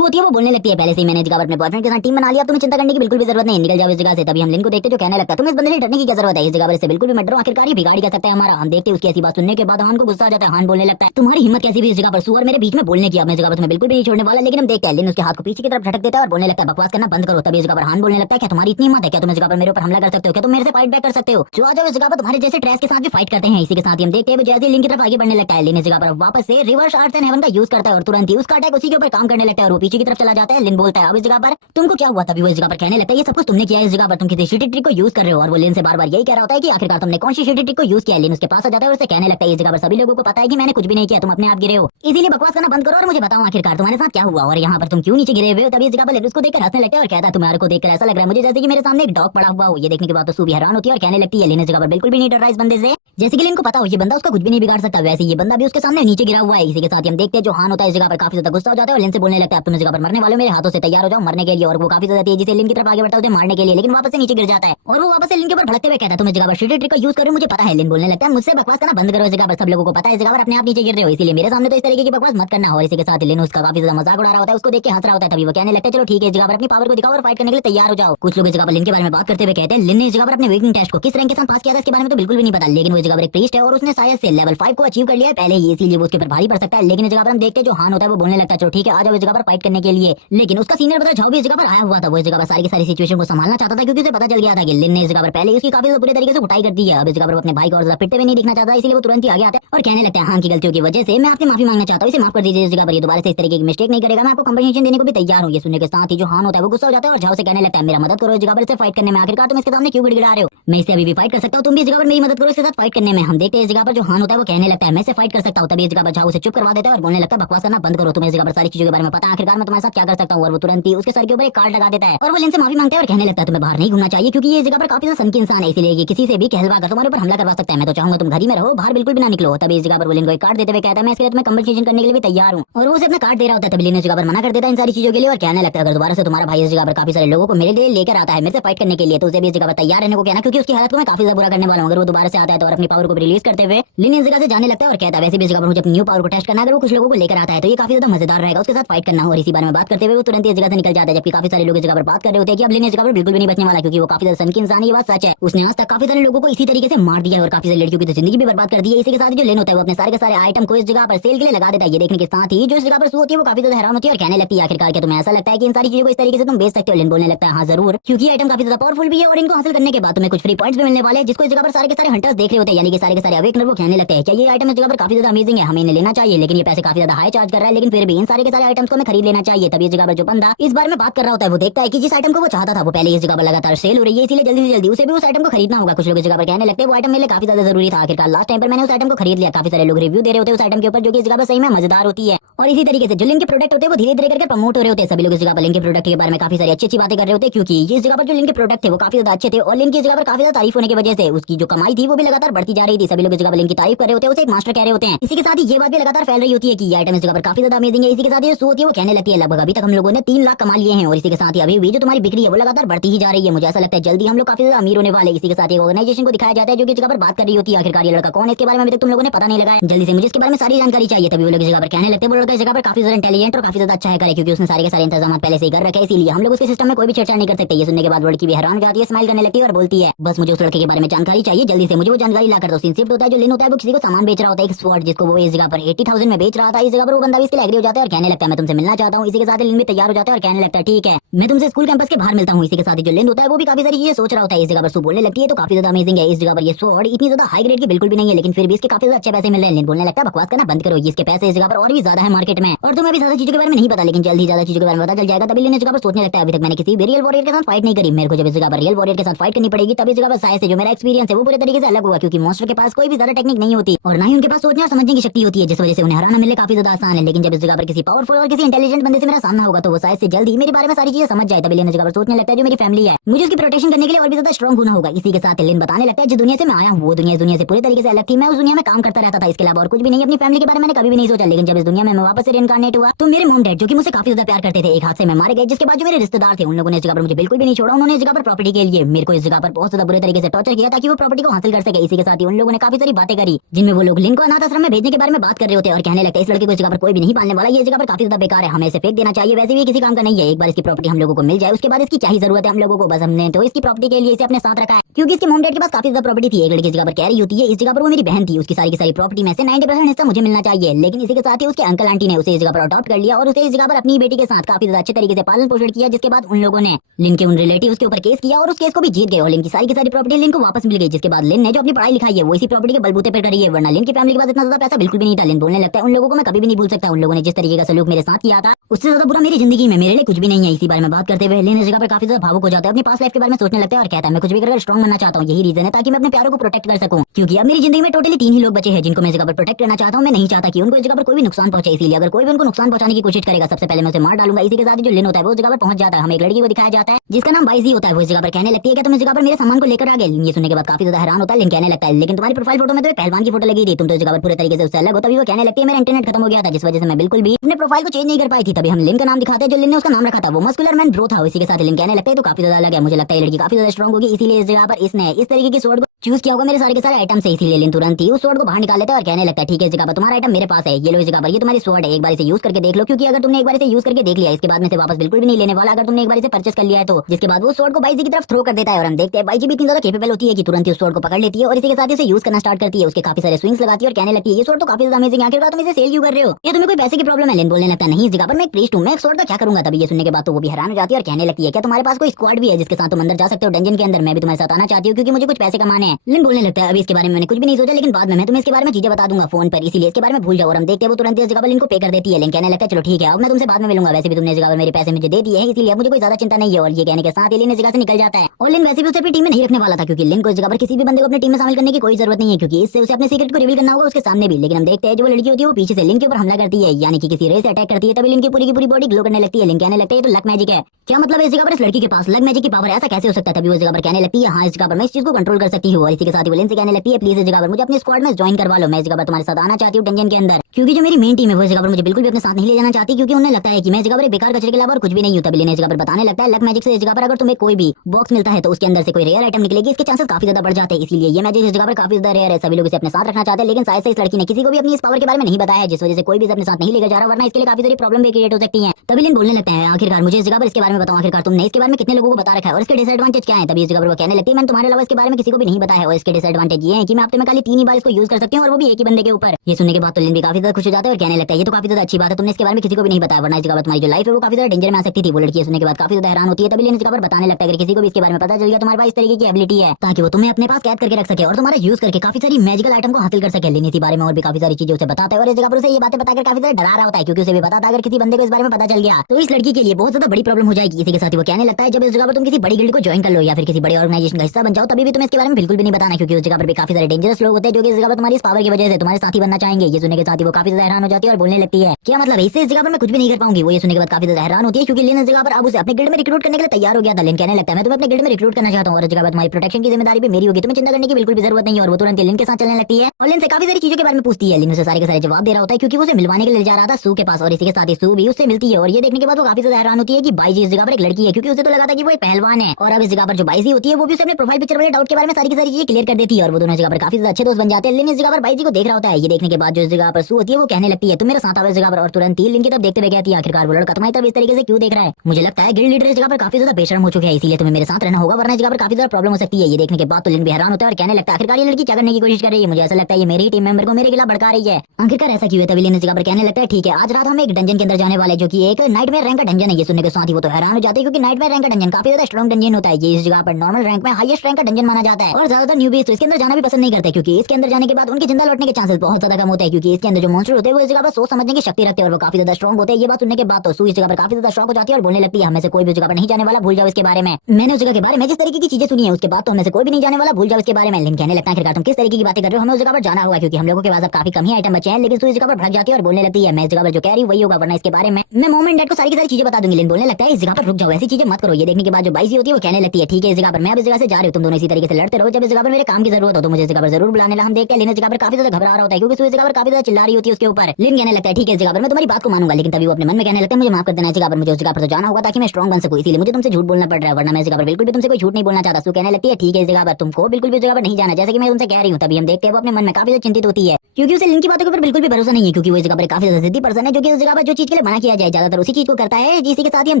होती है वो बोलने लगती है पहले से ही मैंने इस जगह पर अपने बॉयफ्रेंड के साथ टीम बना लिया, तुम्हें चिंता करने की बिल्कुल भी जरूरत नहीं, निकल जाओ इस जगह से। तभी हम लिन को देखते जो कहने लगता है तुम्हें इस बंदे से डरने की क्या जरूरत है, इस जगह पर इससे बिल्कुल भी मत डरो, आखिरकार ये बिगाड़ी कर सकता है हमारा। हम देखते हैं उसकी ऐसी बात सुनने के बाद हान को गुस्सा आ जाता है। हान बोलने लगता है तुम्हारी हिम्मत कैसी भी इस जगह पर सू और मेरे बीच में बोलने की, अब मैं इस जगह पर तुम्हें बिल्कुल भी नहीं छोड़ने वाला। लेकिन हम देखते हैं लिन उसके हाथ को पीछे की तरफ झटक देता है और बोलने लगता है बकवास करना बंद करो। तभी इस जगह पर हान बोलने लगता है क्या तुम्हारी इतनी हिम्मत है, क्या तुम इस जगह पर मेरे ऊपर हमला कर सकते हो, क्या तुम मेरे से फाइट बैक कर सकते हो, जो आ जाओ इस जगह पर तुम्हारे जैसे ट्रैश के साथ भी फाइट करते हैं। इसी के साथ ही हम देखते हैं जैसे लिन की तरफ आगे बढ़ने लगता है, लिन इस जगह पर वापस से रिवर्स आर्ट्स एंड हेवन का यूज करता है और तुरंत ही उसका अटैक उसी के ऊपर काम करने लगता है और वो पीछे की तरफ चला जाता है। लिन बोलता है अब इस जगह पर तुमको क्या हुआ। तभी वो इस जगह पर कहने लगता है ये सब कुछ तुमने किया है, इस जगह पर तुम किसी शिटी ट्रिक को यूज कर रहे हो। और वो लिन से बार बार यही कह रहा होता है कि आखिरकार तुमने कौन सी शिटी ट्रिक को यूज किया है। लिन उसके पास आ जाता है और उसे कहने लगता है इस जगह पर सभी लोगों को पता है कि मैंने कुछ भी नहीं किया, तुम अपने आप गिरे हो, इसीलिए बकवास करना बंद करो और मुझे बताओ आखिरकार तुम्हारे साथ क्या हुआ और यहाँ पर तुम क्यों नीचे गिरे हुए हो। तभी इस जगह पर लिन उसको देखकर हंसने लगता है और कहता है तुम्हारे को देखकर ऐसा लग रहा है मुझे जैसे कि मेरे सामने एक डॉग पड़ा हुआ हो। ये देखने के बाद तो सू भी हैरान होती है और कहने लगती है लिन इस जगह पर बिल्कुल भी नहीं डर रहा इस बंदे से, जैसे कि लिन को पता हो ये बंदा उसका कुछ भी नहीं बिगाड़ सकता, वैसे ये बंदा भी उसके सामने नीचे गिरा हुआ है। इसी के साथ हम देखते हैं जो हान होता है इस जगह पर काफी ज्यादा गुस्सा हो जाता है और लिन से बोलने लगता है तुम इस जगह पर मरने वाले हो, मेरे हाथों से तैयार हो जाओ मरने के लिए। और वो काफी ज्यादा तेजी से लिन की तरफ आगे बढ़ता है मारने के लिए, लेकिन वापस से नीचे गिर जाता है और वो वापस से लिन के ऊपर भड़कते हुए कहता है तुम इस जगह पर शिटी ट्रिक का यूज करो, मुझे पता है। लिन बोलने लगता है मुझसे बकवास करना बंद करो, इस जगह पर सब लोगों को पता है इस जगह पर अपने आप नीचे गिर रहे हो, इसलिए मेरे सामने तो इस तरीके की बकवास मत करना। और इसी के साथ लिन उसका काफी ज्यादा मजाक उड़ा रहा होता है, उसको देख के हंस रहा होता है। तभी वो कहने लगता है चलो ठीक है इस जगह पर अपनी पावर को दिखाओ और फाइट करने के लिए तैयार हो जाओ। कुछ लोग इस जगह पर लिन के बारे में बात करते हुए कहते हैं लिन ने इस जगह पर अपने वेकिंग टेस्ट को किस रैंक के साथ पास किया था इसके बारे में तो बिल्कुल भी नहीं पता, लेकिन वो इस जगह पर एक प्रीस्ट है और उसने शायद से लेवल 5 को अचीव कर लिया है पहले ही, इसीलिए वो उसके ऊपर भारी पड़ सकता है। लेकिन इस जगह पर हम देखते हैं जो हान होता है वो बोलने लगता है चलो ठीक है आ जाओ इस जगह पर फाइट करने के लिए, लेकिन उसका सीनियर ब्रदर झाओ भी इस जगह पर आया हुआ था। वो इस जगह पर सारी की सारी सिचुएशन को संभालना चाहता था क्योंकि उसे पता चल गया था कि लिन ने इस जगह पर पहले उसकी काफी बुरे तरीके से कुटाई कर दी है। अब इस जगह पर अपने भाई को और ज्यादा पिटते हुए नहीं दिखना चाहता, इसलिए वो तुरंत ही आगे आता है और कहने लगता है हान की गलतियों की वजह से मैं आपसे माफी मांगना चाहता हूँ, इसे माफ कर दीजिए, इस जगह पर ये दोबारा से इस तरीके की मिस्टेक नहीं करेगा, मैं आपको कंपनसेशन देने को भी तैयार हूँ। ये सुनने के साथ ही जो हान होता है वो गुस्सा हो जाता है और झाओ से कहने लगता है मेरा मदद करो इस जगह पर इसे फाइट करने में, आखिरकार तुम इसके सामने क्यों गिड़गिड़ा रहे हो, मैं इसे अभी भी फाइट कर सकता हूँ, तुम भी इस जगह पर मेरी मदद करो इसके साथ फाइट करने में। हम देखते हैं इस जगह पर जो हान होता है वो कहने लगता है मैं इसे फाइट कर सकता हूँ। तभी इस जगह पर झाओ उसे चुप करवा देता है और बोलने लगता है बकवास करना बंद करो, तुम्हें इस जगह पर सारी चीजों के बारे में पता है, आखिरकार मैं तुम्हारे साथ क्या कर सकता हूँ। और वो तुरंत ही उसके सर के ऊपर एक कार्ड लगा देता है और वो लिन से माफी मांगता है और कहने लगता है तुम्हें बाहर नहीं घूमना चाहिए क्योंकि ये जगह पर काफी ज्यादा सनकी इंसान है, इसलिए ये किसी से भी कहलवा कर तुम्हारे ऊपर हमला करवा सकता है, मैं तो चाहूंगा तुम घर ही में रहो, बाहर बिल्कुल भी ना निकलो। तभी इस जगह पर वो लिन को एक कार्ड देते हुए कहता है मैं इसके लिए तुम्हें कंपनसेशन करने के लिए भी तैयार हूँ और वो उसे अपना कार्ड दे रहा होता है। तभी लिन इस जगह पर मना कर देता है इन सारी चीजों के लिए और कहने लगता है अगर दोबारा से तुम्हारा भाई इस जगह पर काफी सारे लोगों को मेरे लिए लेकर आता है मेरे से फाइट करने के लिए तो उसे भी इस जगह पर तैयार रहने को कहना, क्योंकि उसकी हालत को मैं काफी ज्यादा बुरा करने वाला हूँ। अगर वो दोबारा से आता है तो और अपनी पावर को रिलीज करते हुए लिन इस जगह से जाने लगता है और कहता है वैसे भी इस जगह पर मुझे अपनी न्यू पावर को टेस्ट करना, अगर वो कुछ लोगों को लेकर आता है तो ये काफी ज्यादा मजेदार रहेगा, उसके साथ फाइट करना हो। और इसी बारे में बात करते हुए वो तुरंत इस जगह से निकल जाता है, जबकि काफी सारे लोग इस जगह पर बात कर रहे होते हैं कि अब लिन इस जगह पर बिल्कुल भी नहीं बचने वाला क्योंकि वो काफी ज्यादा सन की इंसान है, ये बात सच है। उसने आज तक काफी सारे लोगों को इसी तरीके से मार दिया है और काफी सारी लड़कियों की तो जिंदगी भी बर्बाद कर दी है। इसी के साथ जो लिन होता है वो अपने सारे के सारे आइटम को इस जगह पर सेल के लिए लगा देता है। ये देखने के साथ ही जो इस जगह पर सू होती है वो काफी ज्यादा हैरान होती है और कहने लगती है आखिरकार क्या तुम्हें ऐसा लगता है कि इन सारी चीजों को इस तरीके से तुम बेच सकते हो। लिन बोलने लगता है हाँ जरूर, क्योंकि ये आइटम काफी ज्यादा पावरफुल भी है और इनको हासिल करने के बाद तुम्हें कुछ फ्री पॉइंट्स भी मिलने वाले हैं जिसको इस जगह पर सारे के सारे हंटर्स देख रहे होते हैं, यानी कि सारे के सारे अवेकनर वो कहने लगते हैं क्या ये आइटम इस जगह पर काफी ज्यादा अमेजिंग है, हमें इन्हें लेना चाहिए, लेकिन ये पैसे काफी ज्यादा हाई चार्ज कर रहा है, लेकिन फिर भी इन सारे के सारे आइटम्स को हमें खरीद लेना चाहिए। तभी इस जगह पर जो बंदा इस बारे में बात कर रहा होता है वो देखता है कि जिस आइटम को वो चाहता था वो पहले इस जगह पर लगातार सेल हो रही है, इसलिए जल्दी से जल्दी उसे भी उस आइटम को खरीदना होगा। कुछ लोग इस जगह पर कहने लगते हैं वो आइटम मेरे लिए काफी ज्यादा जरूरी था, आखिरकार लास्ट टाइम पर मैंने उस आइटम को खरीद लिया। काफी सारे लोग रिव्यू दे रहे होते हैं उस आइटम के ऊपर जो कि इस जगह पर सही में मजेदार होती है और इसी तरीके से जो लिन के प्रोडक्ट होते हैं वो धीरे धीरे करके प्रमोट हो रहे होते हैं। सभी लोग इस जगह पर लिन के प्रोडक्ट के बारे में काफी सारी अच्छी अच्छी बातें कर रहे होते हैं क्योंकि ये इस जगह पर जो लिन के प्रोडक्ट थे वो काफी ज्यादा अच्छे थे और लिन की इस जगह पर काफी ज्यादा तारीफ होने की वजह से उसकी जो कमाई थी वो भी लगातार बढ़ती जा रही थी। सभी लोग इस जगह पर लिन की तारीफ कर रहे होते हैं, उसे एक मास्टर कह रहे होते हैं। इसी के साथ ही ये बात भी लगातार फैल रही होती है कि ये आइटम इस जगह पर काफी ज्यादा अमेजिंग है। इसी के साथ ये सू होती है वो कहने लगती है लगभग अभी तक हम लोगों ने 3 लाख कमा लिए हैं और इसी के साथ ही अभी भी जो तुम्हारी बिक्री है वो लगातार बढ़ती ही जा रही है, मुझे ऐसा लगता है जल्दी हम लोग काफी ज्यादा अमीर होने वाले। इसी के साथ एक ऑर्गेनाइजेशन को दिखाया जाता है जो कि इस जगह पर बात कर रही होती है आखिरकार ये लड़का कौन है इसके बारे में अभी तक तुम लोगों ने पता नहीं लगाया, जल्दी से मुझे इसके बारे में सारी जानकारी चाहिए। तभी वो लोग इस जगह पर कहने लगते हैं वो लड़का इस जगह पर काफी ज्यादा इंटेलिजेंट और काफी ज्यादा अच्छा है क्योंकि उसने सारे के सारे इंतजाम पहले से ही कर रखे हैं, इसीलिए हम लोग उसके सिस्टम में कोई भी छेड़छाड़ नहीं कर सकते। ये सुनने के बाद लड़की भी हैरान हो जाती है, स्माइल करने लगती है और बोलती है बस मुझे उस लड़के के बारे में जानकारी चाहिए, जल्दी से मुझे वो जानकारी लाकर जाकर तो सीन शिफ्ट होता है। जो लिन होता है वो किसी को सामान बेच रहा होता है, एक स्वॉर्ड जिसको वो इस जगह पर 80,000 में बेच रहा था। इस जगह पर वो बंदा भी इसके लिए एग्री हो जाता है और कहने लगता है मैं तुमसे मिलना चाहता हूँ। इसी के साथ लिन भी तैयार हो जाता है और कहने लगता है ठीक है मैं तुमसे स्कूल कैंपस के बाहर मिलता हूँ। इसी के साथ जो लिन होता है वो भी काफी सारी चीजें सोच रहा होता है। इस जगह पर सू बोलने लगती है तो काफी ज्यादा अमेजिंग है। इस जगह पर ये स्वॉर्ड इतनी ज्यादा हाई ग्रेड की बिल्कुल भी नहीं है, लेकिन फिर भी इसके काफी ज्यादा अच्छे पैसे मिल रहे हैं। लिन बोलने लगता है बकवास करना बंद करो, इसके पैसे इस जगह पर और भी ज्यादा है मार्केट में, और तुम्हें भी ज्यादा चीजों के बारे में नहीं पता, लेकिन जल्द ही ज्यादा चीजों के बारे में पता चल जाएगा। तभी लिन इस जगह पर सोचने लगता है अभी तक मैंने किसी भी रियल वॉरियर के साथ फाइट नहीं करी, मेरे को जब इस जगह पर रियल वॉरियर के साथ फाइट करनी पड़ेगी तब इस जगह पर शायद से जो मेरा एक्सपीरियंस है वो पूरे तरीके से अलग होगा, क्योंकि मॉन्स्टर के पास कोई भी ज्यादा टेक्निक नहीं होती और ना ही उनके पास सोचने और समझने की शक्ति होती है, जिस वजह से उन्हें हराना मिलने काफी ज्यादा आसान है। लेकिन जब इस जगह पर किसी पावरफुल और किसी इंटेलिजेंट बंदे से मेरा सामना होगा तो वो शायद से जल्द ही मेरे बारे में सारी चीजें समझ जाए। तभी लिन इस जगह पर सोचने लगता है जो मेरी फैमिली है मुझे उसकी प्रोटेक्शन करने के लिए और भी ज्यादा स्ट्रॉन्ग होना होगा। इसी के साथ लिन बताने लगता है जिस दुनिया से मैं आया हूँ वो दुनिया इस दुनिया से पूरी तरीके से अलग थी, मैं उस दुनिया में काम करता रहता था, इसके अलावा और कुछ भी नहीं। अपनी फैमिली के बारे में मैंने कभी भी नहीं सोचा, लेकिन जब इस दुनिया में मैं वापस से रिइंकार्नेट हुआ तो मेरे मॉम डैड जो कि मुझसे काफी ज्यादा प्यार करते थे एक हाथ से मैं मारे गए, जिसके बाद जो मेरे रिश्तेदार थे उन लोगों ने इस जगह पर मुझे बिल्कुल भी नहीं छोड़ा। उन्होंने इस जगह पर प्रॉपर्टी के लिए मेरे को इस जगह पर बहुत ज्यादा बुरे तरीके से टॉर्चर किया ताकि वो प्रॉपर्टी को हासिल कर सके। इसी के साथ ही उन लोगों ने काफी सारी बातें करी जिनमें वो लोग लिन को अनाथ आश्रम में भेजने के बारे में बात कर रहे होते और कहने लगते इस लड़के को इस जगह पर कोई भी नहीं पालने वाला, ये जगह पर काफी ज्यादा बेकार है, हमें इसे फेंक देना चाहिए, वैसे भी किसी काम का नहीं है, एक बार इसकी प्रॉपर्टी हम लोगों को मिल जाए उसके बाद इसकी क्या ही जरूरत है हम लोगों को, बस हमने तो इसकी प्रॉपर्टी के लिए इसे अपने साथ रखा है क्योंकि इसके मॉम डैड के पास काफी ज्यादा प्रॉपर्टी थी। एक लड़की इस जगह पर कह रही होती है इस जगह पर वो मेरी बहन थी, उसकी सारी की सारी प्रॉपर्टी में से 90% हिस्सा मुझे मिलना चाहिए, लेकिन इसी के साथ ही उसके अंकल आंटी ने उसे इस जगह पर अडॉप्ट कर लिया और उसे इस जगह पर अपनी बेटी के साथ काफी ज्यादा अच्छे तरीके से पालन पोषण किया, जिसके बाद उन लोगों ने लिन के उन रिलेटिव के ऊपर केस किया और उस केस को भी जीत गए और लिन की सारी प्रॉपर्टी लिन को वापस मिल गई, जिसके बाद लिन ने जो अपनी पढ़ाई लिखाई है वो इसी प्रॉपर्टी के बलबूते पर करी है, वरना लिन की फैमिली के पास इतना ज्यादा पैसा बिल्कुल भी नहीं था। लिन बोलने लगता है उन लोगों को मैं कभी भी नहीं भूल सकता, उन लोगों ने जिस तरीके का सलूक मेरे साथ किया था उससे ज्यादा बुरा मेरी जिंदगी में मेरे लिए कुछ भी नहीं है। इसी बारे में बात करते हुए लिन इस जगह पर काफी ज्यादा भावुक हो जाता है, अपनी पास्ट लाइफ के बारे में सोचने लगता है और कहता है मैं कुछ भी करके स्ट्रॉन्ग बनना चाहता हूँ, यही रीजन है ताकि मैं अपने प्यारों को प्रोटेक्ट कर सकूं, क्योंकि अब मेरी जिंदगी में टोटली 3 ही लोग बचे हैं जिनको मैं इस जगह पर प्रोटेक्ट करना चाहता हूँ। मैं नहीं चाहता कि उनको इस जगह पर कोई भी नुकसान पहुंचे, इसीलिए अगर कोई भी उनको नुकसान पहुंचाने की कोशिश करेगा सबसे पहले मैं उसे मार डालूंगा। इसी के साथ जो लिन होता है वो उस जगह पर पहुंच जाता है, हमें एक लड़की को दिखाया जाता है जिसका नाम बाइजी होता है, वो इस जगह पर कहने लगती है कि तुम इस जगह पर मेरे सामान को लेकर आ गए। ये सुनने के बाद काफी ज्यादा हैरान होता है, लिन कहने लगता है लेकिन तुम्हारी प्रोफाइल फोटो में तो एक पहलवान की फोटो लगी थी, तुम तो इस जगह पर पूरे तरीके से उससे अलग हो। तभी वो कहने लगती है मेरा इंटरनेट खत्म हो गया था जिस वजह से मैं बिल्कुल भी अपने प्रोफाइल को चेंज नहीं कर पाई थी। तभी हम लिन का नाम दिखाते हैं, जो लिन ने उसका नाम रखा था वो मस्कुलर मैन ब्रो था। इसी के साथ लिन कहने लगता है तो काफी ज्यादा अलग है, मुझे लगता है ये लड़की काफी ज्यादा स्ट्रॉन्ग होगी, इसीलिए इस जगह पर इसने इस तरीके की स्वॉर्ड को चूज किया होगा मेरे सारे के सारे आइटम से। इसीलिए लिन तुरंत ही उस स्वॉर्ड को बाहर निकाल लेता है और कहने लगता है ठीक है इस जगह पर तुम्हारा आइटम मेरे पास है, ये लो इस जगह पर ये तुम्हारी स्वॉर्ड है, एक बार इसे यूज करके देख लो, क्योंकि अगर तुमने एक बार इसे यूज करके देख लिया इसके बाद में से वापस बिल्कुल भी नहीं लेने वाला अगर तुमने एक बार इसे परचेस कर लिया है तो। जिसके बाद वो स्वॉर्ड को बाईजी की तरफ थ्रो कर देता है और हम देखते हैं बाईजी भी इतनी ज्यादा केपेबल होती है कि तुरंत ही उस स्वॉर्ड को पकड़ लेती है और इसी के साथ इसे यूज करना स्टार्ट करती है, उसके काफी सारे स्विंग्स लगाती है और कहने लगती है ये स्वॉर्ड तो काफी ज्यादा अमेजिंग है, आखिरकार तुम इसे सेल क्यों कर रहे हो, ये तुम्हें कोई पैसे की प्रॉब्लम है। लिन बोलने लगता है नहीं इस जगह पर मैं एक प्रीस्ट हूं, मैं एक स्वॉर्ड का क्या करूंगा। तभी ये सुनने के बाद तो वो भी हैरान हो जाती है और कहने लगती है क्या तुम्हारे पास कोई स्क्वाड भी है जिसके साथ तुम अंदर जा सकते हो डंजन के अंदर, मैं भी तुम्हारे साथ आना चाहती हूँ क्योंकि मुझे कुछ पैसे कमाने हैं। लिन बोलने लगता है अभी इसके बारे में मैंने कुछ भी नहीं सोचा, लेकिन बाद में मैं तुम्हें इसके बारे में चीजें बता दूंगा फोन पर, इसीलिए इसके बारे में भूल जाओ। और हम देखते हैं वो तुरंत इस जगह पर लिन को पे कर देती है। लिन कहने लगता है चलो ठीक है अब मैं तुमसे बाद में मिलूंगा, वैसे भी तुमने इस जगह पर मेरे पैसे मुझे दे दिए हैं इसलिए मुझे कोई ज्यादा चिंता नहीं है। और ये कहने के साथ ही लिन इस जगह से निकल जाता है और लिन वैसे भी उसे अपनी टीम में नहीं रखने वाला था क्योंकि लिन को इस जगह पर किसी भी बंदे को अपनी टीम में शामिल करने की कोई जरूरत नहीं है, क्योंकि इससे उसे अपने सीक्रेट को रिवील करना होगा उसके सामने भी। लेकिन हम देखते हैं जो वो लड़की होती है वो पीछे से लिन के ऊपर हमला करती है, यानी कि किसी रे से अटैक करती है। तभी लिन की पूरी बॉडी ग्लो करने लगती है। लिन कहने लगता है तो लक मैजिक है, क्या मतलब है इस जगह पर इस लड़की के पास लक मैजिक की पावर है, ऐसा कैसे हो सकता है। तभी वो इस जगह पर कहने लगती है हाँ इस जगह पर मैं इस चीज को कंट्रोल कर सकती हूँ। और इसी के साथ ही वो लिन से कहने लगती है प्लीज इस जगह पर मुझे अपनी स्क्वाड में ज्वाइन करवा लो, मैं इस जगह पर तुम्हारे साथ आना चाहती हूँ डंजन के अंदर, क्योंकि जो मेरी मेन टीम है वो इस जगह पर मुझे बिल्कुल भी अपने साथ नहीं ले जाना चाहती क्योंकि उन्हें लगता है कि मैं इस जगह पर एक बेकार कचरे के अलावा और कुछ भी नहीं हूँ। तभी लिन इस जगह पर बताने लगता है लक मैजिक से इस जगह पर अगर तुम्हें कोई भी बॉक्स मिलता है तो उसके अंदर से कोई रेयर आइटम निकलेगी, इसके चांसेस काफी ज्यादा बढ़ जाते हैं, इसलिए ये मैजिक इस जगह पर काफी ज्यादा रेयर है, सभी लोग इसे अपने साथ रखना चाहते हैं। लेकिन शायद से इस लड़की ने किसी को भी अपनी इस पावर के बारे में नहीं बताया जिस वजह से कोई भी इसे अपने साथ नहीं लेकर जा रहा, वरना इसके लिए काफी सारी प्रॉब्लम भी क्रिएट हो सकती है। तभी लिन बोलने लगते हैं आखिरकार मुझे इस जगह पर इसके बारे में बताओ, आखिरकार तुमने इसके बारे में कितने लोगों को बता रखा है और इसके डिसएडवांटेज क्या है। तभी इस जगह पर वो कहने लगती है मैंने तुम्हारे अलावा इसके बारे में किसी को भी नहीं बताया और इसके डिसएडवांटेज ये है कि मैं हफ्ते में खाली 3 ही बार इसको यूज कर सकती हूँ और वो भी एक ही बंदे के ऊपर। ये सुनने के बाद तो लिन भी काफी ज्यादा खुश हो जाता है और कहने लगता है ये तो काफी ज्यादा अच्छी बात है तुमने इसके बारे में किसी को भी नहीं बताया, वरना इस जगह पर तुम्हारी जो लाइफ है वो काफी ज्यादा डेंजर में आ सकती थी। वो लड़की सुनने के बाद काफी ज्यादा हैरान होती है। तभी लिन इस जगह पर बताने लगता है अगर किसी को भी इसके बारे में पता चल गया तुम्हारे पास इस तरीके की एबिलिटी है ताकि वो तुम्हें अपने पास कैद करके रख सके और तुम्हारा यूज करके काफी सारी मैजिकल आइटम को हासिल कर सके। लिन इसी बारे में और भी काफी सारी चीजें उसे बताता है और इस जगह पर उसे ये बातें बताकर काफी ज्यादा डरा रहा होता है क्योंकि उसे भी पता था अगर किसी बंदे को इस बारे में पता चल गया तो इस लड़की के लिए बहुत ज्यादा बड़ी प्रॉब्लम हो जाएगी। इसी के साथ ही वो कहने लगता है जब इस जगह पर तुम किसी बड़ी गिल्ड को ज्वाइन कर लो या फिर किसी बड़ी ऑर्गेनाइजेशन का हिस्सा बन जाओ तभी भी तुम्हें इसके बारे में बिल्कुल भी नहीं बताना क्योंकि उस जगह पर भी काफी सारे डेंजरस लोग होते हैं जो कि इस जगह पर तुम्हारी इस पावर की वजह से तुम्हारे साथी बनना चाहेंगे। ये सुनने के साथ ही वो काफी ज्यादा हैरान हो जाती है और बोलने लगती है क्या मतलब इससे इस जगह पर मैं कुछ भी नहीं कर पाऊंगी। वो ये सुनने के बाद काफी ज्यादा हैरान होती है क्योंकि लिन इस जगह पर अब उसे अपने गिल्ड में रिक्रूट करने के लिए तैयार हो गया था। लिन कहने लगता है मैं तुम्हें अपने गिल्ड में रिक्रूट करना चाहता हूँ और इस जगह पर तुम्हारी प्रोटेक्शन की जिम्मेदारी भी मेरी होगी, तुम्हें चिंता करने की बिल्कुल भी जरूरत नहीं है। और वो तुरंत लिन के साथ चलने लगती है और लिन से काफी सारी चीजों के बारे में पूछती है। लिन उसे सारे के सारे जवाब दे रहा होता है क्योंकि वो उसे मिलवाने के लिए जा रहा था सू के पास और इसी के साथ ही सू भी उससे मिलती है। और ये देखने के बाद वो काफी ज्यादा हैरान होती है कि बाईजी इस जगह पर एक लड़की है क्योंकि उसे तो लगा था कि वो एक पहलवान है और अब इस जगह पर जो बाईजी होती है वो भी उसे अपने प्रोफाइल पिक्चर वाले डाउट के बारे में सारी की सारी चीजें क्लियर कर देती है और वो दोनों जगह पर काफी ज्यादा अच्छे दोस्त बन जाते हैं। लिन इस जगह पर बाईजी को देख रहा होता है। ये देखने के बाद जो इस जगह पर सू होती है वो कहने लगती है तुम मेरे साथ आओ इस जगह पर और तुरंत ही लिन की तरफ देखते हुए कहती है आखिरकार वो लड़का तुम्हारी तरफ इस तरीके से क्यों देख रहा है। मुझे लगता है गिल्ड लीडर इस जगह पर काफी ज्यादा बेशर्म हो चुके हैं, इसीलिए तुम्हें मेरे साथ रहना होगा वरना इस जगह पर काफी ज्यादा प्रॉब्लम हो सकती है। ये देखने के बाद तो लिन भी हैरान होता है और कहने लगता है आखिरकार ये लड़की क्या करने की कोशिश कर रही है? मुझे ऐसा लगता है ये मेरी ही टीम मेंबर को मेरे खिलाफ भड़का रही है। आखिरकार ऐसा क्यों है? तभी लिन इस जगह पर कहने लगता है ठीक है, आज रात हम एक डंजन के अंदर जाने वाले, जो कि एक नाइटमेयर रैंक का डंजन है। ये सुनने के साथ ही वो तो हैरान हो जाते हैं, क्योंकि नाइटमेयर रैंक का डंजन काफी ज्यादा स्ट्रॉन्ग डंजन होता है। ये इस जगह पर नॉर्मल रैंक में हाईएस्ट रैंक का डंजन माना जाता है, और ज्यादातर न्यूबीज तो इसके अंदर जाना भी पसंद नहीं करते, क्योंकि इसके अंदर जाने के बाद उनके जिंदा लौटने के चांसेस बहुत ज्यादा कम होते हैं, क्योंकि इसके अंदर जो मॉन्स्टर होते हैं वो इस जगह पर सोच समझने की शक्ति रखते हैं और वो काफी ज्यादा स्ट्रॉन्ग होते हैं। ये बात सुनने के बाद तो सू इस जगह पर काफी ज्यादा शॉक हो जाती है और बोलने लगती है हमें से कोई भी जगह पर नहीं जाने वाला, भूल जाओ इसके बारे में। मैंने उस जगह के बारे में जिस तरीके की चीजें सुनी है उसके बाद तो हमें से कोई भी नहीं जाने वाला, भूल जाओ इसके बारे में। लिन कहने लगता है आखिरकार तुम किस तरीके की बातें कर रहे हो? हमें उस जगह पर जाना होगा, क्योंकि हम लोगों के पास अब काफी कम ही आइटम बचे हैं। लेकिन सू इस जगह पर भड़क जाती है और बोलने लगती है मैं इस जगह पर जो कह रही हूं वही होगा, वरना इसके बारे में मैं मॉम एंड डैड को सारी की सारी चीजें बता दूंगी। लिन बोलने लगता है इस जगह पर रुक जाओ, ऐसी चीजें मत करो। ये देखने के बाद जो बाइसी होती है वो कहने लगती है ठीक है इस जगह पर मैं अब इस जगह से जा रही हूं, तुम दोनों इसी तरीके से लड़ते रहो, जब इस जगह पर मेरे काम की जरूरत हो तो मुझे इस जगह पर जरूर बुलाने ला। हम देखते हैं लिन इस जगह पर काफी ज्यादा घबरा रहा होता है, क्योंकि सू इस जगह पर काफी ज्यादा चिल्ला रही होती है उसके ऊपर। लिन कहने लगता है ठीक है इस जगह पर मैं तुम्हारी बात को मानूंगा, लेकिन तभी वो अपने मन में कहने लगता है मुझे माफ कर देना, इस जगह पर मुझे उस जगह पर तो जाना होगा ताकि मैं स्ट्रॉन्ग बन सकूं, इसीलिए मुझे तुमसे झूठ बोलना पड़ रहा है, वरना मैं इस जगह पर बिल्कुल भी तुमसे कोई झूठ नहीं बोलना चाहता। सू कहने लगती है ठीक है इस जगह पर तुमको बिल्कुल भी इस जगह पर नहीं जाना, जैसे कि मैं तुमसे कह रही हूं। तभी हम देखते हैं वो अपने मन में काफी ज्यादा चिंतित होती है, क्योंकि उसे लिन की बातों के ऊपर बिल्कुल भी भरोसा नहीं है, क्योंकि वो इस जगह पर काफी ज्यादा जिद्दी पर्सन है, जो कि उस जगह पर जो चीज के लिए मना किया जाए ज्यादातर उसी चीज को करता है। इसी के साथ ही हम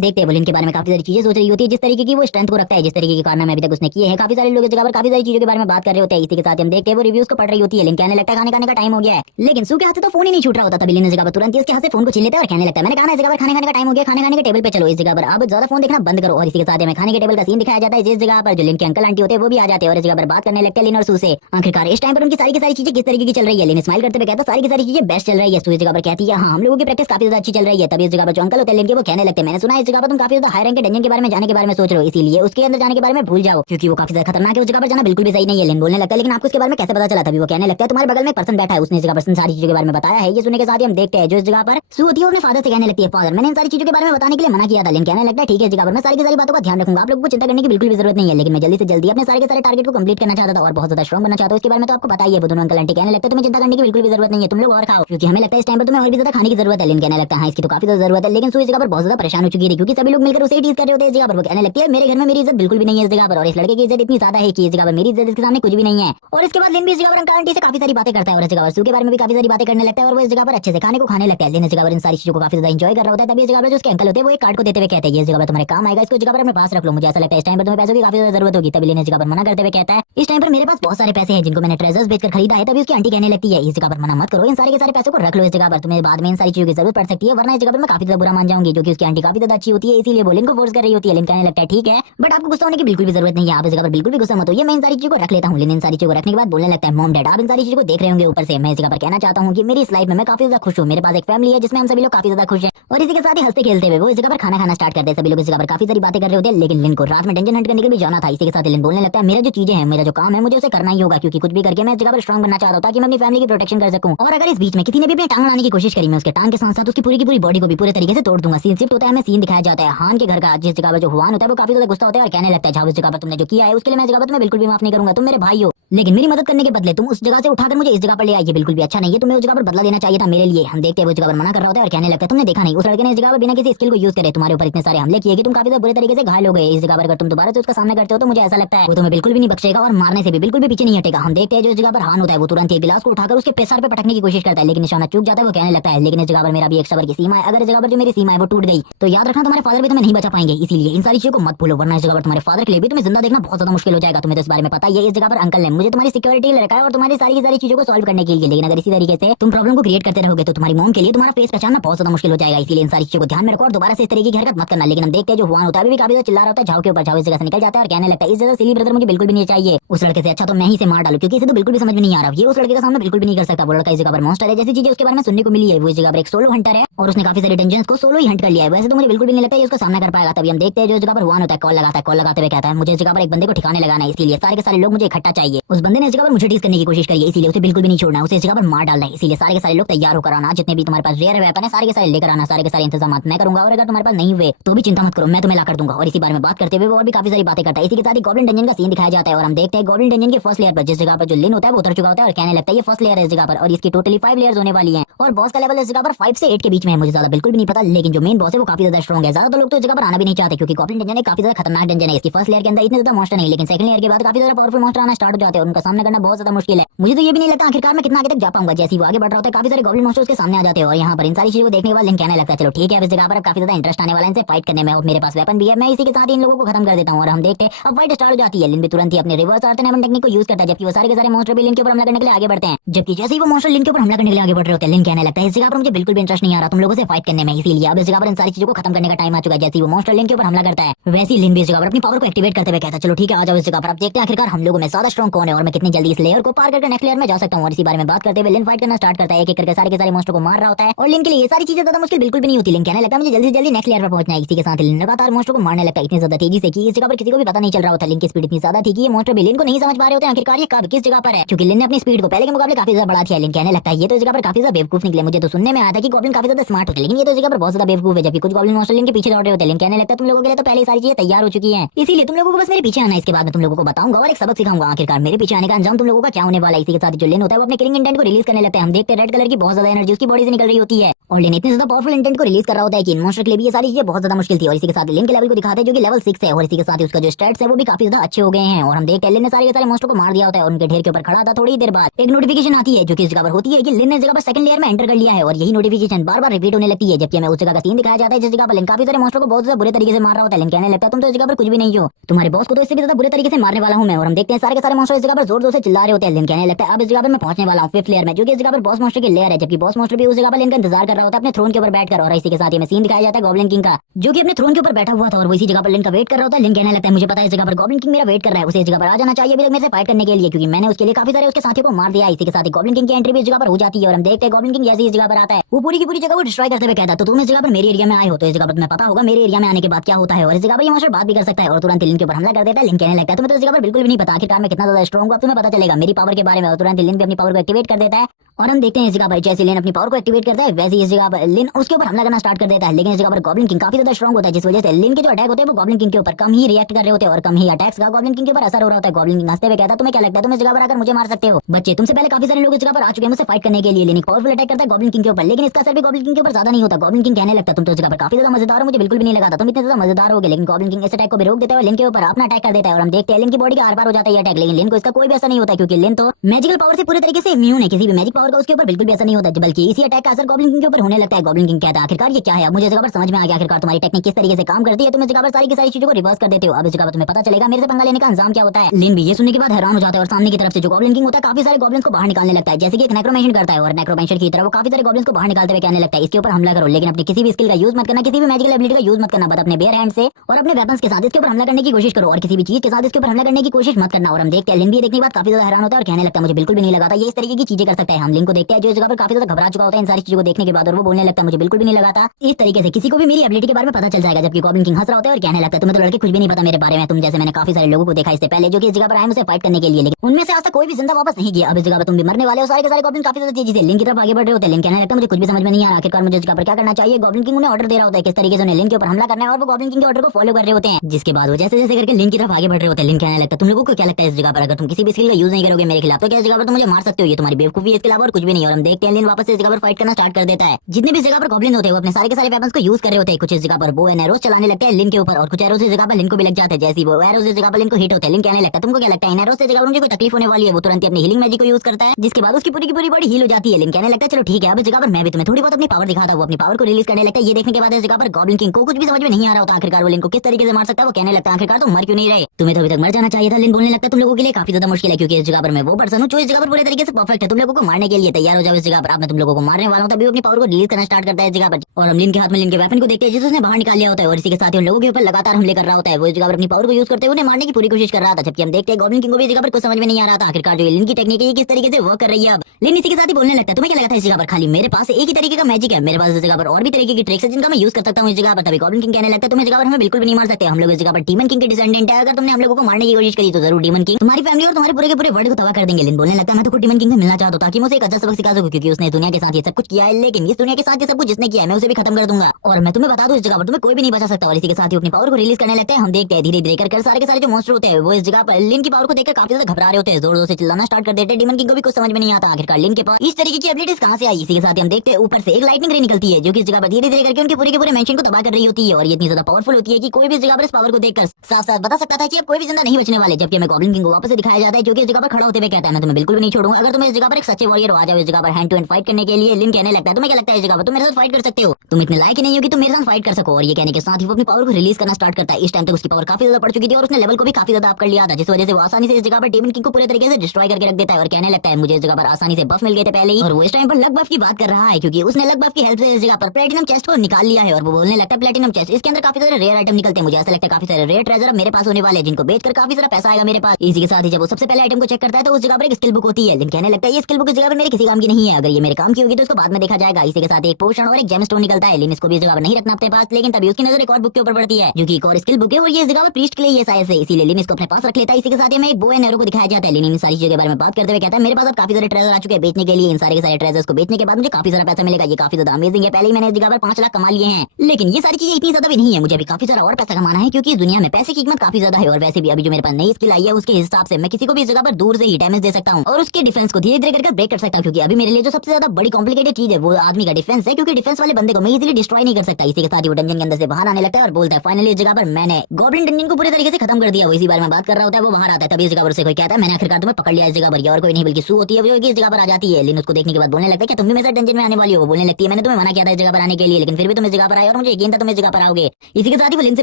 देखते हैं वो लिन के बारे में काफी सारी चीजें सोच रही होती है, जिस तरीके की वो स्ट्रेंथ को रखता है, जिस तरीके के कारनामे अभी तक उसने किए हैं। काफी सारे लोग इस जगह पर काफी सारी चीजों के बारे में बात कर रहे होते हैं। इसी के साथ हम देखते हैं वो रिव्यूज को पढ़ रही होती है। लिन कहने लगता है खाने खाने का टाइम हो गया है, लेकिन सू के हाथ से तो फोन ही नहीं छूट रहा होता। तभी लिन इस जगह पर तुरंत ही उसके हाथ से फोन को छीन लेता है और कहने लगता है मैंने कहा ना इस जगह पर खाने खाने का टाइम हो गया, खाने खाने के टेबल पे चलो, इस जगह पर अब ज्यादा फोन देखना बंद करो। और इसी के साथ हमें खाने के टेबल का सीन दिखाया जाता है, जिस जगह पर जो लिन के अंकल आंटी होते हैं वो भी आ जाते हैं और इस जगह पर बात करने लगते हैं लिन और सू से। आखिरकार इस टाइम पर उनकी सारी की सारी चीजें किस तरीके की चल रही है? लिन स्माइल करते हुए कहता है सारी की सारी चीजें बेस्ट चल रही है। सू इस जगह पर कहती है हाँ हम लोगों की प्रैक्टिस काफी ज्यादा अच्छी चल रही है। तभी इस जगह पर जो अंकल होते हैं लिन के वो कहने लगते हैं मैंने सुना है इस जगह पर तुम काफी ज्यादा हाई रैंक के डंजन के बारे में जाने के बारे में सोच रहे हो, इसीलिए उसके अंदर जाने के बारे में भूल जाओ, क्योंकि वो काफी ज्यादा खतरनाक है, उस जगह पर जाना बिल्कुल भी सही नहीं है। लिन बोलने लगता है लेकिन आपको इसके बारे में कैसे पता चला? तभी वो कहने लगता है तुम्हारे बगल में एक पर्सन बैठा है, उसने इस जगह पर सारी चीजों के बारे में बताया है। ये सुनने के साथ ही हम देखते हैं जो इस जगह पर सू होती है अपने फादर से कहने लगती है फादर मैंने इन सारी चीजों के बारे में बताने के लिए मना किया था। लिन कहने लगता है ठीक है इस जगह पर मैं सारी की सारी बातों का ध्यान रखूंगा, आप लोगों को चिंता करने की बिल्कुल भी जरूरत नहीं है, लेकिन मैं जल्दी से जल्दी अपने सारे के सारे टारगेट को कंप्लीट करना चाहता था और बहुत ज्यादा स्ट्रॉन्ग बनना चाहता हूं। इसके बारे में तो आपको बताइए। वो दोनों अंकल आंटी कहने लगते हैं तुम्हें चिंता करने की बिल्कुल भी जरूरत नहीं है, तुम लोग और खाओ, क्योंकि हमें लगता है इस टाइम पर तुम्हें और भी ज्यादा खाने की जरूरत है। लिन कहने लगता है हाँ इसकी तो काफी ज्यादा जरूरत है, लेकिन सू इस जगह पर बहुत ज्यादा परेशान हो चुकी थी, क्योंकि सभी लोग मिलकर उसे टीज कर रहे होते हैं इस जगह पर। वो कहने लगती है मेरे घर में मेरी इज्जत बिल्कुल भी नहीं है इस जगह पर, और इस लड़के की इज्जत इतनी ज्यादा है कि इस जगह पर मेरी इज्जत इसके सामने कुछ भी नहीं है। और इसके बाद लिन भी इस जगह पर अंकल आंटी से काफी सारी बातें करता है और इस जगह पर सू के बारे में भी काफी सारी बातें करने लगता है और वो इस जगह पर अच्छे से खाने को खाने लगता है। लिन इस जगह पर इन सारी चीजों को काफी ज्यादा एंजॉय कर रहा होता है। तभी इस जगह पर जो उसके अंकल होते हैं वो एक कार्ड को देते हुए कहते हैं ये इस जगह पर तुम्हारे काम आएगा, इसको इस जगह पर अपने पास रख लो, मुझे ऐसा लगता है इस टाइम पर तुम्हें पैसों की काफी ज्यादा जरूरत होगी। तभी लिन इस जगह पर मना करते हुए कहता है इस टाइम पर मेरे पास बहुत सारे पैसे हैं जिनको मैंने ट्रेजर्स बेचकर खरीदा है। तभी उसकी आंटी कहने लगती है इस जगह पर मना मत करो, इन सारे के सारे पैसों को रख लो इस जगह पर, तुम्हें बाद में इन सारी चीजों की जरूरत पड़ सकती है, वरना इस जगह पर मैं काफी ज्यादा बुरा मान जाऊंगी, जो कि उसकी आंटी काफी ज्यादा अच्छी होती है, इसीलिए वो लिन को फोर्स कर रही होती है। लिन कहने लगता है ठीक है बट आपको गुस्सा होने की बिल्कुल भी जरूरत नहीं है, आप इस जगह पर बिल्कुल भी गुस्सा मत होइए, मैं इन सारी चीजों को रख लेता हूँ। लिन इन सारी चीजों को रखने के बाद बोलने लगता है मॉम डैड आप इन सारी चीजों को देख रहे होंगे ऊपर से, मैं इस जगह पर कहना चाहता हूँ कि मेरी इस लाइफ में मैं काफी ज्यादा खुश हूँ, मेरे पास एक फैमिली है जिसमें हम सभी लोग काफी ज्यादा खुश हैं। और इसी के साथ ही हंसते खेलते हुए वो इस जगह पर खाना खाना स्टार्ट करते हैं। सभी लोग इस जगह पर काफी सारी बातें कर रहे होते हैं, लेकिन लिन को रात में डंजन हंट करने के लिए जाना था। इसी के साथ लिन बोलने लगता है मेरा जो चीजें हैं, मेरा जो काम है मुझे उसे करना ही होगा, क्योंकि कुछ भी करके मैं इस जगह पर स्ट्रॉन्ग बनना चाहता हूं ताकि मैं अपनी फैमिली की प्रोटेक्शन कर सकूं। और अगर इस बीच में किसी ने भी अपनी टांग लाने की कोशिश करी मैं उसके टांग के साथ साथ उसकी पूरी की पूरी बॉडी को भी पूरे तरीके से तोड़ दूंगा। सीन शिफ्ट होता है, हमें सीन दिखाया जाता है हान के घर का, जिस जगह पर जो हुआन होता है वो काफी ज्यादा गुस्सा होता है और कहने लगता है जाओ इस जगह पर तुमने जो किया है उसके लिए मैं इस जगह पर तुम्हें बिल्कुल भी माफ नहीं करूंगा, तुम मेरे भाई हो, लेकिन मेरी मदद करने के बदले तुम उस जगह से उठाकर मुझे इस जगह पर ले आई, ये बिल्कुल भी अच्छा नहीं है, तुम्हें उस जगह पर बदला लेना चाहिए था मेरे लिए। हम देखते हैं वो जगह पर मना कर रहा होता है और कहने लगता है तुमने देखा नहीं उस लड़के ने इस जगह पर बिना किसी स्किल को यूज करे तुम्हारे ऊपर इतने सारे हमले किए कि तुम काफी ज्यादा बुरे तरीके से घायल हो गए। इस जगह पर अगर तुम दोबारा से उसका सामना करते हो तो मुझे ऐसा लगता है वो तुम्हें बिल्कुल भी नहीं बख्शेगा और मारने से भी बिल्कुल भी पीछे नहीं हटेगा। हम देखते हैं जो इस जगह पर हान होता है वो तुरंत एक गिलास को उठाकर उसके पेशर पे पटकने की कोशिश करता है, लेकिन निशाना चूक जाता है। वो कहने लगता है लेकिन इस जगह पर मेरा भी एक सबर की सीमा है, अगर इस जगह पर जो मेरी सीमा है वो टूट गई तो याद रखना तुम्हारे फादर भी तुम्हें नहीं बचा पाएंगे, इसीलिए इन सारी चीजों को मत भूलो, वरना इस जगह पर तुम्हारे फादर के लिए भी तुम्हें जिंदा देखना बहुत ज्यादा मुश्किल हो जाएगा। तुम्हें तो इस बारे में पता ही है, इस जगह पर अंकल ने मुझे तुम्हारी सिक्योरिटी के लिए रखा है और तुम्हारी सारी की सारी चीजों को सॉल्व करने के लिए, लेकिन अगर इसी तरीके से तुम प्रॉब्लम को क्रिएट करते रहोगे तो तुम्हारी मॉम के लिए तुम्हारा फेस पहचानना बहुत ज्यादा मुश्किल हो जाएगा, इसीलिए इन सारी चीजों को ध्यान में रखो और दोबारा से इस तरीके की हरकत मत करना। लेकिन हम देखते हैं जो हुआन होता है भी काफी ज्यादा चिल्ला रहा होता है झाव के ऊपर, झाव इस जगह से निकल जाता है और कहने लगता है इस जगह सिली ब्रदर मुझे बिल्कुल भी नहीं चाहिए, उस लड़के से अच्छा तो मैं ही से मार डालूं, क्योंकि इसे तो बिल्कुल भी समझ में नहीं आ रहा, ये उस लड़के का सामना बिल्कुल भी नहीं कर सकता, वो लड़का इस जगह पर मॉन्स्टर है जैसी चीजें उसके बारे में सुनने को मिली है। वो इस जगह पर एक सोलो हंटर है और उसने काफी सारे डंजन्स को सोलो ही हंट कर लिया है, वैसे तो मुझे बिल्कुल भी नहीं लगता है उसका सामना कर पाएगा। तभी हम देखते हैं जो जगह पर हुआन होता है कॉल लगाता है, कॉल लगाते हुए कहता है मुझे इस जगह पर एक बंदे को ठिकाने लगाना है, इसलिए सारे के सारे लोग मुझे इकट्ठा चाहिए। उस बंदे ने इस जगह पर मुझे टीज करने की कोशिश करी है, इसीलिए उसे बिल्कुल भी नहीं छोड़ना, उसे इस जगह पर मार डालना है, इसीलिए सारे के सारे लोग तैयार होकर आना, जितने भी तुम्हारे पास रेयर वेपन है सारे के सारे लेकर आना, सारे के सारे इंतजाम मैं करूंगा और अगर तुम्हारे पास नहीं हुए तो भी चिंता मत करो मैं तुम्हें ला कर दूंगा। और इसी बारे में बात करते हुए वो और भी काफी सारी बातें करता है। इसी के साथ ही गॉब्लिन डंजन का सीन दिखाया जाता है और हम देखते हैं गॉब्लिन डंजन के फर्स्ट लेयर पर जिस जगह पर जो लिन होता है वो उतर चुका होता है और कहने लगता है ये फर्स्ट लेयर है इस जगह पर और इसकी टोटली 5 लेयर्स होने वाली हैं और बॉस का लेवल इस जगह पर 5 से 8 के बीच में है, मुझे ज्यादा बिल्कुल भी नहीं पता, लेकिन जो मेन बॉस है वो काफी ज्यादा स्ट्रॉन्ग है। ज्यादा लोग तो इस जगह पर आना भी नहीं चाहते क्योंकि गॉब्लिन डंजन एक काफी ज्यादा खतरनाक डंजन है। इसकी फर्स्ट लेयर के अंदर इतने ज्यादा मॉन्स्टर नहीं, लेकिन सेकंड लेयर के बाद काफी ज्यादा पावरफुल मॉन्स्टर आना स्टार्ट हो जाते हैं हैं और उनका सामना करना बहुत ज्यादा मुश्किल है। मुझे तो ये भी नहीं लगता आखिरकार मैं कितना आगे तक जा पाऊंगा। जैसे ही वो आगे बढ़ रहा होता है काफी सारे गॉब्लिन मॉन्स्टर्स के सामने आ जाते हैं और यहाँ पर इन सारी चीजों को देखने के बाद लिन कहने लगता है चलो ठीक है अब इस जगह पर अब काफी ज्यादा इंटरेस्ट आने वाला है इनसे फाइट करने में और मेरे पास वेपन भी है, मैं इसी के साथ इन लोगों को खत्म कर देता हूँ। और हम देखते हैं अब फाइट स्टार्ट हो जाती है। लिन भी तुरंत ही अपने रिवर्स आर्थर टेक्निक को यूज करता है जबकि वो सारे के सारे मॉन्स्टर भी लिन के ऊपर हमला करने के लिए आगे बढ़ते हैं। जबकि जैसे ही वो मॉन्स्टर लिन के ऊपर हमला करने के लिए आगे बढ़ रहे होते हैं लिन कहने लगता है इस जगह पर मुझे बिल्कुल भी इंटरेस्ट नहीं आ रहा तुम लोगों से फाइट करने में, इसीलिए अब इस जगह पर इन सारी चीजों को खत्म करने का टाइम आ चुका है। जैसे ही वो मॉन्स्टर लिन के ऊपर हमला करता है वैसे ही लिन भी इस जगह पर अपनी पावर को एक्टिवेट करते हुए कहता है चलो ठीक है आ जाओ इस जगह पर, अब देखते हैं आखिरकार हम लोगों में ज्यादा स्ट्रॉन्ग कौन है और मैं कितनी जल्दी इस लेयर को पार करके नेक्स्ट लेयर में जा सकता हूँ। और इसी बारे में बात करते हुए लिन फाइट करना स्टार्ट करता है, एक एक करके सारे के सारे मॉन्स्टर को मार रहा होता है और लिन के लिए ये सारी चीजें ज्यादा मुश्किल बिल्कुल भी नहीं होती। लिन कहने लगता है मुझे जल्दी से जल्दी नेक्स्ट लेयर पर पहुंचना है। इसी के साथ लिन लगातार मॉन्स्टर को मारने लगता है इतनी ज्यादा तेजी से कि इस जगह पर किसी को भी पता नहीं चल रहा होता। लिन की स्पीड इतनी ज्यादा थी कि ये मॉन्स्टर भी लिन को नहीं समझ पा रहे होते आखिरकार ये कब किस जगह पर है, क्योंकि लिन ने अपनी स्पीड को पहले के मुकाबले काफी ज्यादा बढ़ा दिया। लिन कहने लगता है ये तो इस जगह पर काफी ज्यादा बेवकूफ निकले, मुझे तो सुनने में आया था कि गॉब्लिन काफी ज्यादा स्मार्ट होते हैं लेकिन ये तो इस जगह पर बहुत ज्यादा बेवकूफ है। जबकि कुछ गॉब्लिन मॉन्स्टर लिन के पीछे दौड़ रहे होते हैं। लिन कहने लगता है तुम लोगों के लिए तो पहले सारी चीजें तैयार हो चुकी हैं, इसीलिए तुम लोगों को बस मेरे पीछे आना है, इसके बाद मैं तुम लोगों को बताऊंगा और एक सबक सिखाऊंगा आखिरकार मेरे पीछे आने का अंजाम तुम लोगों का क्या होने वाला है। इसी के साथ जो लिन होता है वो अपने किलिंग इंटेंट को रिलीज करने लगता है। हम देखते हैं रेड कलर की बहुत ज्यादा एनर्जी उसकी बॉडी से निकल रही होती है और लिन इतनी ज्यादा पावरफुल इंटेंट को रिलीज कर रहा होता है कि इन मॉन्स्टर के लिए भी ये सारी चीजें बहुत ज्यादा मुश्किल थी। और इसी के साथ लिन के लेवल को दिखाते हैं जो कि लेवल 6 है और इसी के साथ उसका जो स्टैट्स है वो भी काफी ज्यादा अच्छे हो गए हैं। और हम देखते हैं लिन ने सारे के सारे मॉन्स्टर को मार दिया होता है और उनके ढेर के ऊपर खड़ा था। थोड़ी देर बाद एक नोटिफिकेशन आती है जो कि इस जगह पर होती है कि लिन ने इस जगह पर सेकंड लेयर में एंटर कर लिया है और यही नोटिफिकेशन बार बार रिपीट होने लगती है। जबकि हमें उस जगह का सीन दिखाया जाता है जिस जगह पर लिन काफी सारे मॉन्स्टर को बहुत ज्यादा बुरे तरीके से मार रहा होता है। लिन कहने लगता है तुम तो इस जगह पर कुछ भी नहीं हो, तुम्हारे बॉस को तो इससे भी ज्यादा बुरे तरीके से मारने वाला हूं मैं। और हम देखते हैं सारे के सारे मॉन्स्टर इस जगह पर जोर जोर से चिल्ला रहे होते हैं। लिन कहने लगता है अब इस जगह पर मैं पहुंचने वाला हूं 5th लेयर में जो कि इस जगह पर बॉस मॉन्स्टर की लेयर है। जबकि बॉस मॉन्स्टर भी उस जगह पर लिन का इंतजार कर रहा होता है अपने थ्रोन के ऊपर बैठकर। और इसी के साथ हमें सीन दिखाया जाता है गॉब्लिन किंग का जो कि अपने थ्रोन के ऊपर बैठा हुआ था और वो इसी जगह पर लिन का वेट कर रहा होता है। लिन कहने लगता है मुझे पता है इस जगह पर गॉब्लिन किंग मेरा वेट कर रहा है, उसे इस जगह पर आ जाना चाहिए अभी तक मेरे से फाइट करने के लिए, क्योंकि मैंने उसके लिए काफी सारे उसके साथियों को मार दिया। इसी के साथ ही गॉब्लिन किंग की एंट्री भी इस जगह पर हो जाती है और हम देखते हैं गॉब्लिन किंग जैसे इस जगह पर आता है वो पूरी की पूरी जगह को डिस्ट्रॉय करते हुए कहता है तो तुम इस जगह पर मेरे एरिया में आए हो तो इस जगह पर तुम्हें पता होगा मेरे एरिया में आने के बाद क्या होता है। और इस जगह पर ये मॉन्स्टर बात भी कर सकता है और तुरंत लिन के ऊपर हमला कर देता है। लिन कहने लगता है तुम्हें तो इस जगह पर बिल्कुल भी नहीं पता आखिरकार मैं कितना ज्यादा स्ट्रॉन्ग हूं, अब तुम्हें पता चलेगा मेरी पावर के बारे में। और तुरंत लिन भी अपनी पावर को एक्टिवेट कर देता है और हम देखते हैं इस जगह पर जैसे लिन अपनी पावर को एक्टिवेट करता है वैसे इस जगह पर लिन उसके ऊपर हमला करना स्टार्ट कर देता है। लेकिन इस जगह पर गॉब्लिन किंग काफी ज्यादा स्ट्रॉन्ग होता है जिस वजह से लिन के जो अटैक होते हैं वो गॉब्लिन किंग के ऊपर कम ही रिएक्ट कर रहे होते हैं और कम ही अटैक्स का गॉब्लिन किंग के ऊपर असर हो रहा होता है। गॉब्लिन किंग हंसते हुए कहता है तुम्हें क्या लगता है तुम इस जगह पर आकर मुझे मार सकते हो? बच्चे तुमसे पहले काफी सारे लोग इस जगह पर आ चुके हैं मुझसे फाइट करने के लिए। लिन पावरफुल अटैक करता है गॉब्लिन किंग के ऊपर लेकिन इसका असर भी गॉब्लिन किंग के ऊपर ज्यादा नहीं होता। गॉब्लिन किंग कहने लगता है तुम तो इस जगह पर काफी ज्यादा मजेदार हो, मुझे बिल्कुल भी नहीं लगा था तुम इतने ज्यादा मजेदार होगे। लेकिन गॉब्लिन किंग इस अटैक को भी रोक देता है और लिन के ऊपर अपना अटैक कर देता है और हम देखते हैं लिन की बॉडी का आर पार हो जाता है ये अटैक। लेकिन लिन को इसका कोई भी असर नहीं होता क्योंकि लिन तो मैजिकल पावर से पूरे तरीके से इम्यून है, किसी भी मैजिक पावर का उसके ऊपर बिल्कुल भी असर नहीं होता बल्कि इसी अटैक का असर गॉब्लिन किंग के ऊपर होने लगता है। गॉब्लिन किंग कहता है आखिरकार ये क्या है, अब मुझे इस जगह पर समझ में आ गया आखिरकार तुम्हारी टेक्निक किस तरीके से काम करती है। तुम इस जगह पर सारी की सारी चीजों को रिवर्स कर देते हो, अब इस जगह पर तुम्हें पता चलेगा मेरे से पंगा लेने का अंजाम क्या होता है। लिन भी ये सुनने के बाद हैरान हो जाता है और सामने की तरफ से जो गॉब्लिन किंग होता है काफी सारे गॉब्लिन्स को बाहर निकालने लगता है जैसे कि एक नेक्रोमैंशन करता है और नेक्रोमैंशन की तरह वो काफी सारे गॉब्लिन्स को बाहर निकालते हुए कहने लगता है इसके ऊपर हमला करो लेकिन अपनी किसी भी स्किल का यूज मत करना, किसी भी मैजिकल एबिलिटी का यूज मत करना, बस अपने बेयर हैंड से और अपने वेपन्स के साथ इसके ऊपर हमला करने की कोशिश करो और किसी भी चीज के साथ इसके ऊपर हमला करने की कोशिश मत करना। और हम देखते हैं लिन भी देखने के बाद काफी ज्यादा हैरान होता है और कहने लगता है मुझे बिल्कुल भी नहीं लगा था ये इस तरीके की चीजें कर सकता है। हम लिन को देखते हैं जो इस जगह पर काफी ज्यादा घबरा चुका होता है इन सारी चीजों को देखने के बाद और वो बोलने लगता है मुझे बिल्कुल भी नहीं लगा था इस तरीके से किसी को भी मेरी एबिलिटी के बारे में पता चल जाएगा। जबकि गॉब्लिन किंग हंस रहा होता है और कहने लगता है तुम्हें तो लड़के कुछ भी नहीं पता मेरे बारे में, तुम जैसे मैंने काफी सारे लोगों को देखा इससे पहले जो कि इस जगह पर आए मुझसे फाइट करने के लिए लेकिन उनमें से आज तक कोई भी जिंदा वापस नहीं गया। अब इस जगह पर तुम भी मरने वाले हो। सारे के सारे गॉब्लिन काफी ज्यादा तेजी से लिन की तरफ आगे बढ़ रहे होते हैं। लिन कहने लगता है मुझे कुछ भी समझ में नहीं आ रहा आखिरकार मुझे इस जगह पर क्या करना चाहिए। गॉब्लिन किंग उन्हें ऑर्डर दे रहा होता है किस तरीके से उन्हें लिन के ऊपर हमला करना है और वो गॉब्लिन किंग के ऑर्डर को फॉलो कर रहे होते हैं जिसके बाद वो जैसे जैसे करके लिन की तरफ आगे बढ़ रहे होते हैं। लिन कहने लगता है तुम लोगों को क्या लगता है इस जगह पर अगर तुम किसी भी स्किल का यूज नहीं करोगे मेरे खिलाफ तो क्या इस जगह पर तुम मुझे मार सकते हो, ये तुम्हारी बेवकूफी है इसके अलावा और कुछ भी नहीं। और हम देखते हैं लिन वापस से इस जगह पर फाइट करना स्टार्ट कर देता है। जितने भी इस जगह पर गॉब्लिन होते हैं वो अपने सारे के सारे वेपन्स को यूज कर रहे होते हैं। कुछ इस जगह पर बो एंड एरोस चलाने लगते हैं लिन के ऊपर और कुछ एरोस इस जगह पर लिन को भी लग जाते हैं। जैसे वो एरोस इस जगह पर लिन को हिट होते हैं लिन कहने लगता है तुमको क्या लगता है इन एरोस से जगह पर मुझे कोई तकलीफ होने वाली है। वो तुरंत अपनी हीलिंग मैजिक को यूज करता है जिसके बाद उसकी पूरी की पूरी बॉडी हील हो जाती है। लिन कहने लगता है चलो ठीक है अब इस जगह पर मैं भी तुम्हें थोड़ी बहुत अपनी पावर दिखाता हूं। वो अपनी पावर को रिलीज करने लगता है। ये देखने के बाद इस जगह पर गॉब्लिन किंग को कुछ भी समझ में नहीं आ रहा होता आखिरकार वो लिन को किस तरीके से मार सकता है। वो कहने लगता है आखिरकार तुम मर क्यों नहीं रहे, तुम्हें तो अभी तक मर जाना चाहिए था। लिन बोलने लगता है तुम लोगों के लिए काफी ज्यादा मुश्किल है क्योंकि इस जगह पर मैं वो पर्सन हूं जो इस जगह पर पूरे तरीके से परफेक्ट है। तुम लोगों को मारने के लिए तैयार हो जाओ इस जगह पर, अब मैं तुम लोगों को मारने वाला हूं। तभी अपनी पावर को रिलीज करना स्टार्ट करता है इस जगह पर और हम लिन के हाथ में लिन के वेपन को देखते हैं जिसे उसने बाहर निकाल लिया होता है और इसी के साथ ही उन लोगों के ऊपर लगातार हमले कर रहा होता है। वो इस जगह पर अपनी पावर को यूज करते हुए उन्हें मारने की पूरी कोशिश कर रहा था। जबकि हम देखते हैं गॉब्लिन किंग को भी इस जगह पर कुछ समझ में नहीं आ रहा था आखिरकार जो लिन की टेक्निक है किस तरीके से वर्क कर रही है। अब लिन इसी के साथ ही बोलने लगता है तुम्हें क्या लगता है इस जगह पर खाली मेरे पास एक ही तरीके का मैजिक है, मेरे पास इस जगह पर और भी तरीके की ट्रिक्स है जिनका मैं यूज कर सकता हूं इस जगह पर। तभी गॉब्लिन किंग कहने लगता है तुम इस जगह पर हमें बिल्कुल भी नहीं मार सकते, हम लोग इस जगह पर डीमन किंग के डिसेंडेंट है। अगर तुमने हम लोगों को मारने की कोशिश करी तो जरूर डीमन किंग तुम्हारी फैमिली और तुम्हारे पूरे के पूरे वर्ल्ड को तबाह कर देंगे। लिन बोलने लगता है मैं तो खुद डीमन किंग से मिलना चाहता हूं ताकि मैं उसे एक अच्छा सबक सिखा सकूं, क्योंकि उसने इस दुनिया के साथ ये सब कुछ किया है, लेकिन इस दुनिया के साथ ये सब कुछ जिसने किया है मैं उसे भी खत्म कर दूंगा। और मैं तुम्हें बता दूं, इस जगह पर तुम्हें कोई भी नहीं बचा सकता। और इसी के साथ ही अपनी पावर को रिलीज करने लगते हैं। हम देखते हैं धीरे धीरे कर सारे के सारे जो मॉन्स्टर होते हैं वो इस जगह पर लिन की पावर को देखकर काफी ज्यादा घबरा रहे होते हैं, जोर जोर से चिल्लाना स्टार्ट कर देते हैं। डीमन किंग को भी कुछ समझ में नहीं आता आखिरकार लिन के पास इस तरीके की एबिलिटीज कहां से आई। इसी के साथ ही हम देखते हैं ऊपर से एक लाइटनिंग रे निकलती है जो कि इस जगह पर धीरे धीरे करके उनके पूरे के पूरे मेंशन को तबाह कर रही होती है। और ये इतनी ज्यादा पावरफुल होती है कि कोई भी इस जगह पर इस पावर को देखकर साफ साफ बता सकता था कि अब कोई भी जिंदा नहीं बचने वाले। जबकि हमें गॉब्लिन किंग को वापस से दिखाया जाता है जो कि इस जगह पर खड़ा होते हुए कहता है मैं तुम्हें बिल्कुल भी नहीं छोड़ूंगा, अगर तुम इस जगह पर एक सच्चे वॉरियर आ जाओ इस जगह पर हैंड टू हैंड फाइट करने के लिए। लिन कहने लगता है तुम्हें क्या लगता है इस जगह पर तुम मेरे साथ फाइट कर सकते हो, तुम इतने लायक ही नहीं हो कि तुम मेरे साथ फाइट कर सको। और ये कहने के साथ ही वो अपनी पावर को रिलीज करना स्टार्ट करता है। इस टाइम तक उसकी पावर काफी ज्यादा बढ़ चुकी थी और उसने लेवल को भी काफी ज्यादा अप कर लिया था, जिस वजह से वो आसानी से इस जगह पर डीमन किंग को पूरे तरीके से डिस्ट्रॉय करके रख देता है। और कहने लगता है मुझे इस जगह पर आसानी से बफ मिल गए थे पहले ही। और वो इस टाइम पर लक बफ की बात कर रहा है क्योंकि उसने लक बफ की हेल्प से इस जगह पर प्लेटिनम चेस्ट को निकाल लिया है। और वो बोलने लगता है प्लेटिनम चेस्ट, इसके अंदर काफी सारे रेयर आइटम निकलते हैं, मुझे ऐसा लगता है काफी सारे रेयर ट्रेजर मेरे पास होने वाले हैं जिनको बेचकर काफी सारा पैसा आएगा मेरे पास। इसी के साथ ही जब वो सबसे पहले आइटम को चेक करता है तो उस जगह पर एक स्किल बुक होती है। लिन कहने लगता है ये स्किल बुक इस जगह पर मेरे किसी काम की नहीं है, अगर ये मेरे काम की होगी तो इसको बाद में देखा जाएगा। इसी के साथ एक पोशन और एक जेमस्टोन निकलता है। लिन इसको भी इस जगह पर नहीं रखना अपने पास, लेकिन तभी उसकी नजर एक और बुक के ऊपर पड़ती है जो कि एक और स्किल बुक है और ये इस जगह पर प्रीस्ट के लिए ये शायद से, इसीलिए लिन इसको अपने पास रख लेता है। इसी के साथ ही हमें एक बो एंड एरो को दिखाया जाता है। लिन इन सारी चीजों के बारे में बात करते हुए कहता है मेरे पास अब काफी सारे ट्रेजर आ चुके हैं बेचने के लिए, इन सारे के सारे ट्रेजर्स को बेचने के बाद मुझे काफी सारा पैसा मिलेगा, ये काफी ज्यादा अमेजिंग है। पहले ही मैंने इस जगह पर 5 लाख कमा लिए हैं, लेकिन ये सारी चीजें इतनी ज्यादा भी नहीं है, मुझे अभी काफी सारा और पैसा कमाना है क्योंकि इस दुनिया में पैसे की कीमत काफी ज्यादा है। और वैसे भी अभी जो मेरे पास नई स्किल आई है उसके हिसाब से मैं किसी को भी इस जगह पर दूर से ही डैमेज दे सकता हूँ और उसके डिफेंस को धीरे धीरे करके ब्रेक कर सकता हूँ, क्योंकि अभी मेरे लिए जो सबसे ज्यादा बड़ी कॉम्प्लिकेटेड चीज है वो आदमी का डिफेंस है, क्योंकि डिफेंस वाले बंदे को मैं इजीली डिस्ट्रॉय नहीं कर सकता। इसी के साथ ही वो डंजन के अंदर से बाहर आने लगता है और बोलता है फाइनली इस जगह पर मैंने गॉब्लिन डंजन को पूरी तरीके से खत्म कर दिया। वो इसी बारे में बात कर रहा होता है, वो बाहर आता है, तभी इस जगह पर से कोई कहता है मैंने आखिरकार तुम्हें पकड़ लिया इस जगह पर। और कोई नहीं बल्कि सू होती है जो कि इस जगह पर आ जाती है। लिन उसको देखने के बाद बोलने लगता है कि तुम भी मेरे साथ डंजन में आने वाली हो। बोलने लगती है मैंने तुम्हें मना किया था इस जगह पर आने के लिए, लेकिन फिर भी तुम इस जगह पर आए और मुझे यकीन था तुम इस जगह पर आओगे। इसी के साथ ही वो लिन से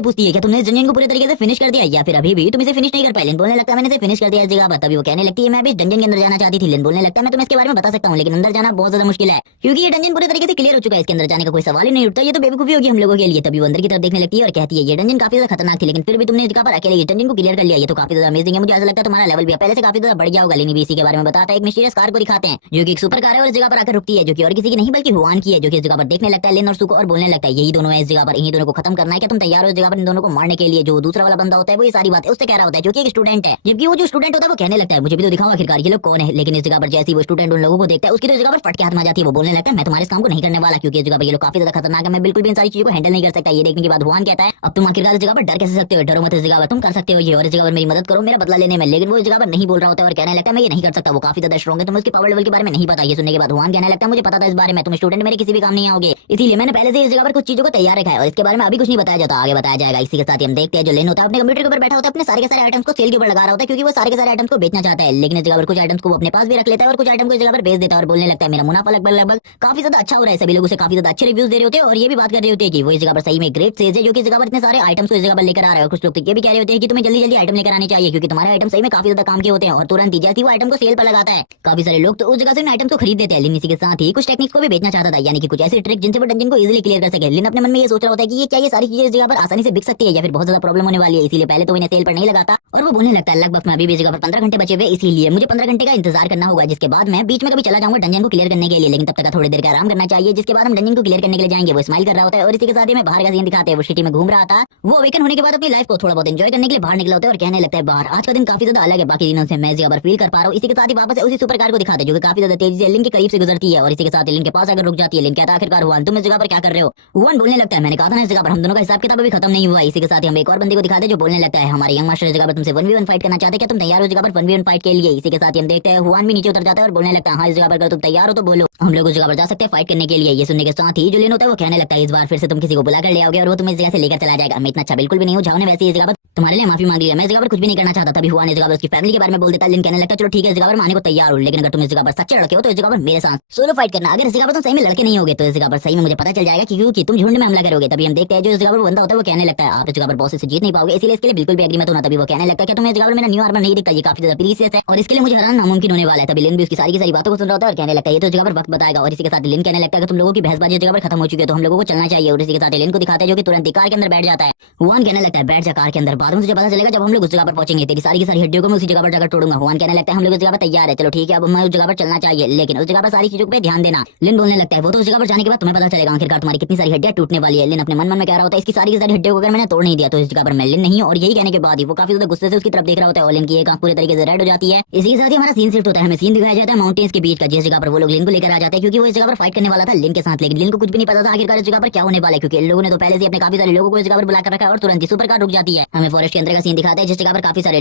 पूछती है कि तुमने इस डंजन को पूरे तरीके से फिनिश कर दिया या फिर अभी भी तुम इसे फिनिश नहीं कर पाए। लिन बोलने लगता है मैंने इसे फिनिश कर दिया इस जगह पर। तभी वो कहने लगती है मैं अभी डंजन के अंदर जाना चाहती थी। लिन बोलने लगता है मैं तुम्हें इसके बारे में बता सकता हूँ, लेकिन अंदर जाना बहुत ज्यादा मुश्किल है क्योंकि ये डंजन पूरे तरीके से क्लियर हो चुका है, इसके अंदर जाने का कोई सवाल ही नहीं उठता, ये तो बेवकूफी होगी हम लोगों के लिए। तभी वो अंदर की तरफ देखने लगती है और कहती है ये डंजन काफी ज्यादा खतरनाक थी, लेकिन फिर भी तुमने इस जगह पर अकेले इस डंजन को क्लियर कर लिया, ये तो काफी ज्यादा अमेजिंग है। मुझे ऐसा लगता है तुम्हारा लेवल भी पहले से काफी ज्यादा बढ़ गया होगा। लिन भी इसी के बारे में बताता है, एक मिस्टीरियस कार को दिखाते हैं जो कि एक सुपर कार है और इस जगह पर आकर रुकती है, जो कि और किसी की नहीं बल्कि हुआन की है, जो कि इस जगह पर देखने लगता है लिन और सू को और बोलने लगता है यही दोनों है इस जगह पर, इन्हीं दोनों को खत्म करना है, क्या तुम तैयार हो इस जगह पर इन दोनों को मारने के लिए। जो दूसरा वाला बंदा होता है वो ये सारी बातें उससे कह रहा होता है जो कि एक स्टूडेंट है, जबकि वो जो स्टूडेंट होता है वो कहने लगता है मुझे भी तो दिखाओ आखिरकार ये लोग कौन है। लेकिन इस जगह पर जैसे ही वो स्टूडेंट उन लोगों को देखता है उसकी तो इस जगह पर फट के हाथ में आ जाती है। वो बोलने लगता है मैं तुम्हारे इस काम को नहीं करने वाला क्योंकि इस जगह पर ये लोग काफी ज्यादा खतरनाक है, मैं बिल्कुल भी इन सारी चीजों को हैंडल नहीं कर सकता। ये देखने के बाद हुआन कहता है अब तुम आखिरकार इस जगह पर डर कैसे सकते हो, डरो मत, इस जगह पर तुम कर सकते हो ये, और इस जगह पर मेरी मदद करो मेरा बदला लेने में। लेकिन वो इस जगह पर नहीं बोल रहा होता है और कहने लगता है मैं ये नहीं कर सकता, वो काफी ज्यादा स्ट्रॉन्ग है, तुम्हें उसकी पावर लेवल के बारे में नहीं पता। ये सुनने के बाद हुआन कहने लगता है मुझे पता था इस बारे में, तुम स्टूडेंट मेरे किसी भी काम नहीं आओगे, इसीलिए मैंने पहले से इस जगह पर कुछ चीजों को तैयार रखा है और इसके बारे में अभी कुछ नहीं बताया जाता, आगे बताया जाएगा। इसी के साथ हम देखते हैं जो लिन होता है अपने कंप्यूटर के ऊपर बैठा होता है, अपने सारे के सारे आइटम्स को सेल के ऊपर लगा रहा होता है क्योंकि वो सारे के सारे आइटम्स को बेचना चाहता है। लेकिन इस जगह पर कुछ आइटम्स को वो अपने पास भी रख लेता है और कुछ आइटम को इस जगह पर बेच देता है और बोलने लगता है मेरा मुनाफा लगभग लगभग काफी ज्यादा अच्छा हो रहा है, सभी लोग उसे काफी ज्यादा अच्छे रिव्यूज दे रहे होते हैं और ये भी बात कर रहे होते हैं कि वो इस जगह पर सही में ग्रेट सेल्स है जो कि इस जगह पर इतने सारे आइटम्स को इस जगह पर लेकर आ रहा है। और कुछ लोग तो ये भी कह रहे होते हैं कि तुम्हें जल्दी जल्दी आइटम लेकर आने चाहिए क्योंकि तुम्हारे आइटम सही में काफी ज्यादा काम के होते हैं। और तुरंत ही जैसे ही वो आइटम को सेल पर लगाता है काफी सारे लोग तो उस जगह से उन आइटम्स को खरीद देते हैं। लिन इसी के साथ ही कुछ टेक्निक्स को भी बेचना चाहता था, यानी कि कुछ ऐसी ट्रिक जिनसे वो डंजन को इजीली क्लियर कर सके। लिन अपने मन में ये सोच रहा होता है कि ये क्या ये सारी चीजें इस जगह पर आसानी से बिक सकती है या फिर बहुत ज्यादा प्रॉब्लम होने वाली है, इसीलिए पहले तो इन्हें सेल पर नहीं लगाता। और वो बोलने लगता है लगभग मैं अभी भी इस जगह पर 15 घंटे बचे हुए, इसीलिए मुझे 15 घंटे का इंतजार करना होगा, जिसके बाद मैं बीच में कभी चला जाऊंगा डंजन को क्लियर करने के लिए, लेकिन तब तक थोड़ी देर का आराम करना चाहिए, जिसके बाद हम डंजन को क्लियर करने के लिए जाएंगे। वो स्माइल कर रहा होता है और इसी के साथ ही हमें बाहर का सीन दिखाते हैं। वो सिटी में घूम रहा था, वो अवेकन होने के बाद अपनी लाइफ को थोड़ा बहुत एंजॉय करने के लिए बाहर निकला होता है और कहने लगता है बाहर आज का दिन काफी ज्यादा अलग है बाकी दिनों से, मैं इस जगह पर फील कर पा रहा हूँ। इसी के साथ ही वापस उसी सुपर कार को दिखाते हैं जो कि काफी ज्यादा तेजी से लिन के करीब से गुजरती है और इसी के साथ लिन के पास आकर रुक जाती है। लिन कहता है आखिरकार हुआन तुम इस जगह पर क्या कर रहे हो। हुआन बोलने लगता है मैंने कहा था ना इस जगह पर हम दोनों का हिसाब किताब अभी खत्म नहीं हुआ। इसी के साथ ही हम एक और बंदे को दिखाते हैं जो बोलने लगता है हमारे यंग मास्टर इस जगह पर तुमसे 1v1 फाइट करना चाहते हैं, क्या तुम तैयार हो इस जगह पर 1v1 फाइट के लिए। इसी के साथ ही हम देखते हैं हुआन भी नीचे उतर जाता है और बोलने लगता है हाँ इस जगह पर अगर तुम तैयार हो तो बोलो, हम लोग उस जगह पर जा सकते हैं फाइट करने के लिए। ये सुनने के साथ ही जो लिन होता है वो कहने लगता है इस बार फिर से तुम किसी को बुला कर ले आओगे और वो तुम्हें इस जगह से लेकर चला जाएगा। मैं इतना अच्छा बिल्कुल भी नहीं हूँ, जाओ ने वैसे इस जगह पर तुम्हारे लिए माफी मांग ली है, मैं इस जगह पर कुछ भी नहीं करना चाहता। तभी हुआन इस जगह पर उसकी फैमिली के बारे में बोल देता है। लिन कहने लगता है चलो ठीक है इस जगह पर मैं आने को तैयार हूँ, लेकिन अगर तुम इस जगह पर सच्चे लड़के हो तो इस जगह पर मेरे साथ सोलो फाइट करना, अगर इस जगह पर तुम सही में लड़के नहीं होगे तो इस जगह पर सही में मुझे पता चल जाएगा क्योंकि तुम झुंड में हमला करोगे। तभी हम देखते हैं जो इस जगह पर बंदा होता है वो कहने लगता है आप इस जगह पर बॉस से जीत नहीं पाओगे, इसलिए इसके लिए बिल्कुल भी एग्री मत होना। तभी वो कहने लगता है कि तुम्हें इस जगह पर मेरा न्यू आर्मर नहीं दिखता, ये काफी ज्यादा प्रीशियस है और इसके लिए मुझे हराना नामुमकिन होने वाला है। तभी लिन भी उसकी सारी बातों को सुन रहा होता है और कहने लगता है ये तो जगह पर वक्त बताएगा। और इसी के साथ लिन कहने लगता है कि तुम लोगों की बहसबाजी इस जगह पर खत्म हो चुकी है तो हम लोगों को चलना चाहिए। और इसी के साथ लिन को दिखाते हैं जो कि तुरंत कार के अंदर बैठ जाता है। हुआन कहने लगता है बैठ जा कार के अंदर, बाद में तुझे पता चलेगा जब हम लोग उस जगह पर पहुंचेंगे। तेरी सारी की सारी हड्डियों को मैं उसी जगह पर जाकर तोड़ूंगा। हुआन कहने लगता है हम लोग उस जगह पर तैयार है, चलो ठीक है अब हमें उस जगह पर चलना चाहिए, लेकिन उस जगह पर सारी चीजों पे ध्यान देना। लिन बोलने लगता है वो तो उस जगह पर जाने के बाद तुम्हें पता चलेगा आखिरकार तुम्हारी कितनी सारी हड्डियां टूटने वाली है। लिन अपने मन में कह रहा होता है इसकी सारी की सारी हड्डियों को अगर मैंने तोड़ नहीं दिया तो इस जगह पर मैं लिन नहीं। और यही कहने के बाद ही वो काफी ज्यादा गुस्से से उसकी तरफ देख रहा होता है और लिन की एक आंख पूरी तरीके से रेड हो जाती है। इसी के साथ ही हमारा सीन शिफ्ट होता है, हमें सीन दिखाया जाता है माउंटेन्स के बीच का, जिस जगह पर वो लोग लिन को लेकर आ जाते हैं क्योंकि वो इस जगह पर फाइट करने वाला था लिन के साथ। लेकिन लिन को कुछ भी नहीं पता था आखिरकार इस जगह पर क्या होने वाला है, क्योंकि इन लोगों ने तो पहले से अपने काफी सारे लोगों को इस जगह पर बुलाकर रखा है और तुरंत ही सुपर कार रुक जाती है। हमें फॉरेस्ट के अंदर का सीन दिखाता है जिस जगह पर काफी सारे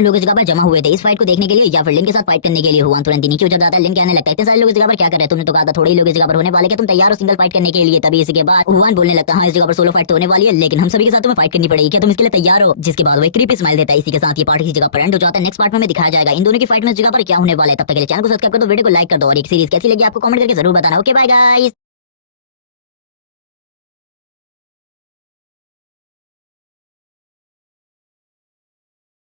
लोग इस जगह पर जमा हुए थे इस फाइट को देखने के लिए या फिर लिन के साथ फाइट करने के लिए। हुआन तुरंत ही नीचे उतर जाता है। लिन कहने लगता है इतने सारे लोग इस जगह पर क्या कर रहे हैं, तुमने तो कहा था थोड़े ही लोग इस जगह पर होने वाले, क्या तुम तैयार हो सिंगल फाइट करने के लिए? तभी इसके बाद हुआन बोलने लगता है हाँ इस जगह पर सोलो फाइट तो होने वाली है, लेकिन हम सभी के साथ तुम्हें फाइट करनी पड़ेगी, क्या तुम इसके लिए तैयार हो? जिसके बाद वो एक क्रीपी स्माइल देता है। इसी के साथ ये पार्ट इस जगह पर एंड हो जाता है। नेक्स्ट पार्ट में दिखाया जाएगा इन दोनों की फाइट में इस जगह पर क्या होने वाला है। तब तक के लिए चैनल को सब्सक्राइब कर दो, वीडियो को लाइक कर दो और एक सीरीज कैसी लगी आपको कमेंट करके जरूर बताना। Okay bye guys.